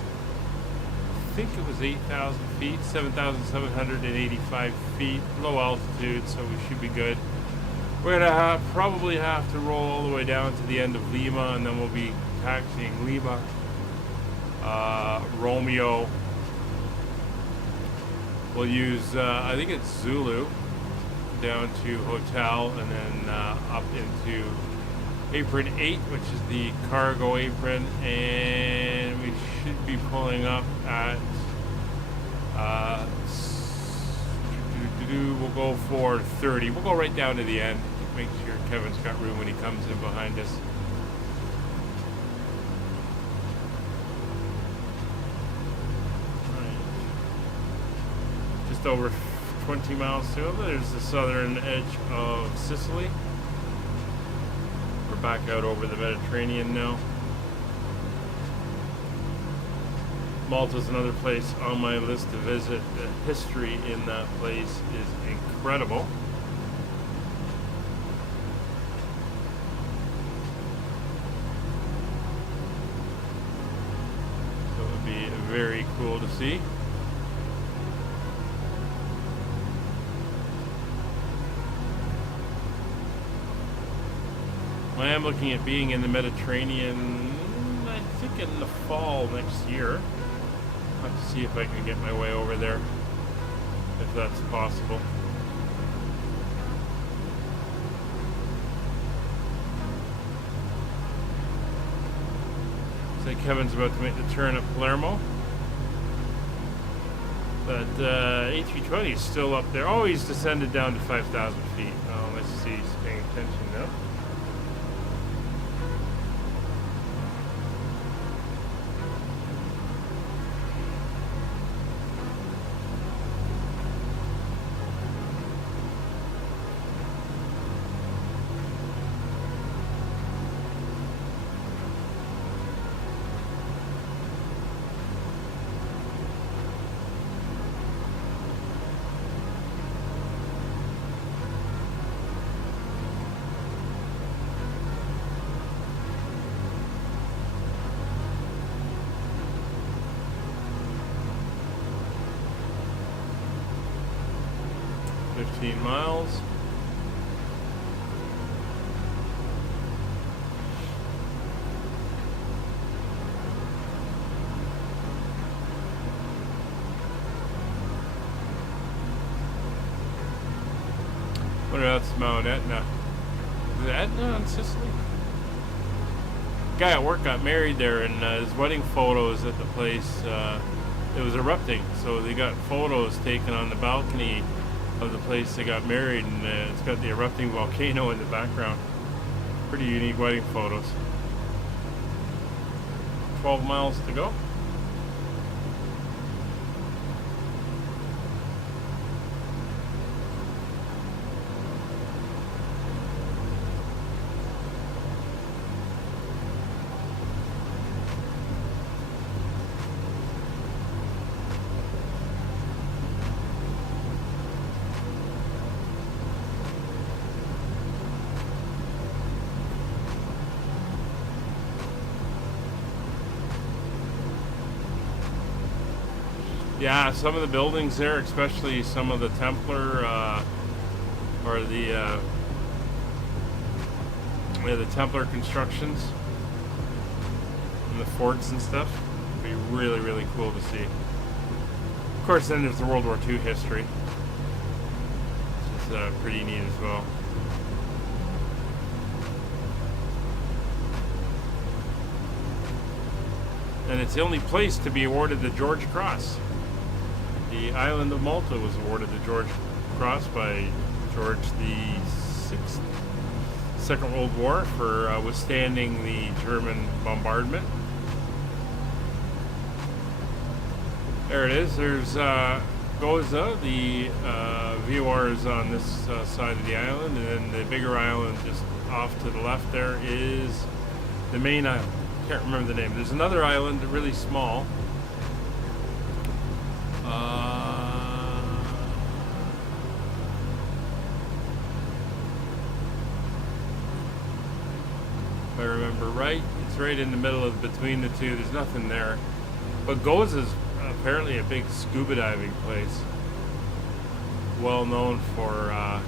I think it was 8,000 feet, 7,785 feet, low altitude, so we should be good. We're going to probably have to roll all the way down to the end of Lima, and then we'll be taxiing Lima, Romeo. We'll use, I think it's Zulu, down to Hotel, and then up into apron 8, which is the cargo apron, and we should be pulling up at, we'll go for 30. We'll go right down to the end, make sure Kevin's got room when he comes in behind us. Just over 20 miles to it. There's the southern edge of Sicily. We're back out over the Mediterranean now. Malta's another place on my list to visit. The history in that place is incredible. So it would be very cool to see. I am looking at being in the Mediterranean, I think in the fall next year. I'll have to see if I can get my way over there, if that's possible. So Kevin's about to make the turn at Palermo. But A320 is still up there. Oh, he's descended down to 5,000 feet. Oh, let's see, he's paying attention now. Miles. What else? Mount Etna. Is it Etna in Sicily? Guy at work got married there, and his wedding photos at the place, it was erupting, so they got photos taken on the balcony of the place they got married, and it's got the erupting volcano in the background. Pretty unique wedding photos. 12 miles to go. Yeah, some of the buildings there, especially some of the Templar or the Templar constructions and the forts and stuff, would be really, really cool to see. Of course, then there's the World War II history. It's pretty neat as well. And it's the only place to be awarded the George Cross. The island of Malta was awarded the George Cross by George VI, Second World War, for withstanding the German bombardment. There it is. There's Goza. The VOR is on this side of the island, and then the bigger island just off to the left there is the main island. Can't remember the name. There's another island, really small. If I remember right, it's right in the middle of between the two. There's nothing there. But Goza is apparently a big scuba diving place. Well known for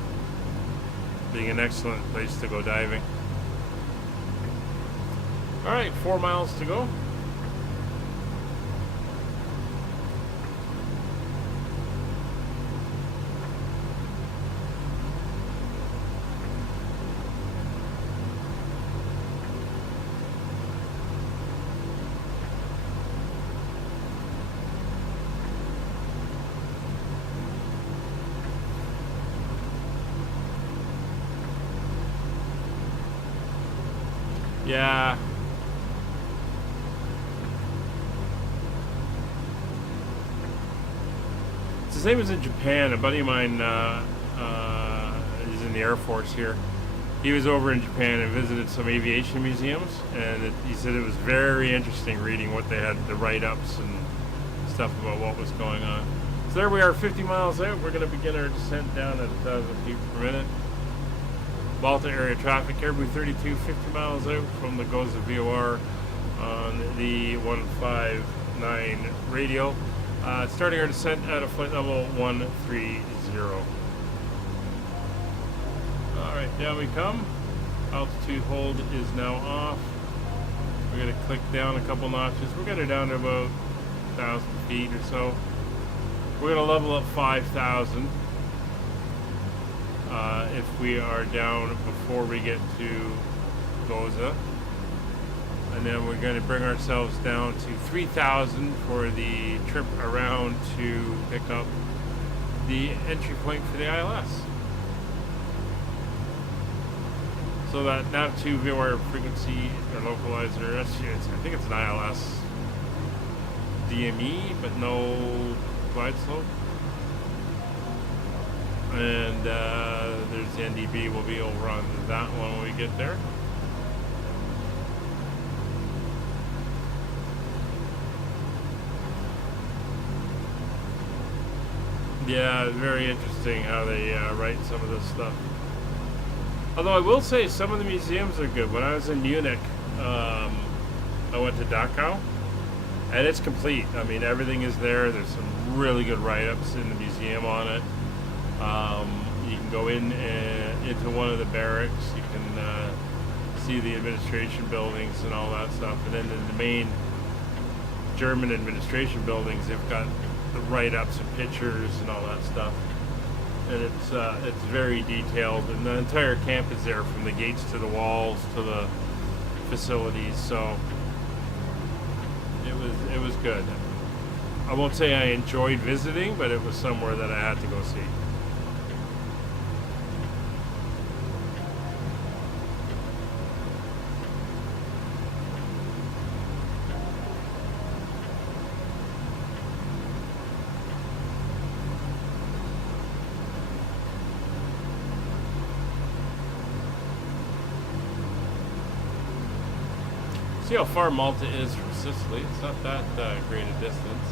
being an excellent place to go diving. Alright, 4 miles to go. Yeah. It's the same as in Japan. A buddy of mine is in the Air Force here. He was over in Japan and visited some aviation museums, and he said it was very interesting reading what they had, the write-ups and stuff about what was going on. So there we are, 50 miles out. We're going to begin our descent down at 1,000 feet per minute. Malta area traffic, Caribou 32, 50 miles out from the Goza VOR on the 159 radio. Starting our descent at a flight level 130. Alright, down we come. Altitude hold is now off. We're going to click down a couple notches. We're going to down to about 1,000 feet or so. We're going to level up 5,000. If we are down before we get to Goza. And then we're going to bring ourselves down to 3,000 for the trip around to pick up the entry point for the ILS. So that nav2 VOR frequency or localizer, I think it's an ILS DME, but no glide slope. And there's the NDB. We'll be over on that one when we get there. Yeah, very interesting how they write some of this stuff. Although I will say some of the museums are good. When I was in Munich, I went to Dachau, and it's complete. I mean, everything is there. There's some really good write-ups in the museum on it. You can go into one of the barracks. You can see the administration buildings and all that stuff. And then in the main German administration buildings, they've got the write-ups and pictures and all that stuff. And it's very detailed. And the entire camp is there, from the gates to the walls to the facilities. So it was good. I won't say I enjoyed visiting, but it was somewhere that I had to go see. See how far Malta is from Sicily. It's not that great a distance.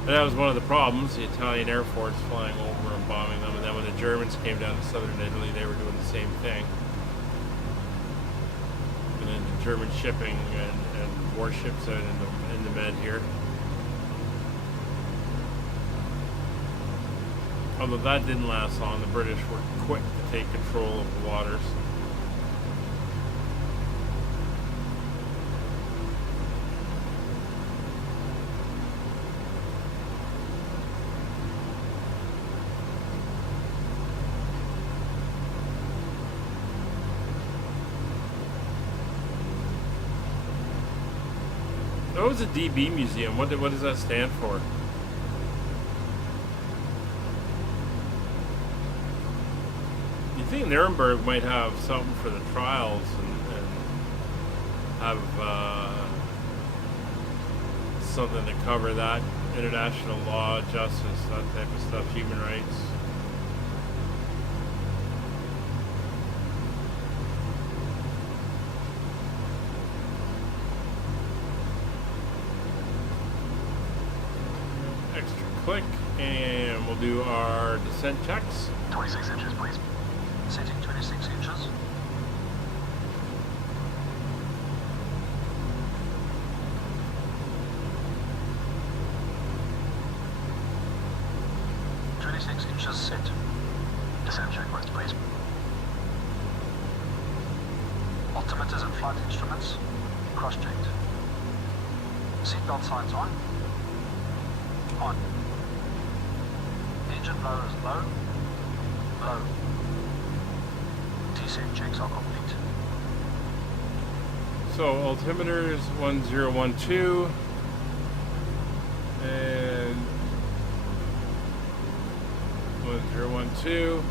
And that was one of the problems, the Italian Air Force flying over and bombing them. And then when the Germans came down to southern Italy, they were doing the same thing. And then the German shipping and warships out in the Med here. Although that didn't last long, the British were quick to take control of the waters. That was a DB museum. What does that stand for? You think Nuremberg might have something for the trials and have something to cover that, international law, justice, that type of stuff, human rights. Extra click, and we'll do our descent checks. 26 inches, please. Setting 26 inches. Set. Descent checklist, please. Altimeters and flight instruments cross-checked. Seatbelt signs on. On. Engine blower is low. Low. Descent checks are complete. So altimeters 1012 and 1012.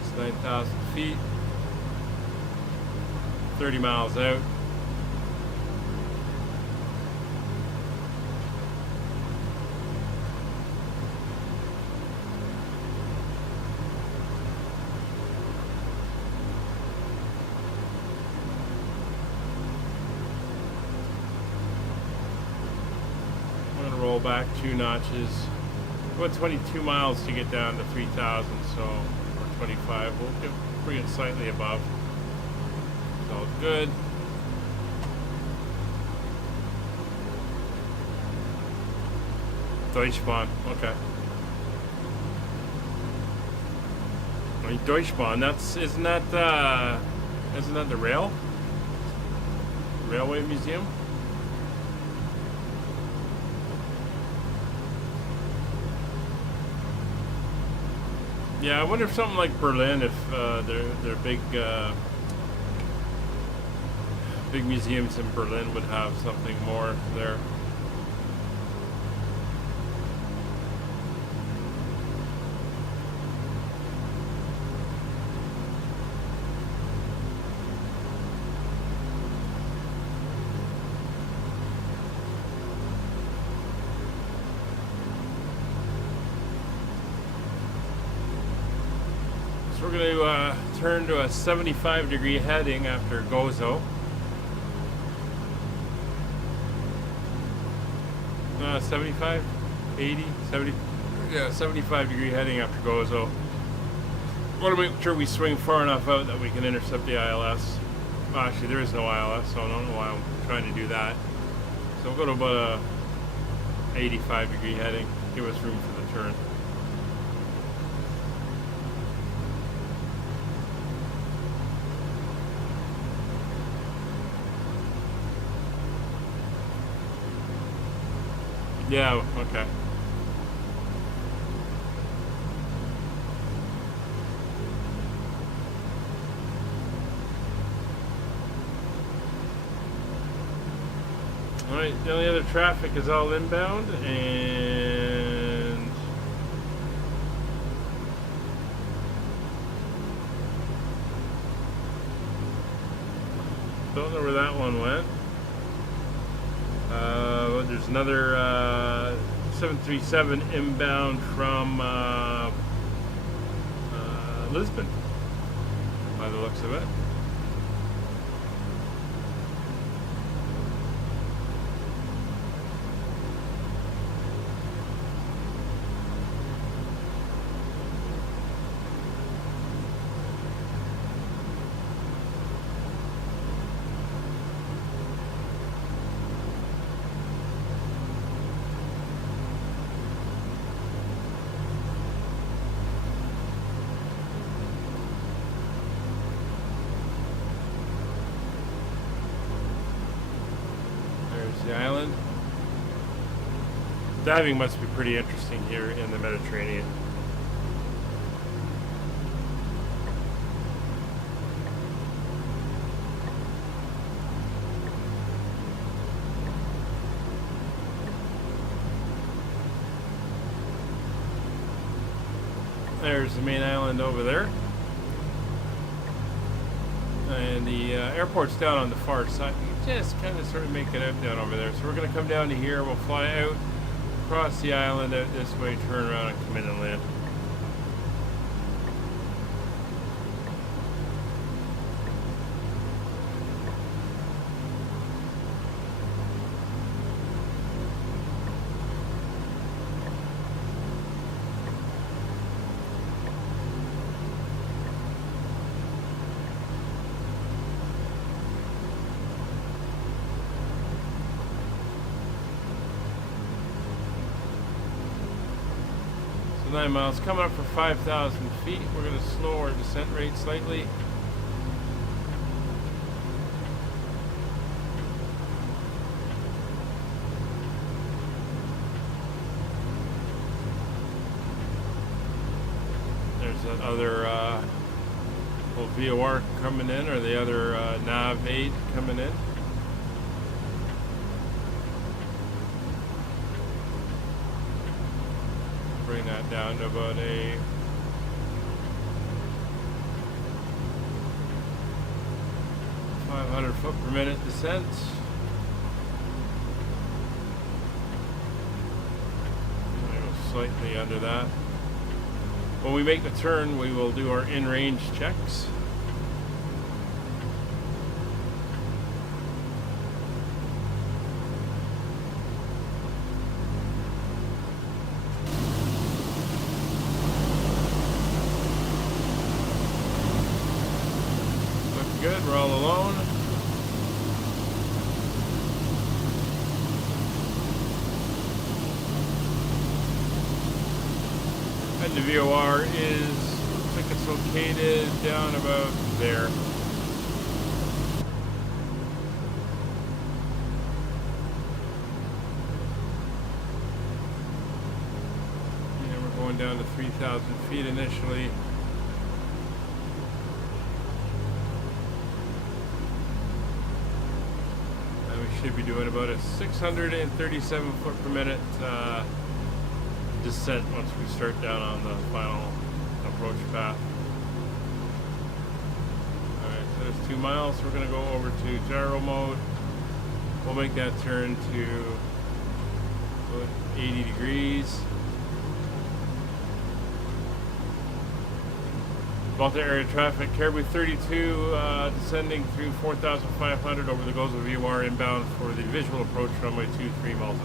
It's 9,000 feet. 30 miles out. Roll back 2 notches. About 22 miles to get down to 3,000, so or 25. We'll bring it slightly above. It's all good. Deutschbahn, okay. I mean, Deutschbahn, isn't that the railway museum? Yeah, I wonder if something like Berlin, if their big museums in Berlin would have something more there. We're going to turn to a 75-degree heading after Gozo. 75, 80, 70, yeah, 75-degree heading after Gozo. Want to make sure we swing far enough out that we can intercept the ILS. Well, actually, there is no ILS, so I don't know why I'm trying to do that. So we'll go to about a 85-degree heading. Give us room for the turn. Yeah, okay. Alright, the only other traffic is all inbound, and don't know where that one went. There's another 737 inbound from Lisbon, by the looks of it. The island. Diving must be pretty interesting here in the Mediterranean. there's the main island over there. And the airport's down on the far side. You just kind of sort of make it out down over there. So we're going to come down to here. We'll fly out, cross the island out this way, turn around and come in and land. So 9 miles, coming up for 5,000 feet. We're going to slow our descent rate slightly. There's that other little VOR coming in, or the other nav aid coming in. Bring that down to about a 500 foot per minute descent. Slightly under that. When we make the turn, we will do our in-range checks. Looking good, we're all alone. And the VOR is, looks like it's located down about there. And we're going down to 3,000 feet initially. And we should be doing about a 637 foot per minute descent once we start down on the final approach path. Alright, so there's 2 miles. We're going to go over to gyro mode. We'll make that turn to about 80 degrees. Malta area traffic, Caribou 32 descending through 4,500 over the Gozo VOR inbound for the visual approach runway 23 Malta.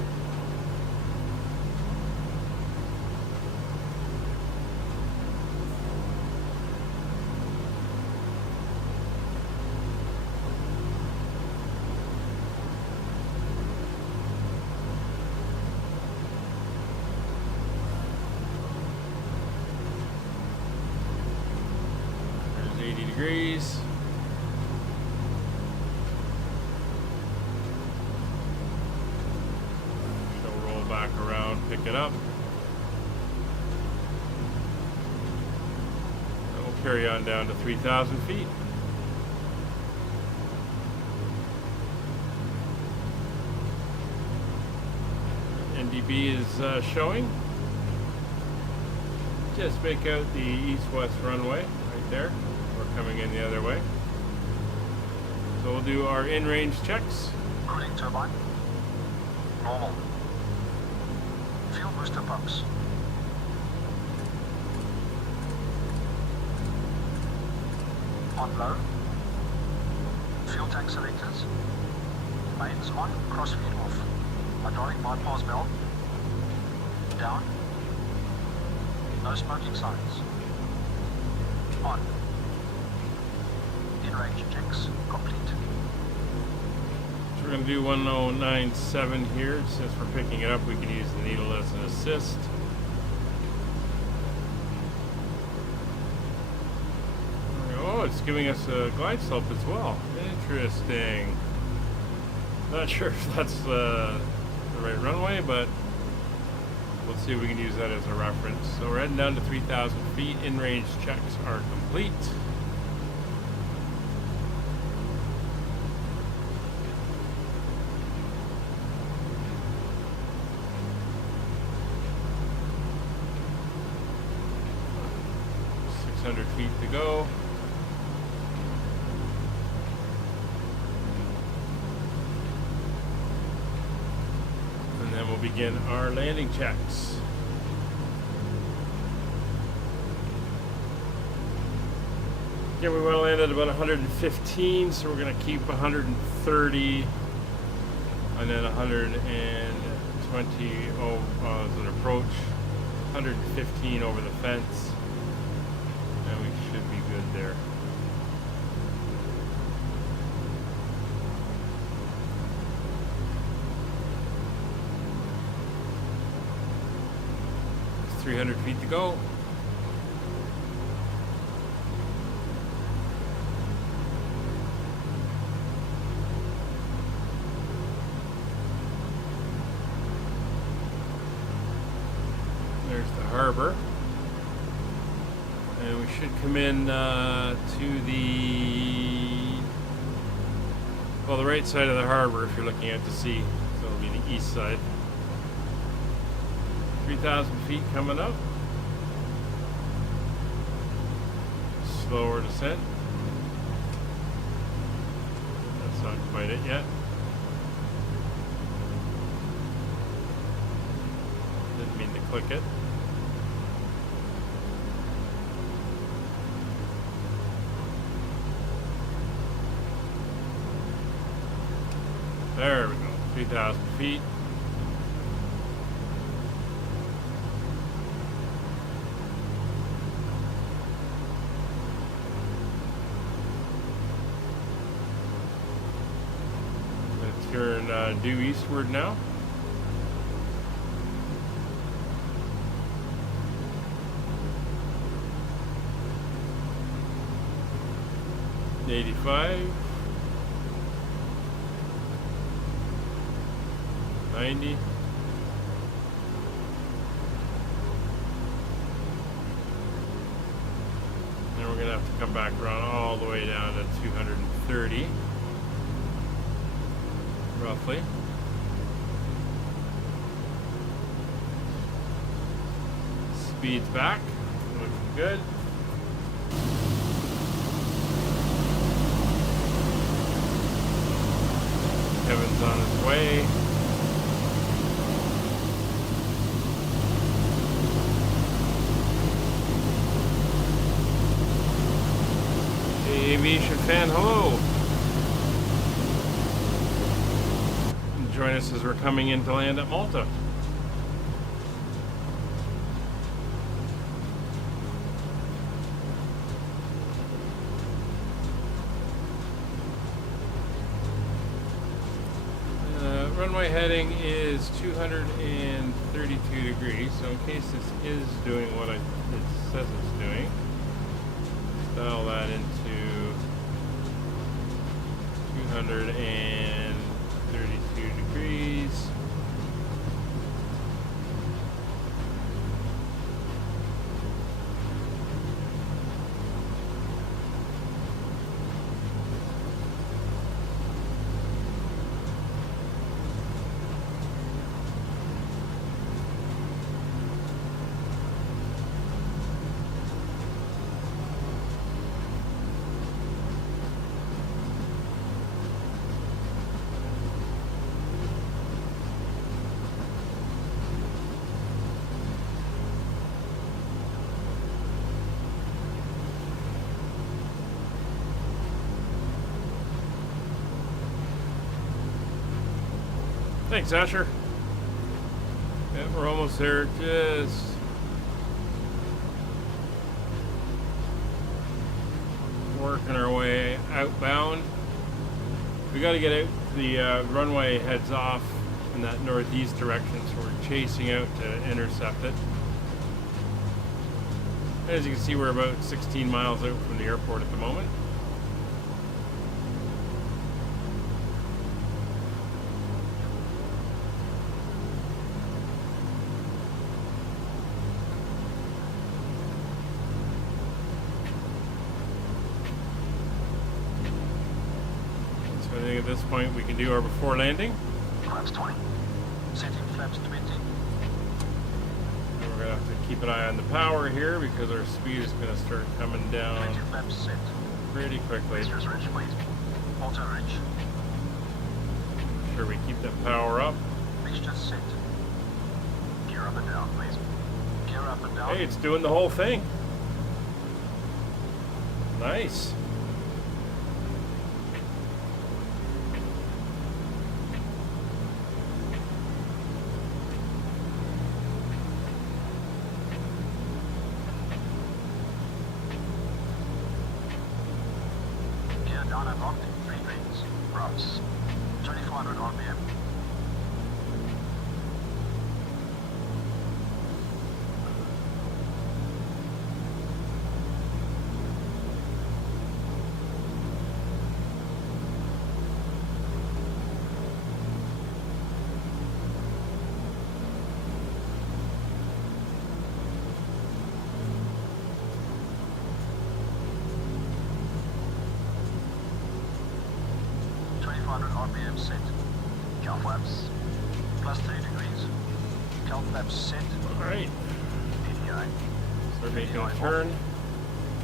Degrees. So roll back around, pick it up. And we'll carry on down to 3,000 feet. NDB is showing. Just make out the east-west runway right there. We're coming in the other way. So we'll do our in-range checks. Cooling turbine. Normal. Fuel booster pumps. On low. Fuel tank selectors. Mains on, crossfeed off. Hydraulic bypass valve. Down. No smoking signs. On. In-range checks complete. So we're going to do 1097 here. Since we're picking it up, we can use the needle as an assist. Oh, it's giving us a glide slope as well. Interesting. Not sure if that's the right runway, but we'll see if we can use that as a reference. So we're heading down to 3,000 feet. In-range checks are complete. begin our landing checks. Again, we want to land at about 115, so we're going to keep 130 and then 120 as an approach, 115 over the fence, and we should be good there. It's 300 feet to go. There's the harbor, and we should come in to the right side of the harbor if you're looking out to sea, so it'll be the east side. 3,000 feet coming up, slower descent, that's not quite it yet. Didn't mean to click it. There we go, 3,000 feet. Let's turn due eastward now. $85, 90, and we're going to have to come back around all the way down to 230, roughly. Speed's back, looking good. Kevin's on his way. Hey, aviation fan, hello. Join us as we're coming in to land at Malta. Runway heading is 232 degrees, so in case this is doing what it says it's doing, dial that into 232 degrees. Thanks, Asher. Yeah, we're almost there. Just working our way outbound. We got to get out. The runway heads off in that northeast direction, so we're chasing out to intercept it. As you can see, we're about 16 miles out from the airport at the moment. So I think at this point we can do our before landing. Flaps 20. Setting flaps 20. And we're going to have to keep an eye on the power here because our speed is going to start coming down 20 flaps set. pretty quickly. Racers ridge, please. Auto ridge. Make sure we keep that power up. Mixture set. Gear up and down, please. Gear up and down. Hey, it's doing the whole thing. Nice. Gear down and locked. 3 grades. Routes. 2400 RPM. RPM set. Cow flaps. Plus 3 degrees. Cow flaps set. Alright. ADI. Start making a turn.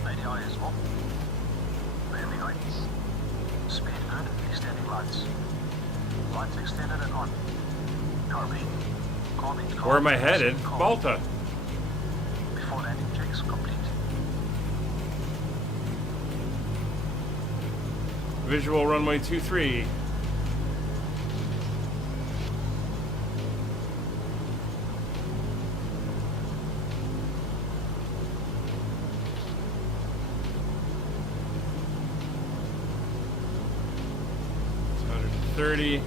ADI is off. Landing lights. Speed good. Extending lights. Lights extended and on. Carbine. Calming. Where am I headed? Malta. Before landing checks complete. Visual runway 23. It's 130.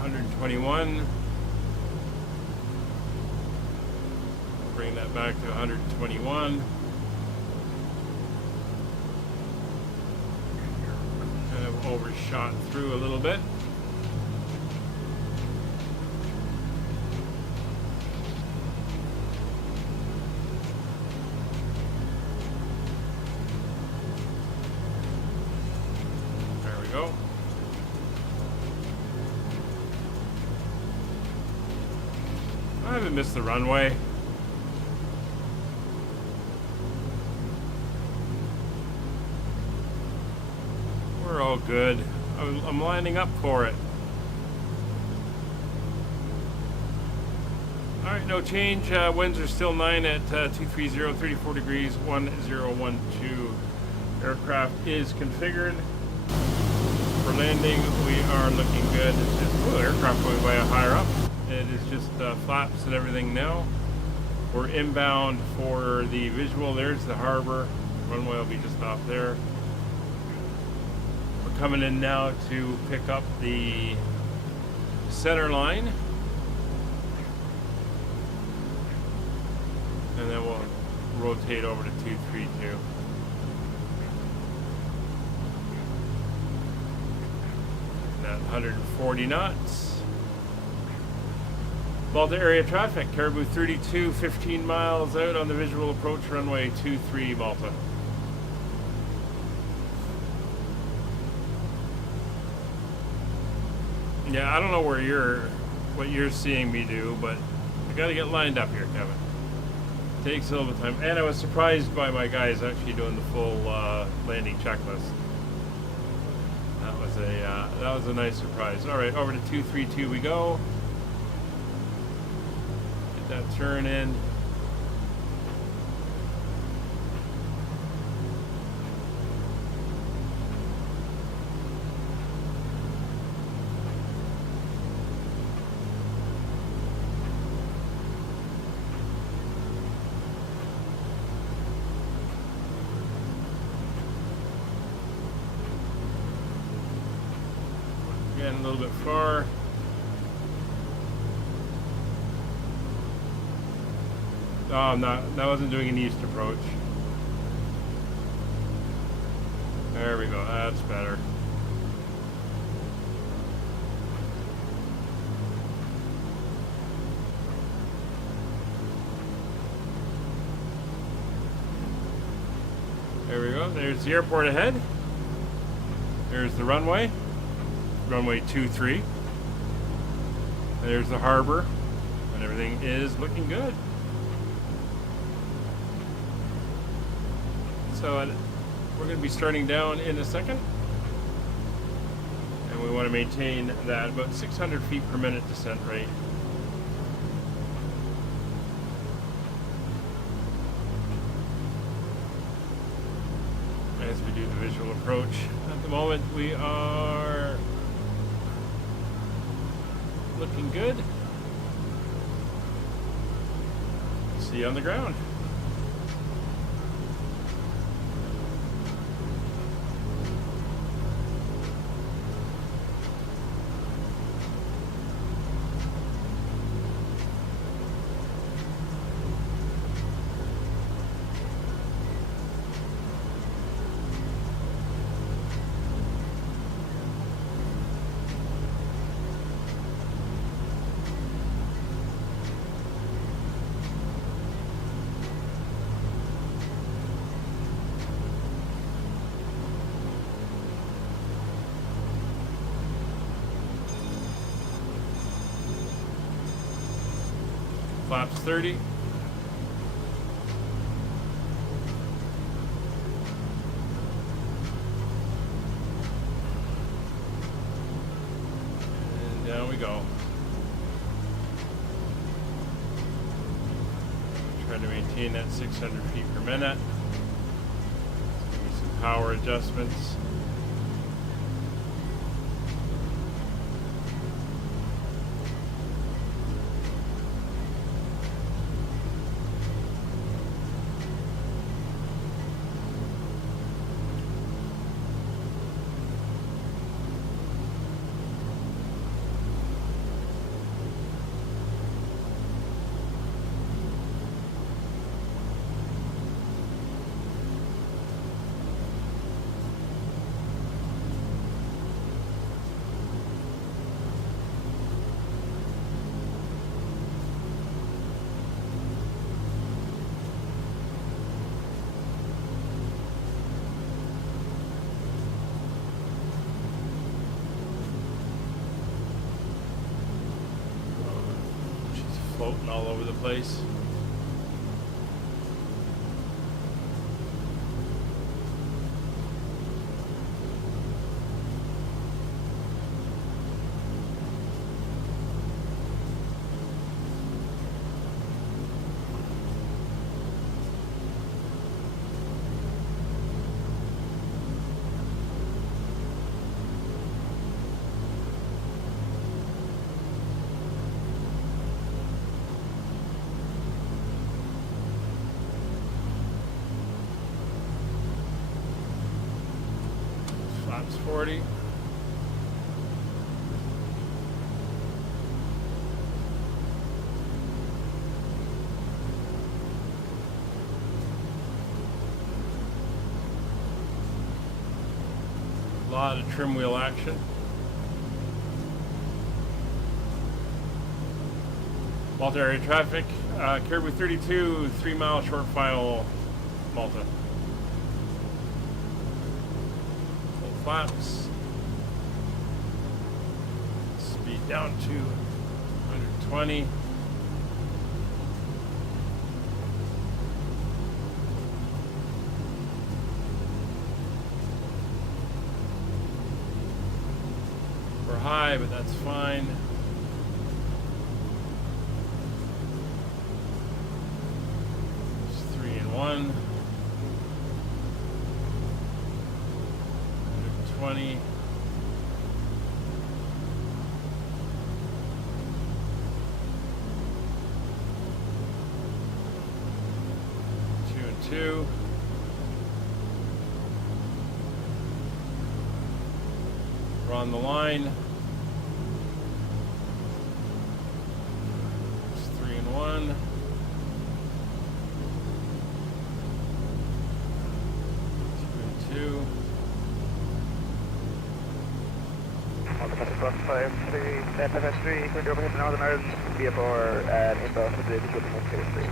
121. Bring that back to 121. Kind of overshot through a little bit. There we go. I haven't missed the runway. We're all good. I'm lining up for it. Alright, no change. Winds are still 9 at 230, 34 degrees, 1012. Aircraft is configured. For landing, we are looking good. It's just, ooh, aircraft going way higher up. It is just flaps and everything now. We're inbound for the visual. There's the harbor. Runway will be just off there. We're coming in now to pick up the center line. And then we'll rotate over to 232. At 140 knots. Malta area traffic, Caribou 32, 15 miles out on the visual approach runway 23 Malta. Yeah, I don't know what you're seeing me do, but I gotta get lined up here, Kevin. Takes a little bit of time, and I was surprised by my guys actually doing the full landing checklist. That was a nice surprise. All right, over to 232 we go. Get that turn in. Again, a little bit far. Oh, I wasn't doing an east approach. There we go, that's better. There we go, there's the airport ahead. There's the runway. Runway 23. There's the harbor, and everything is looking good. So we're going to be starting down in a second, and and we want to maintain that about 600 feet per minute descent rate. As we do the visual approach. At the moment we are looking good. See you on the ground. Flaps 30. And down we go. Try to maintain that 600 feet per minute. Maybe some power adjustments. Floating all over the place. Flaps 40. A lot of trim wheel action. Malta area traffic, Caribou 32, 3 mile short file, Malta. Full flaps. Speed down to 120. We're high, but that's fine. It's 3 and 1. 120. Two and 2. We're on the line. It's 3 and 1. 2 and 2. Bus 53, FS3, currently overhead Northern Ireland, VFR, and inbound to the beginning of phase 3.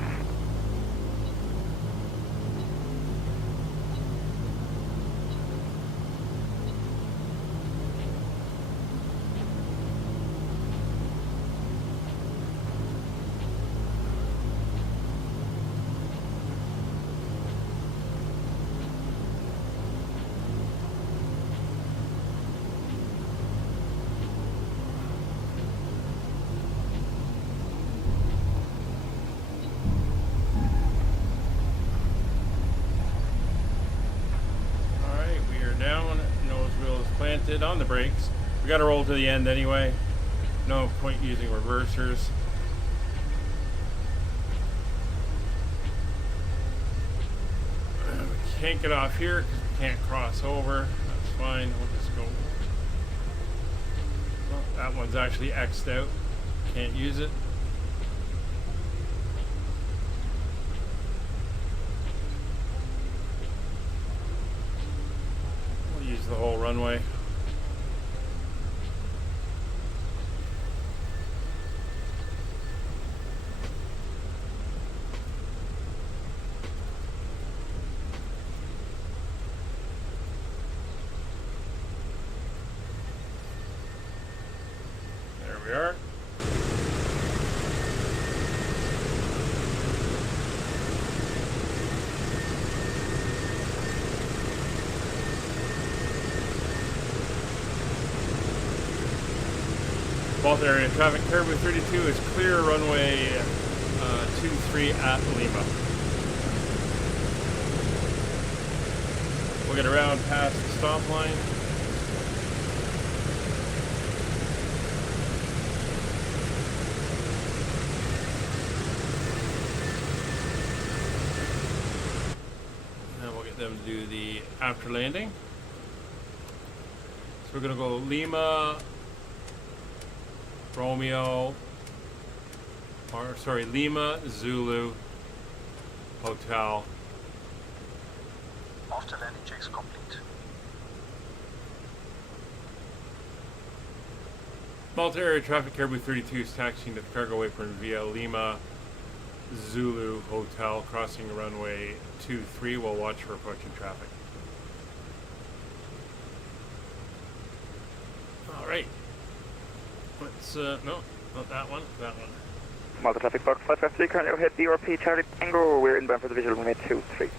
did on the brakes. We got to roll to the end anyway. No point using reversers. We can't get off here because we can't cross over. That's fine. We'll just go. Well, that one's actually X'd out. Can't use it. We'll use the whole runway. There we are. Malta area traffic, Caribou 32 is clear, runway 23 at Lima. We'll get around past the stop line. And we'll get them to do the after landing. So we're going to go Lima, Romeo, or sorry, Lima, Zulu, Hotel. After landing checks complete. Malta area traffic, Caribou 32 is taxiing to the cargo apron via Lima, Zulu, Hotel, crossing runway 23. We'll watch for approaching traffic. All right. Let's, no, not that one, that one. Malta traffic box 553, currently overhead BRP Charlie Tango. We're inbound for the visual runway 23.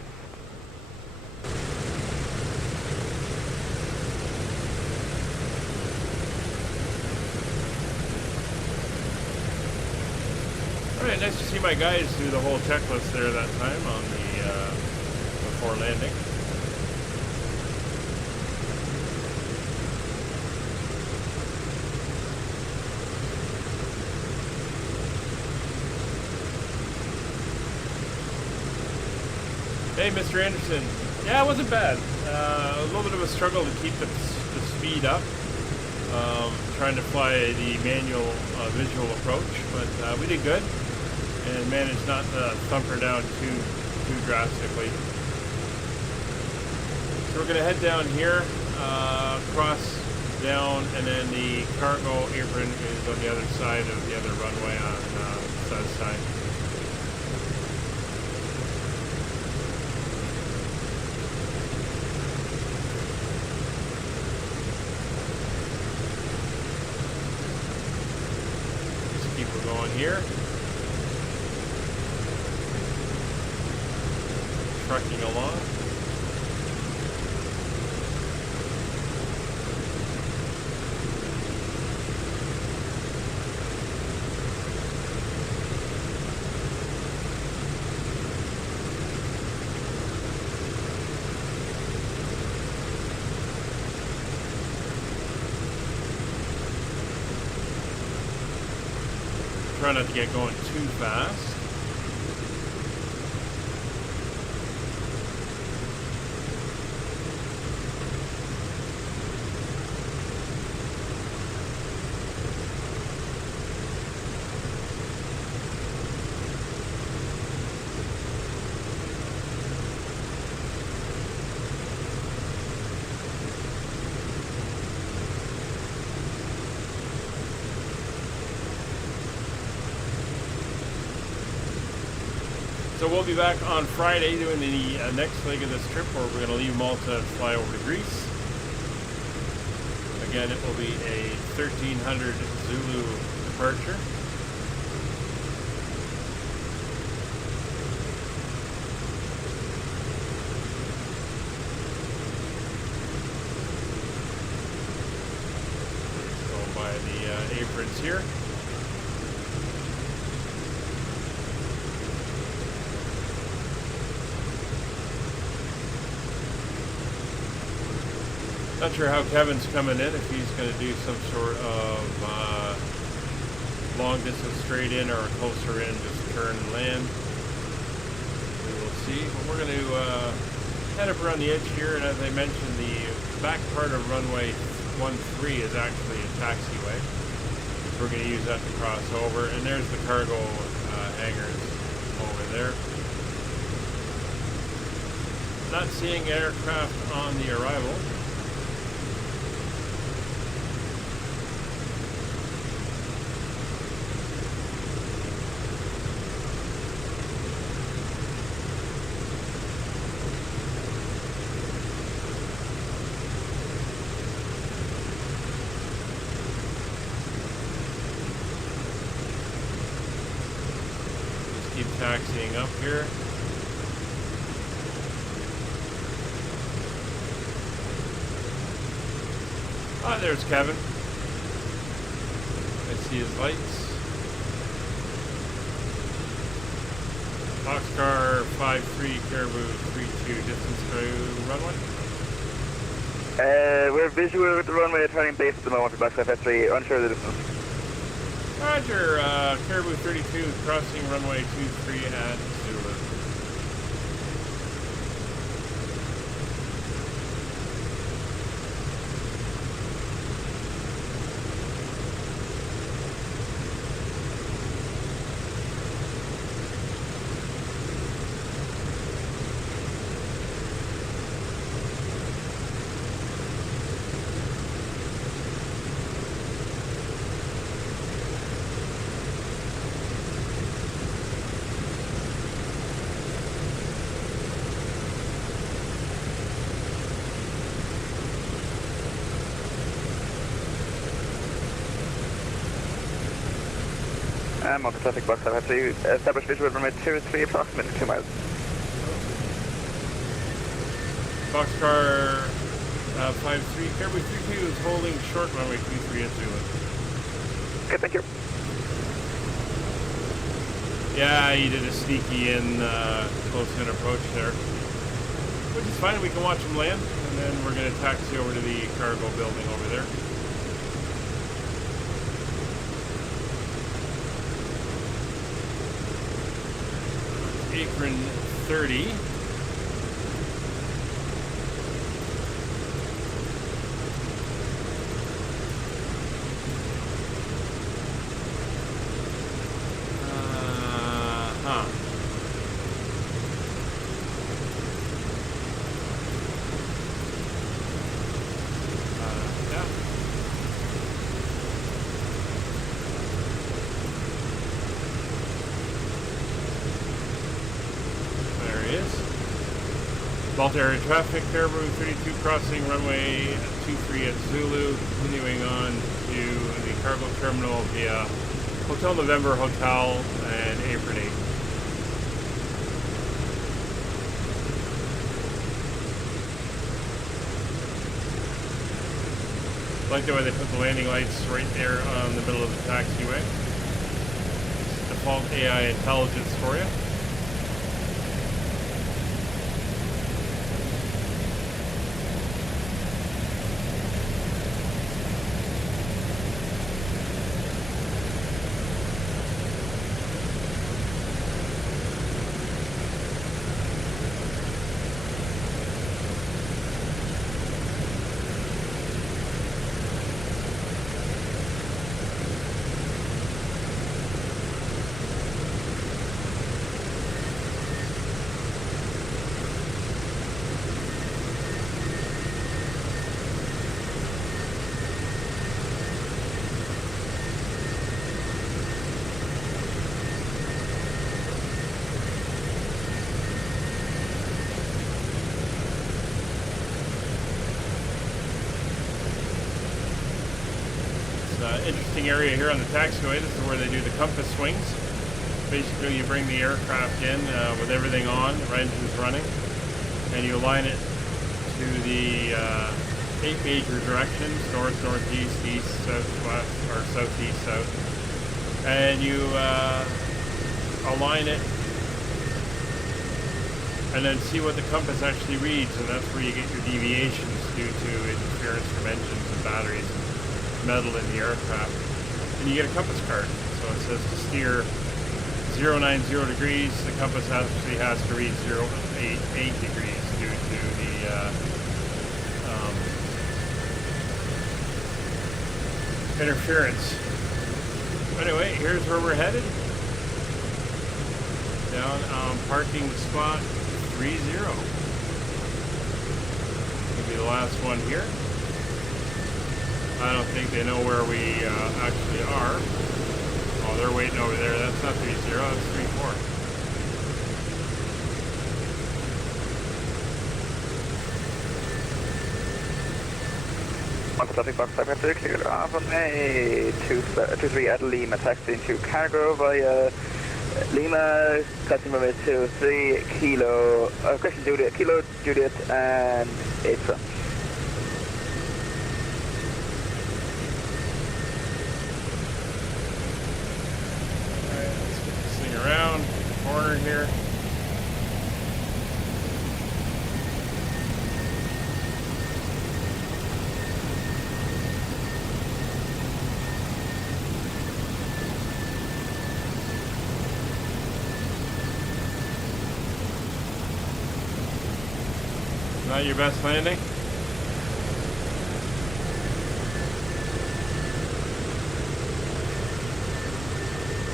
Alright, nice to see my guys do the whole checklist there that time on the, before landing. Hey, Mr. Anderson. Yeah, it wasn't bad. A little bit of a struggle to keep the speed up. Trying to fly the manual visual approach, but we did good and managed not to thump her down too drastically. So we're going to head down here, cross down, and then the cargo apron is on the other side of the other runway on the south side. Going here, trucking along. Try not to get going too fast. So we'll be back on Friday doing the next leg of this trip, where we're going to leave Malta and fly over to Greece. Again, it will be a 1300 Zulu departure. Going by the aprons here. Not sure how Kevin's coming in, if he's going to do some sort of long distance straight in or a closer in, just turn and land. We will see. But we're going to head up around the edge here, and as I mentioned, the back part of runway 13 is actually a taxiway. We're going to use that to cross over, and there's the cargo hangars over there. Not seeing aircraft on the arrival. Keep taxiing up here. Ah, there's Kevin. I see his lights. Boxcar 53, Caribou 32, distance through runway. We're visual with the runway turning base at the moment for Boxcar 53, unsure of the distance. Roger, Caribou 32 crossing runway 23 at Zulu. Malta traffic Boxcar 53, establish visual runway 23, approximately 2 miles. Boxcar 53, Caribou 32 is holding short runway 23 at Zulu. Okay, thank you. Yeah, he did a sneaky in close-in approach there. Which is fine, we can watch him land, and then we're going to taxi over to the cargo building over there. Apron 30. Malta area traffic, Caribou 32 crossing runway 23 at Zulu, continuing on to the cargo terminal via Hotel November Hotel and Apron 8. I like the way they put the landing lights right there on the middle of the taxiway. Default AI intelligence for you. Interesting area here on the taxiway. This is where they do the compass swings. Basically, you bring the aircraft in with everything on, the engine's running, and you align it to the 8 major directions: north, northeast, east, southwest, or southeast, south. And you align it and then see what the compass actually reads, and that's where you get your deviations due to interference from engines and batteries and metal in the aircraft. And you get a compass card. So it says to steer 090 degrees, the compass actually has to read 088 degrees due to the interference. Anyway, here's where we're headed. Down parking spot 30. Gonna be the last one here. I don't think they know where we actually are. Oh, they're waiting over there. That's not 30, that's 34. Malta traffic box 5 clear off on A23 at Lima, taxi into Cargo via Lima, taxi number 23, question Kilo Juliet and April. Alright, let's get this thing around the corner here. Not your best landing?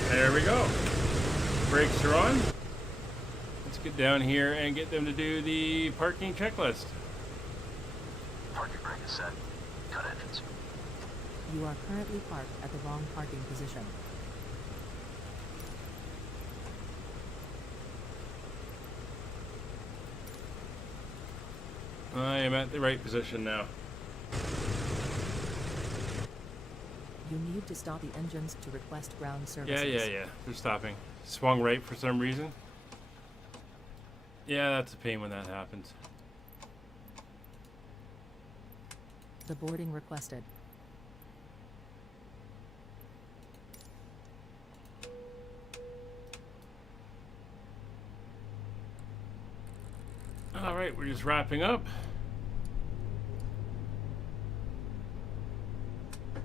There we go. Brakes are on. Let's get down here and get them to do the parking checklist. Parking brake is set. Cut engines. You are currently parked at the wrong parking position. I am at the right position now. You need to stop the engines to request ground services. Yeah. They're stopping. Swung right for some reason. Yeah, that's a pain when that happens. The boarding requested. All right, we're just wrapping up.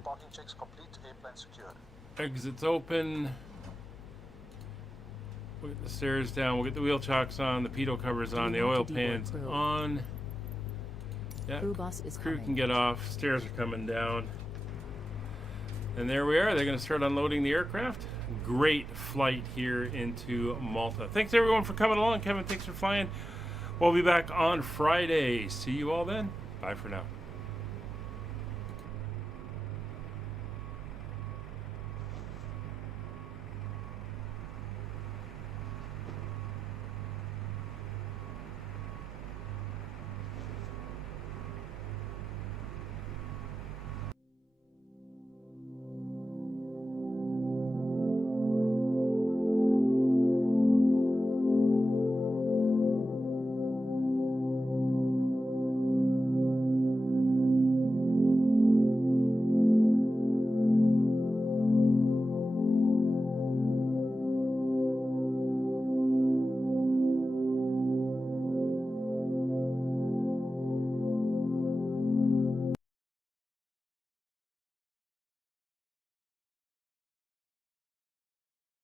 Parking checks complete. A-plane secured. Exits open. We'll get the stairs down. We'll get the wheel chocks on. The pitot covers on. The oil pans on. Yeah, Crew bus is crew coming. can get off. Stairs are coming down. And there we are. They're going to start unloading the aircraft. Great flight here into Malta. Thanks everyone for coming along. Kevin, thanks for flying. We'll be back on Friday. See you all then. Bye for now.